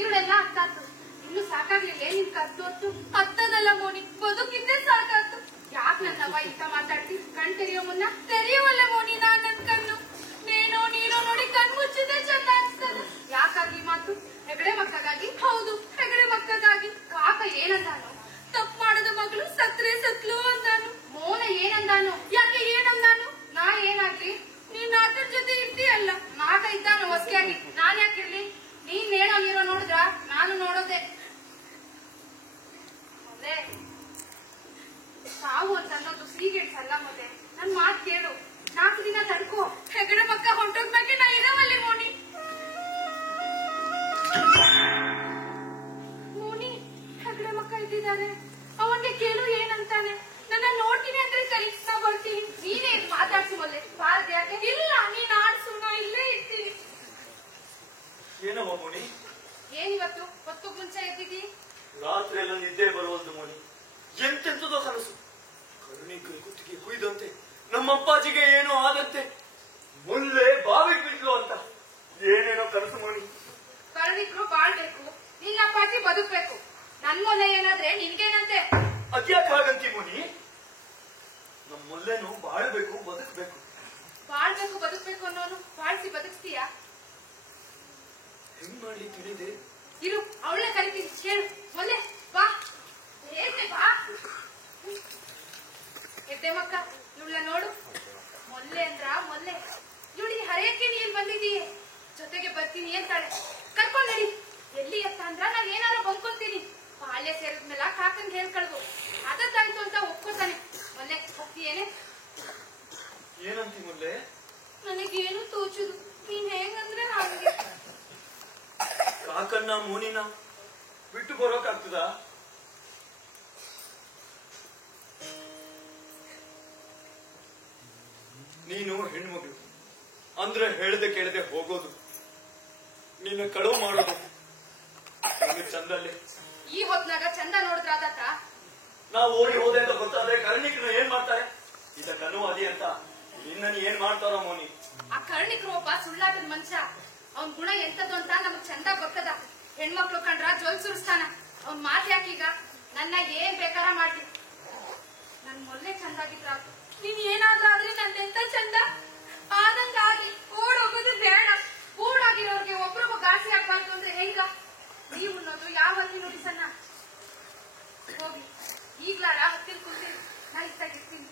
ಇವಳೆಲ್ಲ ಆಗ್ತಾತು. ಇನ್ನು ಸಾಕಾಗ್ಲಿಲ್ಲ ನಿನ್ ಕತ್ತೊತ್ತು ಹತ್ತದಲ್ಲ ಮೋನಿ, ಬದುಕಿದ್ದೇ ಸಾಕಾತು. ಯಾಕೆ ನನ್ನವ್ವ ಇಂತ ಮಾತಾಡ್ತಿ? ಕಣ್ ತೆರೆಯೋ ಮುನ್ನ ತೆರೆಯುವಲ್ಲ ಮೋನಿ ನಾನ್ ನನ್ ಕಣ್ಣು. ನೀನೋ ನೋಡಿ ಕಣ್ ಮುಚ್ಚಿದ್ರೆ ಚಂದ ಅನ್ಸ್ತದ. ಯಾಕಾಗಿ ಮಾತು? ಹೆಗಡೆ ಮಕ್ಕಗಾಗಿ? ಹೌದು, ಹೆಗಡೆ ಮಕ್ಕಗಾಗಿ. ಕಾಕ ಏನಂದಾನು? ತಪ್ಪು ಮಾಡದ ಮಗಳು ಸತ್ರೆ ಸತ್ಲು ಅಂದಾನು. ಮೋನ ಏನಂದಾನು? ಯಾಕೆ ಏನಂದಾನು? ಹೊಂಟೋಗ್ಬೇಕೆ ನಾ ಇರವಲ್ಲಿ ಮೋನಿ. ಮೋನಿ ಹೆಗಡೆ ಮಕ್ಕ ಇದ್ದಿದ್ದಾರೆ, ಅವನ್ಗೆ ಕೇಳು ಏನಂತಾನೆ. ನನ್ನ ನೋಡ್ತೀನಿ ಅಂದ್ರೆ ಕರಿ, ನಾ ಬರ್ತೀನಿ. ನೀನೇ ಮಾತಾಡ್ಸಿ ಮೊದಲೇ ಬಾರ್ದು ಯಾಕೆ? ಇಲ್ಲ ನೀನ್ ಆಡ್ಸು, ನಾ ಇಲ್ಲೇ ಇರ್ತೀನಿ. ಏನಮ್ಮ ಮೋನಿ, ಏನಿವತ್ತು ಹೊತ್ತು ಮುಂಚೆ ಎದ್ದಿದ್ದೀ? ರಾತ್ರಿ ಎಲ್ಲ ನಿದ್ದೆ ಬರುವುದು ಮೋನಿ. ಎಂತೆಂತದೋ ಕನಸು. ಕರುಣಿಕರು ಕುತ್ತಿಗೆ ಕುಯ್ದಂತೆ, ನಮ್ಮ ಅಪ್ಪಾಜಿಗೆ ಏನೋ ಆದಂತೆ, ಮುಲ್ಲೆ ಬಾವಿಗೆ ಬಿದ್ಲು ಅಂತ ಏನೇನೋ ಕನಸು ಮೋನಿ. ಕರುಣಿಕರು ಬಾಳ್ಬೇಕು, ನಿನ್ನ ಅಪ್ಪಾಜಿ ಬದುಕ್ಬೇಕು. ನನ್ ಮೊನ್ನೆ ಏನಾದ್ರೆ ನಿನ್ಗೇನಂತೆ? ಅದ್ಯಾಕೆ ಹಾಗಂತಿ ಮೋನಿ? ನಮ್ಮ ಮುಲ್ಲೆನು ಬಾಳ್ಬೇಕು, ಬದುಕ್ಬೇಕು. ಬಾಳ್ಬೇಕು ಬದುಕ್ಬೇಕು ಅನ್ನೋನು ಬಾಳ್ಸಿ ಬದುಕ್ತೀಯಾ? ಹೆಂಗ್ ಮಾಡ್ಲಿ ತಿಳಿದೆ? ಇರು, ಅವಳೇ ಕರಿತೀನಿ. ಹೇಳು ಮೊನ್ನೆ ಬಾ, ಹೇಗೆ ಬಾ. ಎದ್ದೆ ಮಕ್ಕ, ಇವಳ ನೋಡು. ಮೊಲ್ಲೆ ಅಂದ್ರ ಮೊಲ್ಲೆ. ಇವಳಿಗೆ ಹರೆಯಕ್ಕೆ ನೀನ್ ಬಂದಿದೀಯ, ಜೊತೆಗೆ ಬರ್ತೀನಿ ಅಂತಾಳೆ. ಕರ್ಕೊಂಡ್ ನಡಿ. ಎಲ್ಲಿ ಎತ್ತ ಅಂದ್ರ ನಾನ್ ಏನಾರ ಬಂದ್ಕೊಂತೀನಿ. ಬಾಲ್ಯ ಸೇರಿದ್ಮೇಲೆ ಕಾಕನ್ ಹೇಳ್ಕಳ್ದು. ಅದದ್ದಾಯ್ತು ಅಂತ ಒಪ್ಕೋತಾನೆ. ಮೊನ್ನೆ ಹೋಗ್ತೀಯೇನೆ? ಏನಂತಿ ಮುಲ್ಲೆ? ನನಗೇನು ತೋಚುದು, ನೀನ್ ಹೆಂಗಂದ್ರೆ ಹಾಗೆ. ಕಾಕನ್ನ ಮೋನಿನ ಬಿಟ್ಟು ಬರೋಕಾಗ್ತದ? ನೀನು ಹೆಣ್ಮಗಳು ಅಂದ್ರೆ ಹೇಳ್ದೆ ಕೇಳದೆ ಹೋಗೋದು, ನಿನ್ನ ಕಳುವು ಮಾಡೋದು ಚಂದಲ್ಲಿ. ಈ ಹೊತ್ನಾಗ ಚಂದ ನೋಡಿದ್ರಾದತ್ತ? ನಾವು ಓಡಿ ಹೋದೆ ಅಂತ ಗೊತ್ತಾದ್ರೆ ಕರ್ಣಿಕರು ಏನ್ ಮಾಡ್ತಾರೆ? ಇದಕ್ಕನು ಅದಿ ಅಂತ ನಿನ್ನನ್ನು ಏನ್ ಮಾಡ್ತಾರೋ ಮೋನಿ? ಆ ಕರ್ಣಿಕರು ಒಬ್ಬ ಸುಳ್ಳಾಗದ ಮನುಷ್ಯ. ಅವನ್ ಗುಣ ಎಂತದ್ದು ಅಂತ ನಮಗ್ ಚಂದ ಗೊತ್ತದ. ಹೆಣ್ಮಕ್ಳು ಕಂಡ್ರ ಜೋಲ್ ಸುರಿಸ್ತಾನ. ಅವ್ನ್ ಮಾತ್ ಯಾಕೀಗ? ನನ್ನ ಏನ್ ಬೇಕಾರ ಮಾಡ್ಲಿ, ನನ್ ಮೊನ್ನೆ ಚಂದಾಗಿದ್ರ ನೀನ್ ಏನಾದ್ರೂ ಆದ್ರೆ ನಂದೆಂತ ಚಂದ ಆದಂಗಾಗಿ ಓಡ್ ಹೋಗೋದು ಬೇಡ. ಕೂಡಾಗಿರೋರ್ಗೆ ಒಬ್ರಿಗೂ ಘಾಸಿ ಆಗ್ಬಾರ್ದು ಅಂದ್ರೆ ಹೆಂಗ? ನೀವು ಅನ್ನೋದು ಯಾವಲ್ಲಿ ನುಡಿಸನ್ನ. ಹೋಗಿ ಈಗ್ಲಾರ ಹತ್ತಿರ ಕುಂತೀನಿ, ನಾ ಇಷ್ಟಾಗಿರ್ತೀನಿ.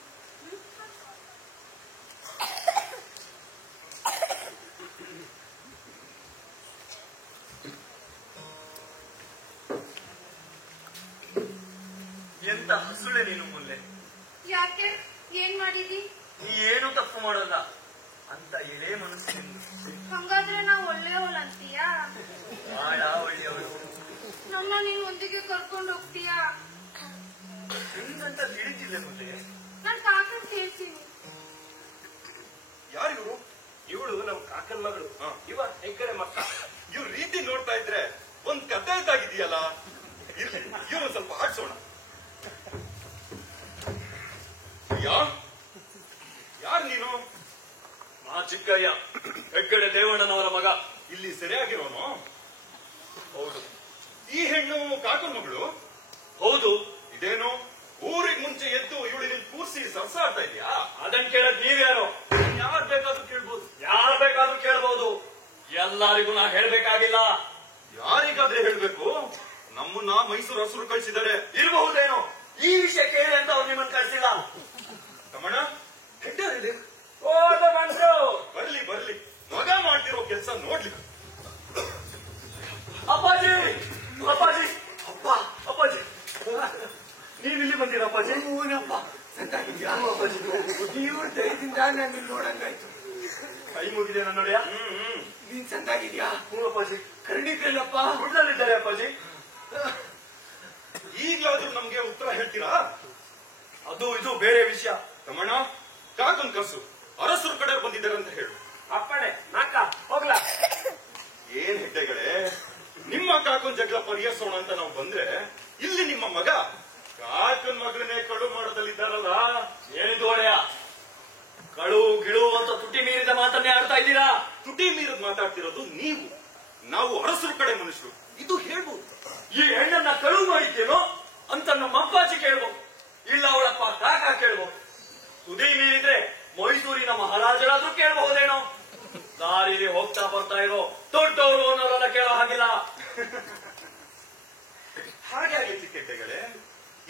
ಎಂತ ಹಸುಳೆ ನೀನು ಮುಲ್ಲೆ. ಯಾಕೆ? ಏನ್ ಮಾಡಿದಿ? ನೀ ಏನು ತಪ್ಪು ಮಾಡಲ್ಲ ಅಂತ ಎಳೆ ಮನಸ್ಸು. ಹಂಗಾದ್ರೆ ನಾ ಒಳ್ಳೆಯವಳು ಅಂತೀಯಾ? ಬಾಳ ಒಳ್ಳೆಯವಳು. ನನ್ನ ನೀನ್ ಒಂದಿಗೆ ಕರ್ಕೊಂಡು ಹೋಗ್ತೀಯಾ? ಹೆಂಗಂತ ತಿಳಿತಿಲ್ಲ ಮುಲ್ಲೆ. ನಾನ್ ಕಾಕನ್ ಕೇಳ್ತೀನಿ. ಯಾರು ಇವರು? ಇವಳು ನಮ್ ಕಾಕನ್ ಮಗಳು. ಇವ ಹೆಗ್ಗಡೆ ಮಕ್ಕ. ಇವ್ರ ರೀತಿ ನೋಡ್ತಾ ಇದ್ರೆ ಒಂದ್ ಕತೆ ಇದ್ದಾಗಿದೆಯಲ್ಲ. ಇವ್ರು ಸ್ವಲ್ಪ ಆಡ್ಸೋಣ. ಯಾರು ನೀನು? ಮಾ ಚಿಕ್ಕಯ್ಯ, ಹೆಗ್ಗಡೆ ದೇವಣ್ಣನವರ ಮಗ. ಇಲ್ಲಿ ಸರಿಯಾಗಿರೋನು? ಹೌದು. ಈ ಹೆಣ್ಣು ಕಾಕನ್ ಮಗಳು? ಹೌದು. ಇದೇನು ಊರಿಗೆ ಮುಂಚೆ ಎದ್ದು ಇವಳು ಕೂರ್ಸಿ ಸರ್ಸಾಡ್ತಾ ಇದೆಯಾ? ಅದನ್ ಕೇಳಕ್ ನೀವ್ಯಾರು? ಯಾರ್ ಬೇಕಾದ್ರೂ ಕೇಳ್ಬೋದು. ಯಾರ್ ಬೇಕಾದ್ರೂ ಕೇಳ್ಬೋದು. ಎಲ್ಲರಿಗೂ ನಾ ಹೇಳ್ಬೇಕಾಗಿಲ್ಲ. ಯಾರಿಗಾದ್ರೆ ಹೇಳ್ಬೇಕು? ನಮ್ಮನ್ನ ಮೈಸೂರು ಹಸುರು ಕಳಿಸಿದ್ದಾರೆ. ಇರಬಹುದೇನೋ. ಈ ವಿಷಯ ಕೇಳಿ ಅಂತ ಅವ್ರು ನಿಮ್ಮನ್ನ ಕಳ್ಸಿಲ್ಲ. ತಮ್ಮಣ್ಣ, ಹೆಡ್ಡರಿದೆ. ಹೋದ ಮನ್ಸು ಬರ್ಲಿ ಬರ್ಲಿ, ಮಗ ಮಾಡ್ತಿರೋ ಕೆಲಸ ನೋಡ್ಲಿ. ಅಪ್ಪಾಜಿ, ಅಪ್ಪಾಜಿ, ಅಪ್ಪ, ಅಪ್ಪಾಜಿ, ನೀವಿಲ್ಲಿ ಬಂದಿರ ಅಪ್ಪಾಜಿ? ಹೂನಪ್ಪ, ಅಪ್ಪಾಜಿ ನೀವು ದಯದಿಂದ ನನ್ನ ನೋಡಂಗಾಯ್ತು. ಕೈ ಮುಗಿದೆ ನನ್ನೊಡೆಯ. ನೀನ್ ಚಂದಾಗಿದ್ಯಾ? ಹ್ಞೂ ಅಪ್ಪಾಜಿ. ಕರ್ಣಿಕಲ್ಲಪ್ಪ ಹುಡ್ಲಲ್ಲಿದ್ದಾರೆ ಅಪ್ಪಾಜಿ. ಈಗ್ಲಾದ್ರೂ ನಮ್ಗೆ ಉತ್ತರ ಹೇಳ್ತೀರಾ? ಅದು ಇದು ಬೇರೆ ವಿಷಯ. ತಮ್ಮಣ್ಣ, ಕಾಕನ್ ಕರ್ಸು. ಅರಸರು ಕಡೆ ಬಂದಿದ್ದಾರೆ ಅಂತ ಹೇಳು. ಅಪ್ಪಣೆ. ನಾಕ ಹೋಗ್ಲಾ? ಏನ್ ಹೆಡ್ಡೆಗಳೇ, ನಿಮ್ಮ ಕಾಕನ್ ಜಗಳ ಪರಿಹರಿಸೋಣ ಅಂತ ನಾವು ಬಂದ್ರೆ ಇಲ್ಲಿ ನಿಮ್ಮ ಮಗ ಕಾಕನ್ ಮಗಳನ್ನೇ ಕಡು ಮಾಡೋದಲ್ಲಿದ್ದಾರಲ್ಲ. ಏನಿದು ಒಡೆಯ? ಕಳು ಗಿಳು ಅಂತ ತುಟಿ ಮೀರಿದ ಮಾತನ್ನೇ ಆಡ್ತಾ ಇದ್ದೀರಾ? ತುಟಿ ಮೀರದ್ ಮಾತಾಡ್ತಿರೋದು ನೀವು. ನಾವು ಅರಸರು ಕಡೆ ಮನುಷ್ಯರು, ಇದು ಹೇಳ್ಬೋದು. ಈ ಹೆಣ್ಣನ್ನ ಕಳುವು ಮಾಡಿದ್ದೇನೋ ಅಂತ ನಮ್ಮ ಅಪ್ಪಾಜಿ ಕೇಳ್ಬೋದು, ಇಲ್ಲ ಅವಳಪ್ಪ ಕಾಕ ಕೇಳ್ಬೋದು. ತುದಿ ಮೀರಿದ್ರೆ ಮೈಸೂರಿನ ಮಹಾರಾಜರಾದ್ರೂ ಕೇಳಬಹುದೇನೋ. ದಾರಿಲಿ ಹೋಗ್ತಾ ಬರ್ತಾ ಇರೋ ದೊಡ್ಡವರು ಅನ್ನೋರೆಲ್ಲ ಕೇಳೋ ಹಾಗಿಲ್ಲ. ಹಾಗೆ ಆಗೈತಿ ಹೆಡ್ಡೆಗಳೇ.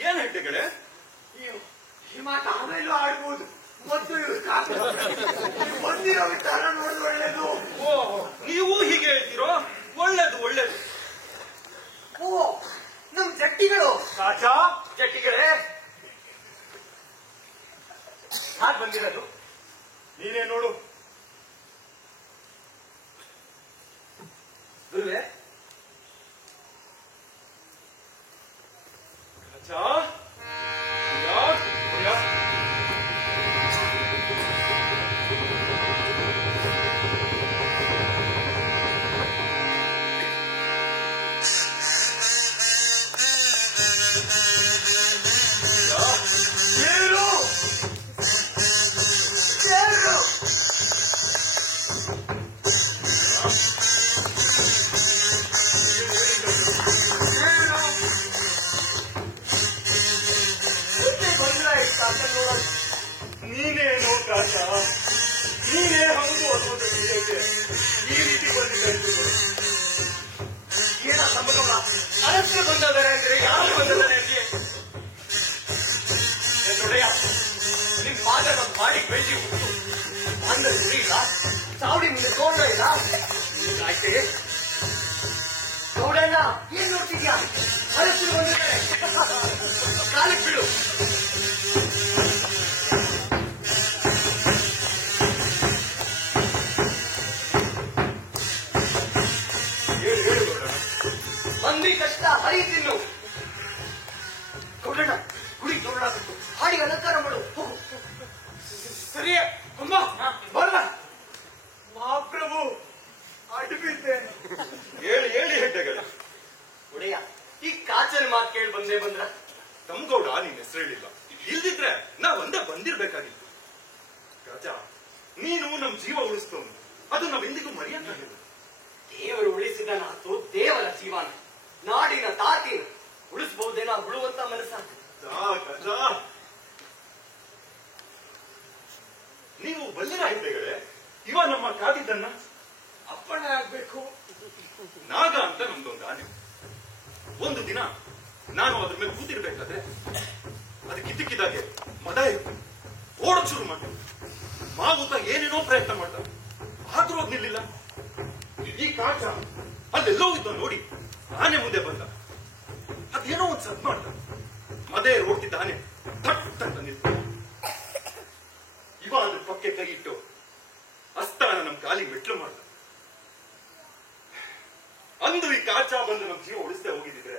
ಏನ್ ಹೆಡ್ಡೆಗಳೇ? ಈ ಮಾತು ಆಮೇಲೂ ಆಡ್ಬೋದು. ಮತ್ತು ಇವ್ರು ಕಾಕ ಬಂದಿರೋ ವಿಚಾರ ನೋಡಿದ್ರೆ ಒಳ್ಳೇದು. ಓ, ನೀವು ಹೀಗೆ ಹೇಳ್ತೀರೋ? ಒಳ್ಳೇದು ಒಳ್ಳೇದು. ಓ, ನಮ್ ಜಟ್ಟಿಗಳು ಕಾಚಾ ಜಟ್ಟಿಗಳೇ ಹಾಗೆ ಬಂದಿರೋದು. ನೀನೇ ನೋಡು, ಅಂದ್ರೆ ಗುರಿ ಇಲ್ಲ, ಚಾವಡಿ ಮುಂದೆ ತೋರಣ ಇಲ್ಲ. ಆಯ್ತೆ ಗೌಡಣ್ಣ, ಏನ್ ನೋಡ್ತಿದ್ಯಾ? ಅರಸರು ಬಂದಿದ್ದಾರೆ, ಕಾಲಕ್ಕೆ ಬಿಡು. ಮಂದಿ ಕಷ್ಟ ಹರಿ ತಿನ್ನು. ಗೌಡಣ್ಣ, ಗುಡಿ ತೋರಣ ಬಿಟ್ಟು ಹಾಡಿ ಅಲಂಕಾರ ಮಾಡು. ಹೋಗು. ಸರಿಯೇ ಅಮ್ಮ ಬರಲ್ಲ ಮಹಾಪ್ರಭು ಅಡ್ಬಿದ್ದೆ. ಹೇಳಿ ಹೇಳಿ ಹೆಡ್ಡೆಗಳ. ಒಡೆಯ, ಈ ಕಾಚಲ್ ಮಾತು ಕೇಳಿ ಬಂದ್ರ? ತಮ್ಗೌಡ ನಿನ್ ಹೆಸರು ಹೇಳಿಲ್ಲ, ಇಲ್ದಿದ್ರೆ ನಾವ್ ಒಂದೇ ಬಂದಿರ್ಬೇಕಾಗಿತ್ತು. ರಾಜ, ನೀನು ನಮ್ ಜೀವ ಉಳಿಸ್ತವನು, ಅದು ನಾವೆಂದಿಗೂ ಮರೆಯಕ್ಕಾಗಿಲ್ಲ. ದೇವರು ಉಳಿಸಿದ ನಾತು ದೇವರ ಜೀವನ, ನಾಡಿನ ತಾತಿನ ಉಳಿಸಬಹುದೇನೋ ಉಳುವಂತ ಮನಸ್ಸ. ನೀವು ಬಲ್ಲಿರ ಹೆಡ್ಡೆಗಳೇ, ಇವ ನಮ್ಮ ಕಾದಿದ್ದನ್ನ ಅಪ್ಪಣೆ ಆಗ್ಬೇಕು. ನಾಗ ಅಂತ ನಮ್ದೊಂದು ಆನೆ. ಒಂದು ದಿನ ನಾನು ಅದ್ರ ಮೇಲೆ ಕೂತಿರ್ಬೇಕಾದ್ರೆ ಅದಕ್ಕಿದ್ದಕ್ಕಿದ್ದಾಗೆ ಮದ ಇತ್ತು, ಓಡಕ್ ಶುರು ಮಾಡ್ತಾರೆ. ಮಾವುತ ಏನೇನೋ ಪ್ರಯತ್ನ ಮಾಡ್ತಾರೆ, ಆದ್ರೂ ಅದ್ ನಿಲ್ಲಿಲ್ಲ. ಈ ಕಾಚ ಅಲ್ಲೆಲ್ಲೋ ಇದ್ದ ನೋಡಿ ಆನೆ ಮುಂದೆ ಬಂದ. ಅದೇನೋ ಒಂದ್ ಸದ್ ಮಾಡ್ದ. ಮದೇ ಓಡ್ತಿದ್ದ ಆನೆ ಥಟ್ ಅಂತ ನಿಲ್ತ. ಇವ ಅದ್ರ ಪಕ್ಕೆ ಕೈ ಇಟ್ಟು ಅಸ್ತಾನ ನಮ್ ಕಾಲಿಗೆ ಮೆಟ್ಲು ಮಾಡ್ದ. ಅಂದು ಈ ಕಾಚ ಬಂದು ನಮ್ ಜೀವ ಉಳಿಸದೆ ಹೋಗಿದ್ರೆ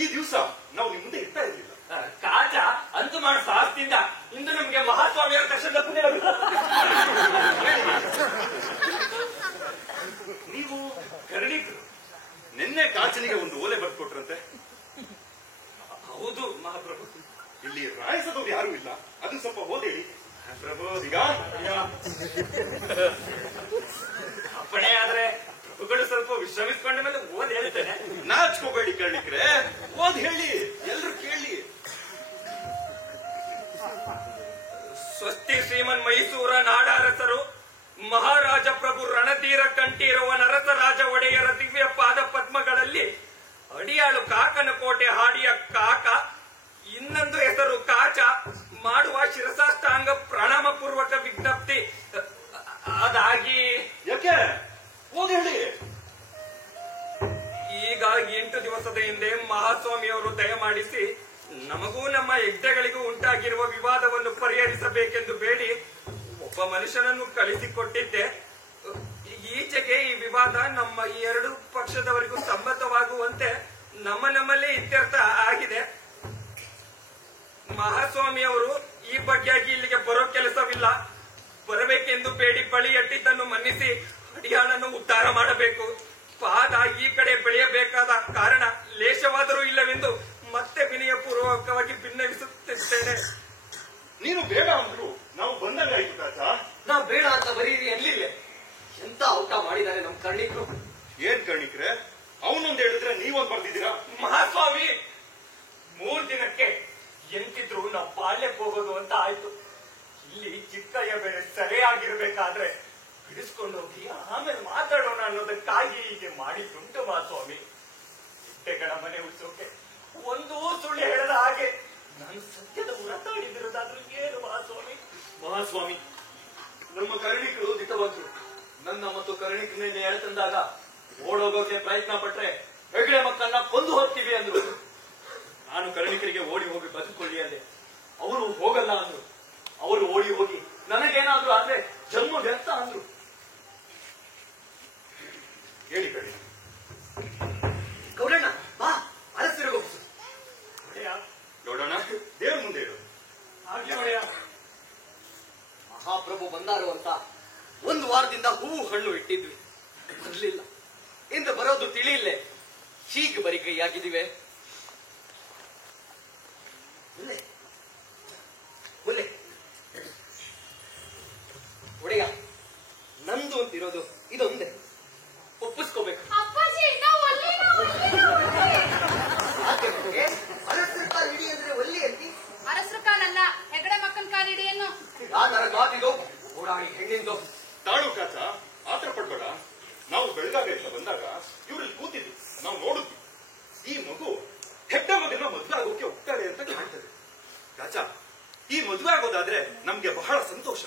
ಈ ದಿವಸ ನಾವು ನಿಮ್ ಮುಂದೆ ಇರ್ತಾ ಇರ್ಲಿಲ್ಲ. ಕಾಚ ಅಂತು ಮಾಡೋ ಸಾಹಸದಿಂದ ಇಂದು ನಮ್ಗೆ ಮಹಾಸ್ವಾಮಿಯವರ ದರ್ಶನದ ಪುಣ್ಯ. ನೀವು ಕರಣಿಕರು, ನಿನ್ನೆ ಕಾಚನಿಗೆ ಒಂದು ಓಲೆ ಬರ್ಕೊಟ್ರಂತೆ. ಹೌದು ಮಹಾಪ್ರಭು. ಇಲ್ಲಿ ರಾಯಿಸದವ್ರು ಯಾರು ಇಲ್ಲ, ಅದನ್ನ ಸ್ವಲ್ಪ ಓದೇಳಿ. ಪ್ರಭು ಈಗ ಅಪ್ಪಣೆ ಆದ್ರೆ ಪ್ರಭುಗಳು ಸ್ವಲ್ಪ ವಿಶ್ರಮಿಸಿಕೊಂಡ ಮೇಲೆ ಓದ್ ಹೇಳ್ತೇನೆ. ನಾಚ್ಕೋಬೇಡಿ ಕರ್ಣಿಕ್ರೆ, ಓದ್ ಹೇಳಿ, ಎಲ್ರು ಕೇಳಿ. ಸ್ವಸ್ತಿ ಶ್ರೀಮನ್ ಮೈಸೂರ ನಾಡಾರಸರು ಮಹಾರಾಜ ಪ್ರಭು ರಣತೀರ ಕಂಠೀರವ ನರಸ ರಾಜ ಒಡೆಯರ ದಿವ್ಯ ಪಾದ ಪದ್ಮಗಳಲ್ಲಿ ಅಡಿಯಾಳು ಕಾಕನ ಕೋಟೆ ಹಾಡಿಯ ಕಾಕ, ಇನ್ನೊಂದು ಹೆಸರು ಕಾಚ, ಮಾಡುವ ಶಿರಸಾಷ್ಟಾಂಗ ಪ್ರಣಾಮ ಪೂರ್ವಕ ವಿಜ್ಞಪ್ತಿ. ಅದಾಗಿ ಯಾಕೆ ಓದ್ ಹೇಳಿ. ಈಗ 8 ದಿವಸದ ಹಿಂದೆ ಮಹಾಸ್ವಾಮಿಯವರು ದಯಮಾಡಿಸಿ ನಮಗೂ ನಮ್ಮ ಯಜ್ಞಗಳಿಗೂ ಉಂಟಾಗಿರುವ ವಿವಾದವನ್ನು ಪರಿಹರಿಸಬೇಕೆಂದು ಬೇಡಿ ಒಬ್ಬ ಮನುಷ್ಯನನ್ನು ಕಳಿಸಿಕೊಟ್ಟಿದ್ದೆ. ಈಚೆಗೆ ಈ ವಿವಾದ ನಮ್ಮ ಈ 2 ಪಕ್ಷದವರಿಗೂ ಸಮ್ಮತವಾಗುವಂತೆ ನಮ್ಮಲ್ಲೇ ಇತ್ಯರ್ಥ ಆಗಿದೆ. ಮಹಾಸ್ವಾಮಿಯವರು ಈ ಬಗ್ಗೆಯಾಗಿ ಇಲ್ಲಿಗೆ ಬರೋ ಕೆಲಸವಿಲ್ಲ, ಬರಬೇಕೆಂದು ಬೇಡಿ ಬಳಿ ಎಟ್ಟಿದ್ದನ್ನು ಮನ್ನಿಸಿ ಅಡಿಯಾಳನ್ನು ಉದ್ಧಾರ ಮಾಡಬೇಕು. ಪಾದ ಈ ಕಡೆ ಬೆಳೆಯಬೇಕಾದ ಕಾರಣ ಲೇಷವಾದರೂ ಇಲ್ಲವೆಂದು ಮತ್ತೆ ವಿನಯಪೂರ್ವಕವಾಗಿ ಭಿನ್ನವಿಸುತ್ತಿದ್ದೇನೆ. ನೀನು ಬೇಡ ಅಂದ್ರು ನಾವು ಬಂದಂಗಾಯ್ತು ಕಾಚ. ನಾ ಬೇಡ ಅಂತ ಬರೀರಿ ಎಲ್ಲಿಲ್ಲ. ಎಂತ ಊಟ ಮಾಡಿದ್ದಾರೆ ನಮ್ ಕರ್ಣಿಕರು. ಏನ್ ಕರ್ಣಿಕ್ರೆ, ಅವನೊಂದ್ ಹೇಳಿದ್ರೆ ನೀವೊಂದ್ ಬರ್ದಿದ್ದೀರಾ? ಮಹಾಸ್ವಾಮಿ, 3 ದಿನಕ್ಕೆ ಎಂತಿದ್ರು ನಾವು ಪಾಳ್ಯಕ್ಕೆ ಹೋಗೋದು ಅಂತ ಆಯ್ತು. ಇಲ್ಲಿ ಚಿಕ್ಕಯ್ಯ ಬೇರೆ ಸರಿಯಾಗಿರ್ಬೇಕಾದ್ರೆ ಬಿಡಿಸ್ಕೊಂಡು ಹೋಗಿ ಆಮೇಲೆ ಮಾತಾಡೋಣ ಅನ್ನೋದಕ್ಕಾಗಿ ಹೀಗೆ ಮಾಡಿದ್ದುಂಟು ಮಹಾಸ್ವಾಮಿ. ಇಟ್ಟೆಗಳ ಮನೆ ಉಳಿಸೋಕೆ ಒಂದೂ ಸುಳ್ಳು ಹೇಳದ ಹಾಗೆ ನಾನು ಸತ್ಯದ ಹೊರತಾಡಿದಿರೋದಾದ್ರೂ ಏನು ಮಹಾಸ್ವಾಮಿ? ಮಹಾಸ್ವಾಮಿ, ನಮ್ಮ ಕರ್ಣಿಕರು ದಿಟ್ಟವಂತರು. ನನ್ನ ಮತ್ತು ಕರ್ಣಿಕರನ್ನ ಎಳೆತಂದಾಗ ಓಡೋಗೋಕೆ ಪ್ರಯತ್ನ ಪಟ್ರೆ ಹೆಗಡೆ ಮಕ್ಕಳನ್ನ ಕೊಂದು ಹೋಗ್ತೀವಿ ಅಂದ್ರು. ನಾನು ಕರ್ಣಿಕರಿಗೆ ಓಡಿ ಹೋಗಿ ಬದುಕೊಳ್ಳಿ ಅಂದೆ, ಅವರು ಹೋಗಲ್ಲ ಅಂದ್ರು. ಅವರು ಓಡಿ ಹೋಗಿ ನನಗೇನಾದ್ರು ಆದ್ರೆ ಜನ್ಮ ವ್ಯರ್ಥ ಅಂದ್ರು. ಹೇಳಿ ಕರ್ಣಿ. ಗೌಡಣ್ಣ ಬಾ, ಅರಸರಿಗೂ ನೋಡೋಣ, ದೇವ್ರ ಮುಂದೆ ಹೇಳು. ಮಹಾಪ್ರಭು ಬಂದಾರು ಅಂತ 1 ವಾರದಿಂದ ಹೂವು ಹಣ್ಣು ಇಟ್ಟಿದ್ವಿ, ಬರ್ಲಿಲ್ಲ. ಇಂದ ಬರೋದು ತಿಳಿಯಿಲ್ಲೇ, ಹೀಗೆ ಬರಿ ಕೈಯಾಗಿದ್ದೀವಿ. ಒಡೆಯ, ನಂದು ಅಂತಿರೋದು ಇದೊಂದೇ, ಒಪ್ಪಿಸ್ಕೋಬೇಕು. ಅಪ್ಪಾಜಿ ನಾವು ಅರಸರ ಕಾಲ್ ಹಿಡಿ ಅಂದ್ರೆ ಒಲ್ಲಿ ಅಂತಿ. ಅರಸರ ಕಾಲಲ್ಲ, ಹೆಗಡೆ ಮಕ್ಕನ ಕಾಲ್ ಹಿಡಿಯನ್ನು. ಯಾತರ ಕಾದಿದು ಓಡಾಡಿ ಹೆಣ್ಣಿಂದು. ತಾಳು ಕಾಚ, ಆತರ ಪಡ್ಬೇಡ. ನಾವು ಬೆಳಗಾವಿ ಅಂತ ಬಂದಾಗ ಇವ್ರಲ್ಲಿ ಕೂತಿದ್ವಿ, ನಾವು ನೋಡಿದ್ವಿ. ಈ ಮಗು ಹೆಡ್ಡ ಮಗನ ಮದುವೆ ಆಗೋಕೆ ಹೋಗ್ತಾಳೆ ಅಂತ ಕಾಣ್ತದೆ. ಕಾಚ, ಈ ಮದುವೆ ಆಗೋದಾದ್ರೆ ನಮ್ಗೆ ಬಹಳ ಸಂತೋಷ.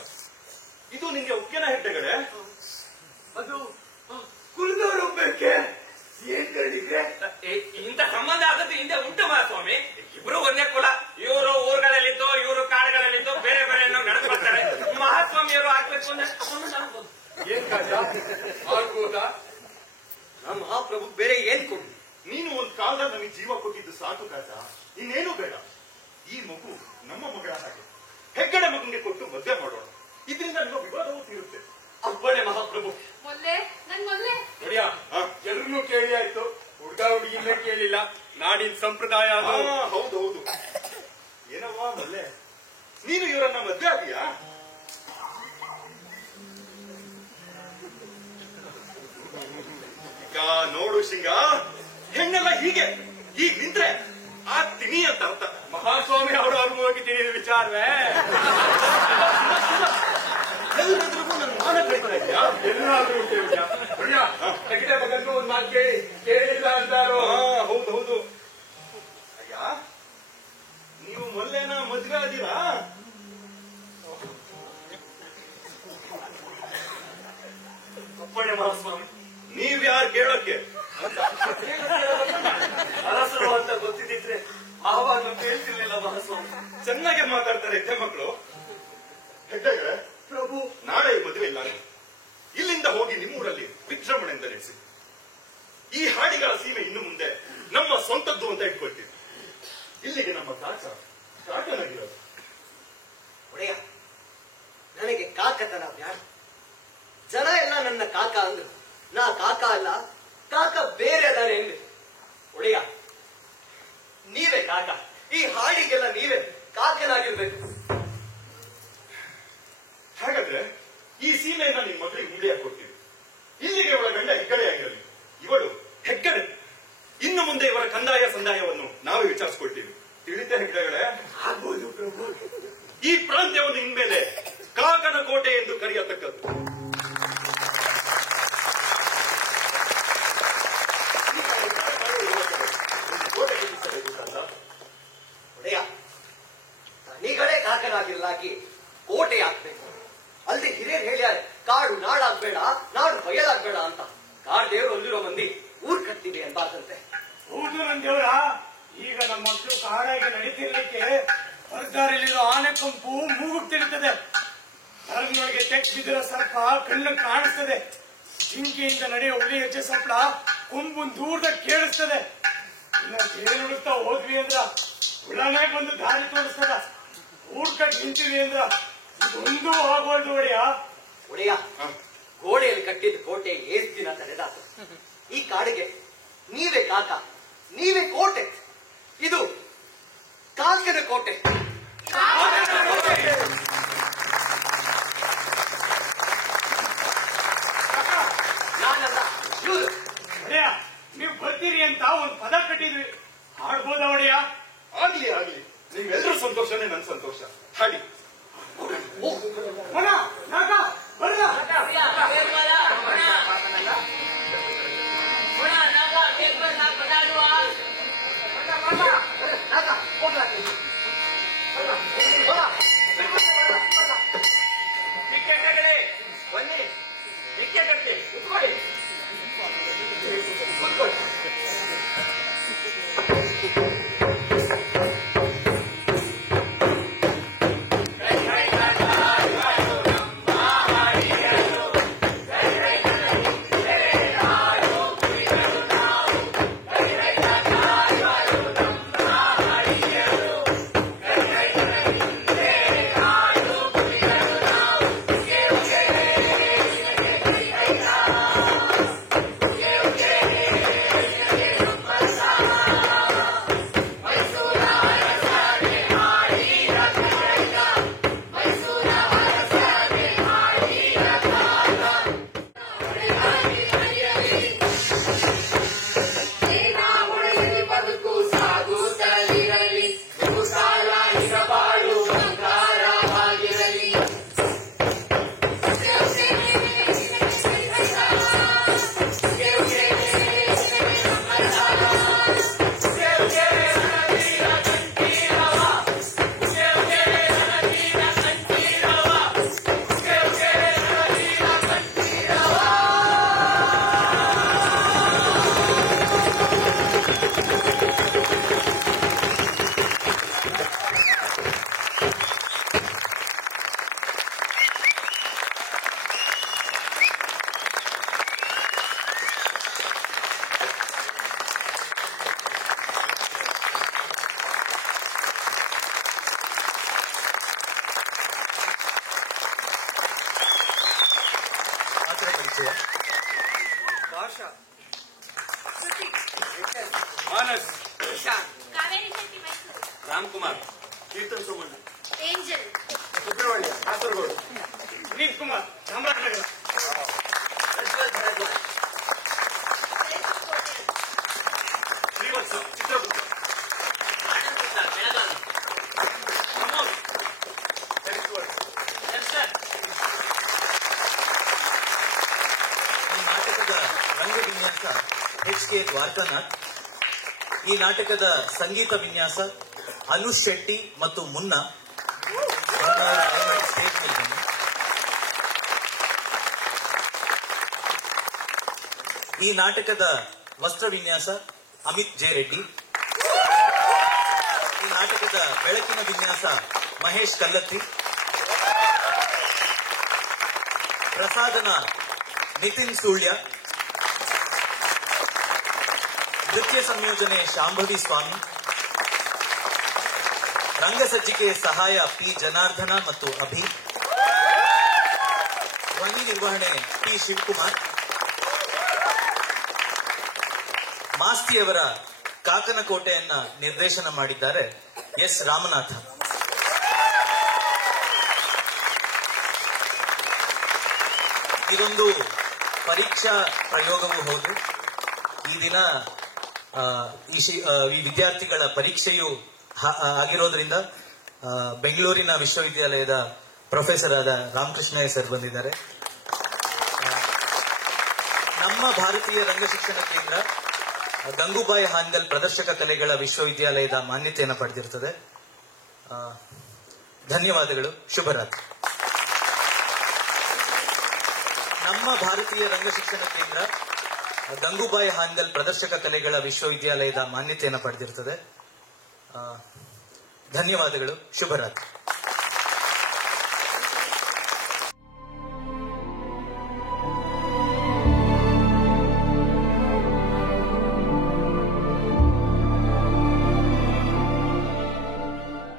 ಇದು ನಿಂಗೆ ಒಪ್ಗೆನ ಹೆಡ್ಡೆಗಳೇ? ಅದು ಕುಲದವರು ಬೇಕೆ ಏನ್ ಕರಡಿದ್ರೆ ಇಂಥ ಸಂಬಂಧ ಆದದ್ದು ಹಿಂದೆ ಉಂಟು ಮಹಾಸ್ವಾಮಿ. ಇಬ್ರು ಒಂದೇ ಕುಲ. ಇವರು ಊರುಗಳಲ್ಲಿದ್ದು ಇವರು ಕಾಡುಗಳಲ್ಲಿದ್ದು ಬೇರೆ ಬೇರೆ ನಡೆಸ್ಕೊಳ್ತಾರೆ. ಮಹಾಸ್ವಾಮಿಯವರು ಆಗ್ಬೇಕು ಅಂದ್ರೆ ಸಂಬಂಧ ಆಗ್ಬೋದು. ಏನ್ ಕಾಜ ಆಗ್ಬೋದಾ? ನಮ್ಮ ಮಹಾಪ್ರಭು ಬೇರೆ ಏನ್ ಕೊಡು? ನೀನು ಒಂದ್ ಕಾಲ ನನಗೆ ಜೀವ ಕೊಟ್ಟಿದ್ದು ಸಾಕು ಕಾಜ, ಇನ್ನೇನು ಬೇಡ. ಈ ಮಗು ನಮ್ಮ ಮಗಳ ಹಾಗೆ, ಹೆಗ್ಗಡೆ ಮಗನಿಗೆ ಕೊಟ್ಟು ಮದುವೆ ಮಾಡೋಣ. ಇದರಿಂದ ನಿಮ್ಮ ವಿವಾದವೂ ತೀರುತ್ತೆ. ಅಪ್ಪಣೆ ಮಹಾಪ್ರಭು. ಮೊದ್ಲೇ ನನ್ ಮೊದ್ಲೇ ನೋಡಿಯಾ, ಎಲ್ರನ್ನೂ ಕೇಳಿ ಆಯ್ತು, ಹುಡುಗ ಹುಡುಗಿನೇ ಕೇಳಿಲ್ಲ. ನಾಡಿನ ಸಂಪ್ರದಾಯ ಅದು. ಹೌದೌದು. ಏನವ್ವ ಮಲ್ಲೆ, ನೀನು ಇವರನ್ನ ಮದ್ವೆ ಆಗಿಯಾ? ಈಗ ನೋಡು ಶಿಂಗ, ಹೆಣ್ಣೆಲ್ಲ ಹೀಗೆ ಈಗ ನಿಂತ್ರೆ ಆಗ್ತೀನಿ ಅಂತ ಅರ್ಥ. ಮಹಾಸ್ವಾಮಿ ಅವರು ಅನುಭವಕ್ಕೆ ತಿಳಿದ ವಿಚಾರವೇ. ಎಲ್ಲರಿಗೂ ನನ್ನ ಮಾನ ಕಳಿತಾ ಇದೆಯಾ? ಎಲ್ಲಾದ್ರೂ ಹೆಗಡೆ ಮಗನ್ನು ಒಂದ್ ಮಾತು ಕೇಳಿಲ್ಲ ಅಂತಾರೋ. ಹೌದೌದು. ಅಯ್ಯ, ನೀವು ಮೊಲ್ಲೆನ ಮದ್ವೆ ಆದಿರಾ? ಅಪ್ಪಣೆ ಮಹಾಸ್ವಾಮಿ. ನೀವ್ಯಾರು ಕೇಳೋಕೆ? ಅರಸರು ಅಂತ ಗೊತ್ತಿದ್ದಿದ್ರೆ ಆವಾಗ ಕೇಳ್ತಿರ್ಲಿಲ್ಲ ಮಹಾಸ್ವಾಮಿ. ಚೆನ್ನಾಗೆ ಮಾತಾಡ್ತಾರೆ ಹೆಜ್ಜೆ ಮಕ್ಕಳು. ಹೆಡ್ಡೆಗೆ ಪ್ರಭು, ನಾಳೆ ಈ ಮದುವೆ ಇಲ್ಲ. ಇಲ್ಲಿಂದ ಹೋಗಿ ನಿಮ್ಮೂರಲ್ಲಿ ವಿಜೃಂಭಣೆಯಿಂದ ನಡೆಸಿ. ಈ ಹಾಡಿಗಳ ಸೀಮೆ ಇನ್ನು ಮುಂದೆ ನಮ್ಮ ಸ್ವಂತದ್ದು ಅಂತ ಇಟ್ಕೊಳ್ತೀವಿ. ಇಲ್ಲಿಗೆ ನಮ್ಮ ಕಾಕನಾಗಿರೋದು. ಒಡೆಯ, ನನಗೆ ಕಾಕತನ ಬ್ಯಾಡ. ಜನ ಎಲ್ಲ ನನ್ನ ಕಾಕ ಅಂದ್ರು. ನಾ ಕಾಕ ಅಲ್ಲ, ಕಾಕ ಬೇರೆ ಅದಾನೆ ಎಂದೆ. ಒಡೆಯ, ನೀವೇ ಕಾಕ. ಈ ಹಾಡಿಗೆಲ್ಲ ನೀವೇ ಕಾಕನಾಗಿರ್ಬೇಕು. ಹಾಗಾದ್ರೆ ಈ ಸೀಮೆಯನ್ನ ನಿಮ್ ಮಗಳಿಗೆ ಮುಡಿಯಾಗಿ ಕೊಡ್ತೀವಿ. ಇಲ್ಲಿಗೆ ಇವಳ ಗಂಡ ಹೆಗ್ಗಡೆ ಆಗಿರಲಿ, ಇವಳು ಹೆಗ್ಗಡೆ. ಇನ್ನು ಮುಂದೆ ಇವರ ಕಂದಾಯ ಸಂದಾಯವನ್ನು ನಾವೇ ವಿಚಾರಿಸ್ಕೊಳ್ತೀವಿ. ತಿಳಿತ ಹೆಗ್ಗಡೆಗಳೇ? ಆಗ್ಬೋದು ಪ್ರಭು. ಈ ಪ್ರಾಂತ್ಯವನ್ನು ಇನ್ಮೇಲೆ ಕಾಕನ ಕೋಟೆ ಎಂದು ಕರೆಯತಕ್ಕದ್ದು. ಒಡೆಯ, ತನಿಗಳೇ ಕಾಕನಾಗಿರ್ಲಾಗಿ ಕೋಟೆ ಹಾಕ್ಬೇಕು. ಅಲ್ದೆ ಹಿರಿಯರು ಹೇಳ್ಯಾರೆ, ಕಾಡು ನಾಡಾಗ್ಬೇಡ, ನಾಡು ಬಯಲಾಗ್ಬೇಡ ಅಂತ. ಕಾಡ್ದೇವ್ರು ಅಲ್ಲಿರೋ ಮಂದಿ ಊರ್ ಕಟ್ತೀವಿ ಅನ್ಬಾರ್ದಂತೆ. ಹೌದು ನನ್ ದೇವ್ರ. ಈಗ ನಮ್ಮ ಮಕ್ಕಳು ಕಾಡಾಗಿ ನಡೀತಿರ್ಲಿಕ್ಕೆ ಹೊರದಾರಿಲಿರೋ ಆನೆ ಕಂಪು ಮೂಗು ತಿಳಿತದೆ. ತರನೊಳಗೆ ತೆಕ್ ಬಿದ್ದಿರೋ ಸರ್ಪ ಕಣ್ಣು ಕಾಣಿಸ್ತದೆ. ಜಿಂಕೆಯಿಂದ ನಡೆಯೋ ಹುಲಿ ಹೆಜ್ಜೆ ಸಪ್ಪಳ ಕೊಂಬು ದೂರದಾಗ ಕೇಳಿಸ್ತದೆ. ಇನ್ನ ಬೇರೆ ಹುಡುಕ್ತಾ ಹೋದ್ವಿ ಅಂದ್ರ ಹುಳನೇ ಬಂದು ದಾರಿ ತೋರಿಸ್ತದ. ಊರ್ಕಟ್ ನಿಂತೀವಿ ಅಂದ್ರ ಇದೊಂದು ಆಗೋಲ್ದು ಒಡೆಯ. ಒಡೆಯ, ಗೋಡೆಯಲ್ಲಿ ಕಟ್ಟಿದ ಕೋಟೆ ಏಸ್ ದಿನ ತಡೆದಾತು. ಈ ಕಾಡಿಗೆ ನೀವೇ ಕಾಕ, ನೀವೇ ಕೋಟೆ. ಇದು ಕಾಕನ ಕೋಟೆ. ನಾನಲ್ಲ, ಇವ್ರು. ಒಡೆಯ, ನೀವು ಬರ್ತೀರಿ ಅಂತ ಒಂದ್ ಪದ ಕಟ್ಟಿದ್ವಿ, ಹಾಡ್ಬೋದ ಒಡೆಯ? ಆಗ್ಲಿ ಆಗ್ಲಿ, ನೀವೆಲ್ಲರೂ ಸಂತೋಷನೇ ನನ್ ಸಂತೋಷ. ಹಾಡಿ. ಮನ, ನಾಗ, ಬರ್ರ. ಟಿಕೆಟ್ಗಳೇ ಬನ್ನಿ, ಟಿಕೆಟ್ ಕಟ್ಟಿ ಕುತ್ಕೊಳ್ಳಿ. ಪರಿಚಯ. ಭಾಷಾ, ಮಾನಸ್, ಕಾವೇರಿ ಶೆಟ್ಟಿ ಮೈಸೂರು, ರಾಮ್ಕುಮಾರ್, ಕೀರ್ತನ್ ಸೋಮಣ್ಣ, ಏಂಜಲ್, ಸುಬ್ರಹ್ಮಣ್ಯ ಕಾಸರಗೋಡು, ವಿನೀತ್ ಕುಮಾರ್ ಚಾಮರಾಜನಗರ, ಪ್ರಜ್ವಲ್ ಭರದ್ವಾಜ್, ಶ್ರೀವತ್ಸ ಚಿತ್ರದುರ್ಗ, ಆನಂದಿತ ಬೆಳಗಾವಿ, ಪ್ರಮೋದ್, ದರ್ಶನ್. ಈ ನಾಟಕದ ರಂಗ ವಿನ್ಯಾಸ HK ದ್ವಾರಕಾನಾಥ್. ಈ ನಾಟಕದ ಸಂಗೀತ ವಿನ್ಯಾಸ ಅನುಷ್ ಶೆಟ್ಟಿ ಮತ್ತು ಮುನ್ನಾ. ಸ್ಟೇಜ್ ಮೇಲೆ ಬನ್ನಿ. ಈ ನಾಟಕದ ವಸ್ತ್ರ ವಿನ್ಯಾಸ ಅಮಿತ್ ಜೆ ರೆಡ್ಡಿ. ಈ ನಾಟಕದ ಬೆಳಕಿನ ವಿನ್ಯಾಸ ಮಹೇಶ್ ಕಲ್ಲತ್ತಿ. ಪ್ರಸಾದನ ನಿತಿನ್ ಸುಳ್ಯ. ನೃತ್ಯ ಸಂಯೋಜನೆ ಶಾಂಭವಿ ಸ್ವಾಮಿ. ರಂಗಸಜ್ಜಿಕೆ ಸಹಾಯ ಪಿ ಜನಾರ್ದನ ಮತ್ತು ಅಭಿ. ಧ್ವನಿ ನಿರ್ವಹಣೆ ಪಿ ಶಿವಕುಮಾರ್. ಮಾಸ್ತಿಯವರ ಕಾಕನಕೋಟೆಯನ್ನ ನಿರ್ದೇಶನ ಮಾಡಿದ್ದಾರೆ ಎಸ್ ರಾಮನಾಥ. ಇದೊಂದು ಪರೀಕ್ಷಾ ಪ್ರಯೋಗವೂ ಹೌದು. ಈ ದಿನ ಈ ವಿದ್ಯಾರ್ಥಿಗಳ ಪರೀಕ್ಷೆಯು ಆಗಿರೋದ್ರಿಂದ ಬೆಂಗಳೂರಿನ ವಿಶ್ವವಿದ್ಯಾಲಯದ ಪ್ರೊಫೆಸರ್ ಆದ ರಾಮಕೃಷ್ಣಯ್ಯ ಸರ್ ಬಂದಿದ್ದಾರೆ. ನಮ್ಮ ಭಾರತೀಯ ರಂಗಶಿಕ್ಷಣ ಕೇಂದ್ರ ಗಂಗೂಬಾಯಿ ಹಾನ್ಗಲ್ ಪ್ರದರ್ಶಕ ಕಲೆಗಳ ವಿಶ್ವವಿದ್ಯಾಲಯದ ಮಾನ್ಯತೆಯನ್ನು ಪಡೆದಿರುತ್ತದೆ. ಧನ್ಯವಾದಗಳು. ಶುಭರಾತ್ರಿ. ನಮ್ಮ ಭಾರತೀಯ ರಂಗಶಿಕ್ಷಣ ಕೇಂದ್ರ ಗಂಗೂಬಾಯಿ ಹಾನ್ಗಲ್ ಪ್ರದರ್ಶಕ ಕಲೆಗಳ ವಿಶ್ವವಿದ್ಯಾಲಯದ ಮಾನ್ಯತೆಯನ್ನು ಪಡೆದಿರುತ್ತದೆ. ಧನ್ಯವಾದಗಳು. ಶುಭರಾತ್ರಿ.